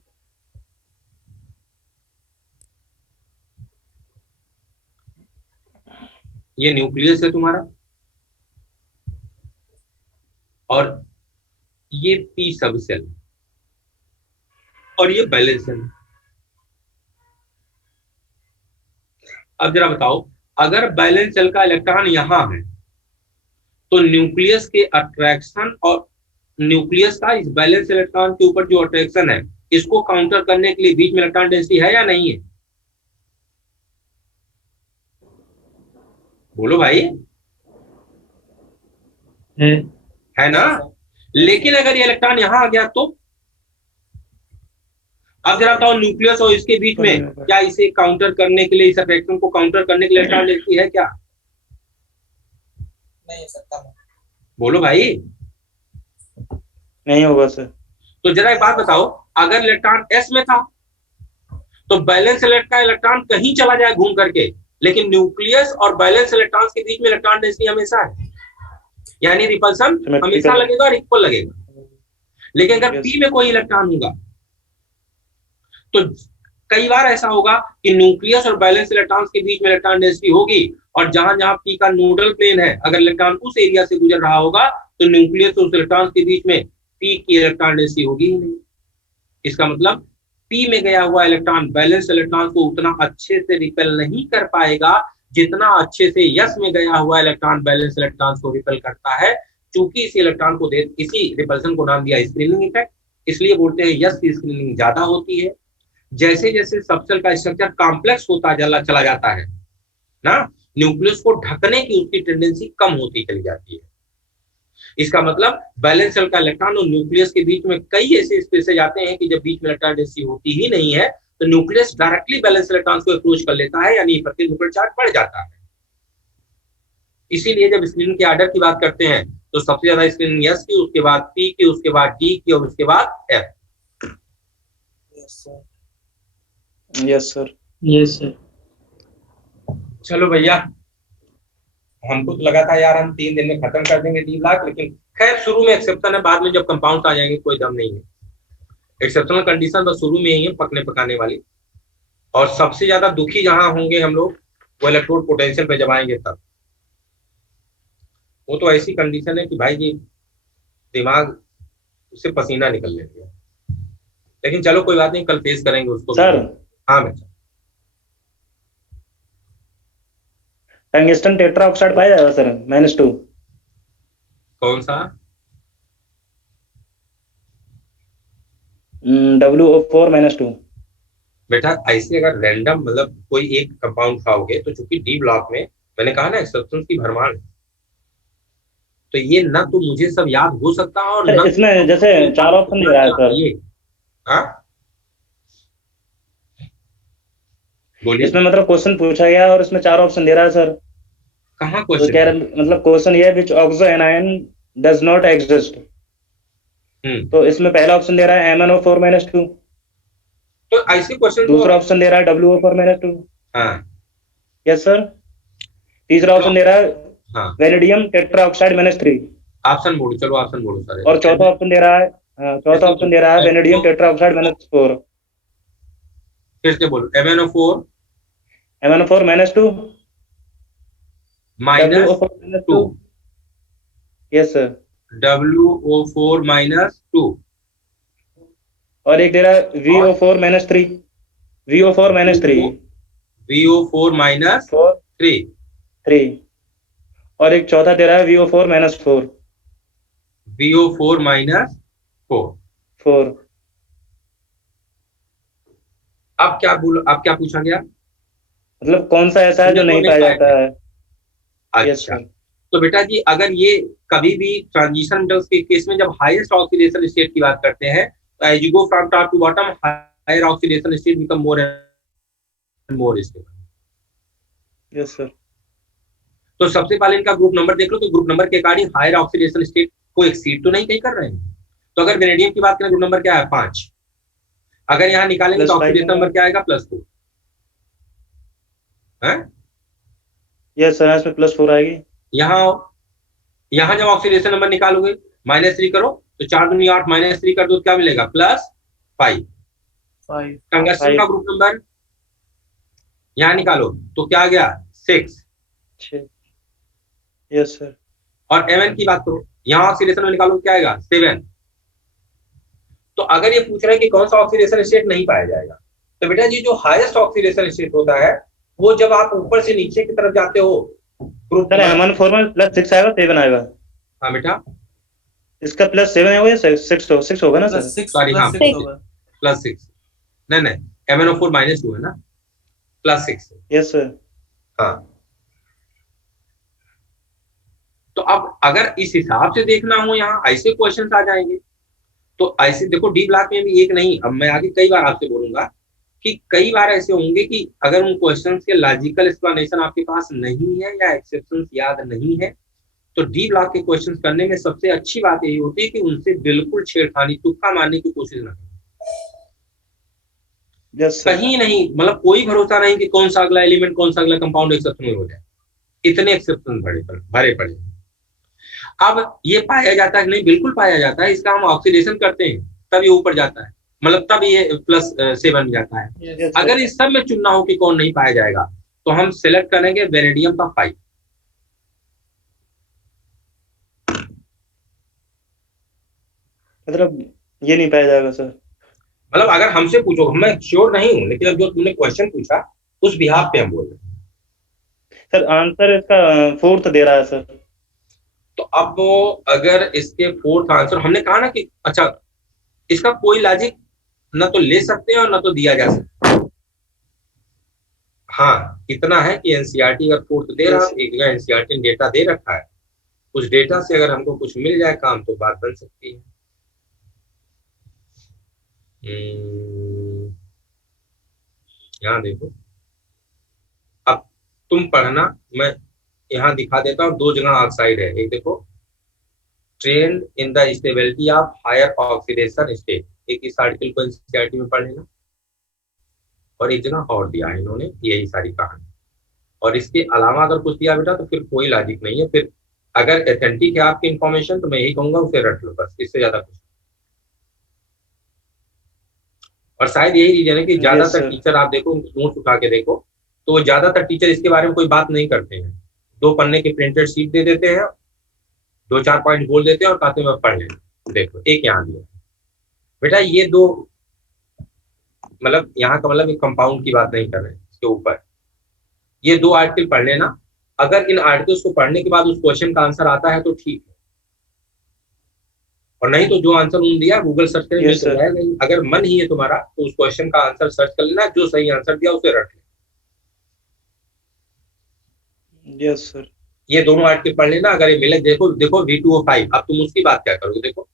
ये न्यूक्लियस है तुम्हारा और ये पी सब सेल और ये बैलेंस सेल। अब जरा बताओ, अगर बैलेंस सेल का इलेक्ट्रॉन यहां है तो न्यूक्लियस के अट्रैक्शन और न्यूक्लियस का इस बैलेंस इलेक्ट्रॉन के ऊपर जो अट्रैक्शन है, इसको काउंटर करने के लिए बीच में इलेक्ट्रॉन डेंसिटी है या नहीं है? बोलो भाई, है ना? लेकिन अगर ये इलेक्ट्रॉन यहां आ गया तो अब जरा बताओ, न्यूक्लियस और इसके बीच में क्या इसे काउंटर करने के लिए, इस अट्रैक्शन को काउंटर करने के लिए इलेक्ट्रॉन डेंसिटी है क्या? नहीं सकता। बोलो भाई, नहीं होगा सर। तो जरा एक बात बताओ, अगर इलेक्ट्रॉन एस में था तो बैलेंस का इलेक्ट्रॉन कहीं चला जाए घूम करके, लेकिन न्यूक्लियस और बैलेंस इलेक्ट्रॉन्स के बीच में इलेक्ट्रॉन डेंसिटी हमेशा है, यानी रिपल्सन हमेशा लगेगा और इक्वल लगेगा। लेकिन अगर पी में कोई इलेक्ट्रॉन होगा तो कई बार ऐसा होगा कि न्यूक्लियस और बैलेंस इलेक्ट्रॉन्स के बीच में इलेक्ट्रॉन डेंसिटी होगी, और जहां जहां पी का नोडल प्लेन है, अगर इलेक्ट्रॉन उस एरिया से गुजर रहा होगा तो न्यूक्लियस और उस इलेक्ट्रॉन्स के बीच में पी की इलेक्ट्रॉन डेंसिटी होगी ही नहीं। इसका मतलब पी में गया हुआ इलेक्ट्रॉन बैलेंस इलेक्ट्रॉन को उतना अच्छे से रिपेल नहीं कर पाएगा जितना अच्छे से यस में गया हुआ इलेक्ट्रॉन बैलेंस इलेक्ट्रॉन को रिपेल करता है। चूंकि इसी इलेक्ट्रॉन को इसी रिपल्सन को नाम दिया स्क्रीनिंग इफेक्ट, इसलिए बोलते हैं यस की स्क्रीनिंग ज्यादा होती है। जैसे जैसे सबसेल का स्ट्रक्चर कॉम्प्लेक्स होता चला जाता है ना, न्यूक्लियस को ढकने की उसकी टेंडेंसी कम होती चली जाती है। इसका मतलब बैलेंस सेल का इलेक्ट्रॉन और न्यूक्लियस के बीच में कई ऐसे स्पेसेज आते हैं कि जब बीच में इलेक्ट्रॉन डेंसिटी होती ही नहीं है तो न्यूक्लियस डायरेक्टली बैलेंस इलेक्ट्रॉन्स को अप्रोच कर लेता है, यानी इफेक्टिव न्यूक्लियर चार्ज बढ़ जाता है। इसीलिए जब स्क्रीनिंग के आर्डर की बात करते हैं तो सबसे ज्यादा स्क्रीनिंग एस की, उसके बाद पी की, उसके बाद डी की और उसके बाद F. Yes sir. Yes sir. चलो भैया, हमको तो लगा था यार हम 3 दिन में खत्म कर देंगे डी ब्लॉक, लेकिन खैर शुरू में एक्सेप्शन है, बाद में जब कंपाउंड आ जाएंगे कोई दम नहीं है। एक्सेप्शनल कंडीशन बस शुरू में ही है पकने पकाने वाली, और सबसे ज्यादा दुखी जहां होंगे हम लोग वो इलेक्ट्रोड पोटेंशियल पे जब आएंगे तब। वो तो ऐसी कंडीशन है कि भाई जी दिमाग उससे पसीना निकल लेंगे, लेकिन चलो कोई बात नहीं, कल फेस करेंगे उसको सर। हाँ बेटा। टंगस्टन टेट्रा ऑक्साइड पाया जाएगा सर -2? कौन सा? WO4-2। बेटा ऐसे अगर रैंडम मतलब कोई एक कंपाउंड खाओगे तो चूंकि डी ब्लॉक में मैंने कहा ना एक्सेप्शंस की भरमार है, तो ये ना तो मुझे सब याद हो सकता है और ना इसमें जैसे 4 ऑप्शन दे रहा है सर। ये हाँ बोलिए। इसमें मतलब क्वेश्चन पूछा गया और इसमें 4 ऑप्शन दे रहा है सर। कहाँ तो क्वेश्चन? कह रहे मतलब क्वेश्चन ये है which oxo anion does not exist. तो इसमें पहला ऑप्शन दे रहा है MnO4-2। तो ऐसे क्वेश्चन दूसरा ऑप्शन दे रहा है WO4-2। हाँ यस सर। तीसरा ऑप्शन दे रहा है हाँ वेनेडियम टेट्रा ऑक्साइड -3। ऑप्शन बोलो, चलो ऑप्शन बोलो सारे। और चौथा ऑप्शन दे रहा है वेनेडियम टेट्रा ऑक्साइड -4। फिर से बोलो। MnO4 -2 -2। Yes sir. WO4-2। और एक दे रहा है VO4-3। VO4-3। VO4-3। और एक चौथा दे रहा है VO4-4। VO4-4। अब क्या बोलो, अब क्या पूछा गया? मतलब कौन सा ऐसा है जो नहीं पाया जाता है? अच्छा तो बेटा जी अगर ये कभी भी ट्रांजिशन मेटल्स के केस में जब हाईएस्ट ऑक्सीडेशन स्टेट की बात करते हैं तो as you go from top to bottom higher oxidation state become more and more stable. Yes sir. तो सबसे पहले इनका ग्रुप नंबर देख लो, तो ग्रुप नंबर के अकॉर्डिंग हायर ऑक्सीडेशन स्टेट को एक्सीड तो नहीं कहीं कर रहे हैं। तो अगर वेनेडियम की बात करें ग्रुप नंबर क्या है? 5। अगर यहाँ निकालेंगे तो ऑक्सीडेशन नंबर क्या आएगा? +2 है। यस सर, इसमें +4 आएगी। यहाँ जब ऑक्सीडेशन नंबर निकालोगे -3 करो तो 4 दूनी 8 -3 कर दो क्या मिलेगा? +5। टंगस्टन का ग्रुप नंबर यहाँ निकालो तो क्या आ गया? 6। Yes sir. और Mn की बात करो, यहाँ ऑक्सीडेशन में निकालो क्या आएगा? 7। तो अगर ये पूछ रहे हैं कि कौन सा ऑक्सीडेशन स्टेट नहीं पाया जाएगा, तो बेटा जी जो हाईएस्ट ऑक्सीडेशन स्टेट होता है वो जब आप ऊपर से नीचे की तरफ जाते हो ग्रुप MnO4 में +6 आएगा 7 आएगा। हाँ बेटा इसका +7 है वो या 6 होगा ना सर? सॉरी हाँ +6 नहीं MnO4 -2 है ना, +6। Yes sir. हाँ तो अब अगर इस हिसाब से देखना हो यहाँ ऐसे क्वेश्चंस आ जाएंगे। तो ऐसे देखो डी ब्लॉक में भी एक नहीं, अब मैं आगे कई बार आपसे बोलूंगा कि कई बार ऐसे होंगे कि अगर उन क्वेश्चंस के लॉजिकल एक्सप्लेनेशन आपके पास नहीं है या एक्सेप्शंस याद नहीं है तो डी ब्लॉक के क्वेश्चंस करने में सबसे अच्छी बात यही होती है कि उनसे बिल्कुल छेड़खानी तुक्का मारने की कोशिश ना करें। कहीं नहीं, मतलब कोई भरोसा नहीं कि कौन सा अगला एलिमेंट कौन सा अगला कंपाउंड एक्सेप्शन हो जाए, इतने एक्सेप्शन भरे पड़े। अब ये पाया जाता है नहीं? बिल्कुल पाया जाता है, इसका हम ऑक्सीडेशन करते हैं तब ये ऊपर जाता है, मतलब तब ये +7 जाता है। अगर इस सब में चुनना हो कि कौन नहीं पाया जाएगा तो हम सिलेक्ट करेंगे वेनेडियम का 5। मतलब ये नहीं पाया जाएगा सर? मतलब अगर हमसे पूछो, मैं श्योर नहीं हूं, लेकिन अब जो तुमने क्वेश्चन पूछा उस बिहाफ पे हम बोल रहे हैं। सर आंसर इसका 4th दे रहा है सर। तो अब अगर इसके 4th आंसर हमने कहा ना कि अच्छा इसका कोई लॉजिक ना तो ले सकते हैं और ना तो दिया जा सकता है। हाँ इतना है कि एनसीईआरटी अगर 4th दे रहा है, एक जगह एनसीईआरटी ने डेटा दे रखा है, उस डेटा से अगर हमको कुछ मिल जाए काम तो बात बन सकती है। यहाँ देखो, अब तुम पढ़ना, मैं यहाँ दिखा देता हूँ। 2 जगह ऑक्साइड है, एक देखो trend in the stability of higher oxidation state, एक इस आर्टिकल को एनसीईआरटी में पढ़ लेना। और एक जगह और दिया है इन्होंने, यही सारी कहानी। और इसके अलावा अगर कुछ दिया बेटा तो फिर कोई लॉजिक नहीं है। फिर अगर ऑथेंटिक है आपकी इन्फॉर्मेशन तो मैं यही कहूंगा उसे रट लो बस, इससे ज्यादा कुछ। और शायद यही रीजन है कि ज्यादातर टीचर आप देखो नोट्स उठा के देखो तो वो ज्यादातर टीचर इसके बारे में कोई बात नहीं करते हैं। 2 पन्ने की प्रिंटेड शीट दे देते हैं, 2-4 पॉइंट बोल देते हैं और कहते हैं पढ़ लें। देखो एक यहाँ दिया बेटा, ये 2 मतलब यहाँ का मतलब कंपाउंड की बात नहीं कर रहे हैं, इसके ऊपर ये 2 आर्टिकल पढ़ लेना। अगर इन आर्टिकल्स को पढ़ने के बाद उस क्वेश्चन का आंसर आता है तो ठीक है, और नहीं तो जो आंसर उन्होंने दिया गूगल सर्च करें तो जाएगा ही। अगर मन ही है तुम्हारा तो उस क्वेश्चन का आंसर सर्च कर लेना, जो सही आंसर दिया उसे रट लेना। Yes sir. ये दोनों आर्टिकल पढ़ लेना। अगर ये मिले, देखो देखो V205, अब तुम उसकी बात क्या करोगे? देखो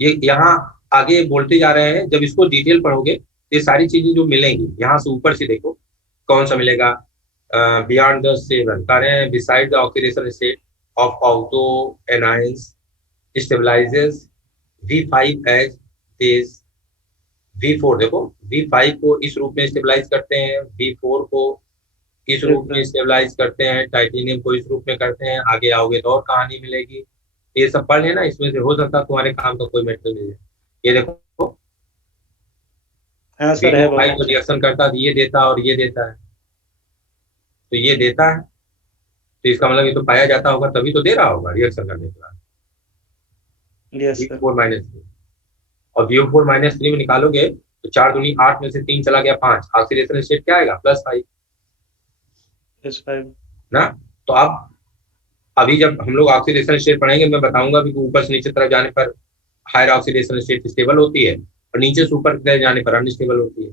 ये यहाँ आगे बोलते जा रहे हैं, जब इसको डिटेल पढ़ोगे तो ये सारी चीजें जो मिलेंगी यहाँ से ऊपर से देखो कौन सा मिलेगा। बियॉन्ड द 7 करें beside the oxidation state of octo anions stabilises V5 as this. V4 देखो, V5 को इस रूप में स्टेबलाइज करते हैं, V4 को इस रूप में स्टेबलाइज करते हैं, टाइटेनियम को इस रूप में करते हैं। आगे आओगे तो और कहानी मिलेगी। ये सब पढ़ लेना, इसमें से हो सकता है तुम्हारे काम का कोई मेटल मिल जाए। ये देखो V5 को रिएक्शन करता है, ये देता है और ये देता है, तो ये देता है तो इसका मतलब ये तो पाया जाता होगा, तभी तो दे रहा होगा रिएक्शन करने के बाद। V4-3 और V4-3 में निकालोगे तो 4 दूनी 8 में से 3 चला गया 5, ऑक्सीडेशन स्टेट क्या आएगा? +5 ना। तो अब अभी जब हम लोग ऑक्सीडेशन स्टेट पढ़ेंगे मैं बताऊंगा भी ऊपर से नीचे तरफ जाने पर हायर ऑक्सीडेशन स्टेट स्टेबल होती है और नीचे से ऊपर की तरफ जाने पर अनस्टेबल होती है।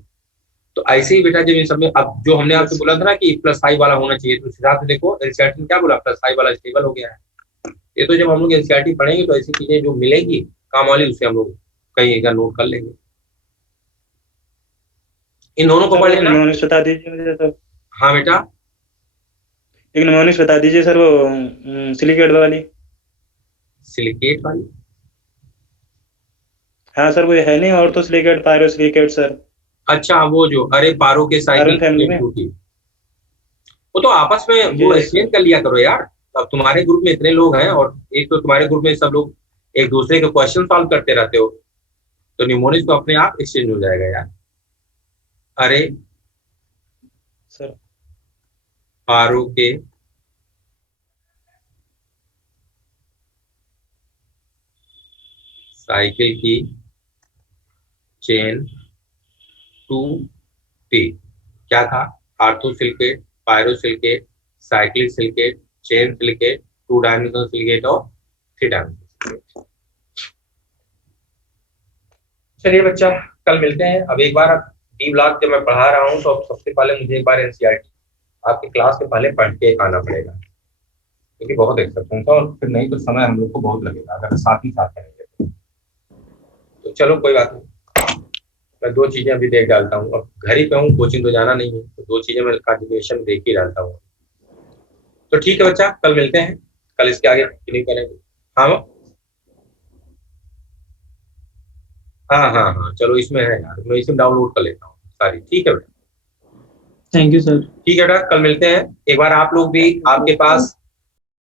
तो ऐसे ही बेटा जब इन सब में, अब जो हमने आपसे बोला था ना कि +5 वाला होना चाहिए, तो उस हिसाब से देखो एनसीईआरटी ने क्या बोला, +5 वाला स्टेबल हो गया है। ये तो जब हम लोग एनसीईआरटी पढ़ेंगे तो ऐसी चीजें जो मिलेंगी काम वाली उसे हम लोग कहीं का नोट कर लेंगे। इन दोनों को पढ़ लेना। बता दीजिए मुझे तो। हाँ बेटा एक निमोनिक्स बता दीजिए सर, वो सिलिकेट वाली। सिलिकेट वाली? हाँ सर वो है नहीं, और तो सिलिकेट पायरो सिलिकेट सर। अच्छा वो जो, अरे पारो के साइकिल टूटी, वो तो आपस में वो एक्सचेंज कर लिया करो यार। अब तुम्हारे ग्रुप में इतने लोग हैं और एक तो तुम्हारे ग्रुप में सब लोग एक दूसरे के क्वेश्चन सॉल्व करते रहते हो, तो निमोनिक्स तो अपने आप एक्सचेंज हो जाएगा यार। अरे सर पारो के साइकिल की चेन टूटी, क्या था? Ortho silicate, pyro silicate, cyclic silicate, chain silicate, 2 dimensional silicate और 3 डायमेंशनल सिलिकेट। चलिए बच्चा कल मिलते हैं। अब एक बार डी ब्लॉक जब मैं पढ़ा रहा हूँ तो अब सबसे पहले मुझे एक बार एनसीईआरटी आपके क्लास के पहले पढ़ के आना पड़ेगा, क्योंकि बहुत एक्सेप्शन था और फिर नहीं तो समय हम लोग को बहुत लगेगा अगर साथ ही साथ करेंगे तो। चलो कोई बात नहीं, मैं 2 चीजें अभी देख डालता हूँ। अब घर ही पे हूँ, कोचिंग तो जाना नहीं है, तो 2 चीजें मैं कंटिन्यूएशन देख ही डालता हूँ। तो ठीक है बच्चा, कल मिलते हैं, कल इसके आगे कंटिन्यू करेंगे। हाँ चलो इसमें है यार, मैं इसमें डाउनलोड कर लेता हूँ सारी। ठीक है बेटा, थैंक यू सर। ठीक है बेटा, कल मिलते हैं। एक बार आप लोग भी, आपके पास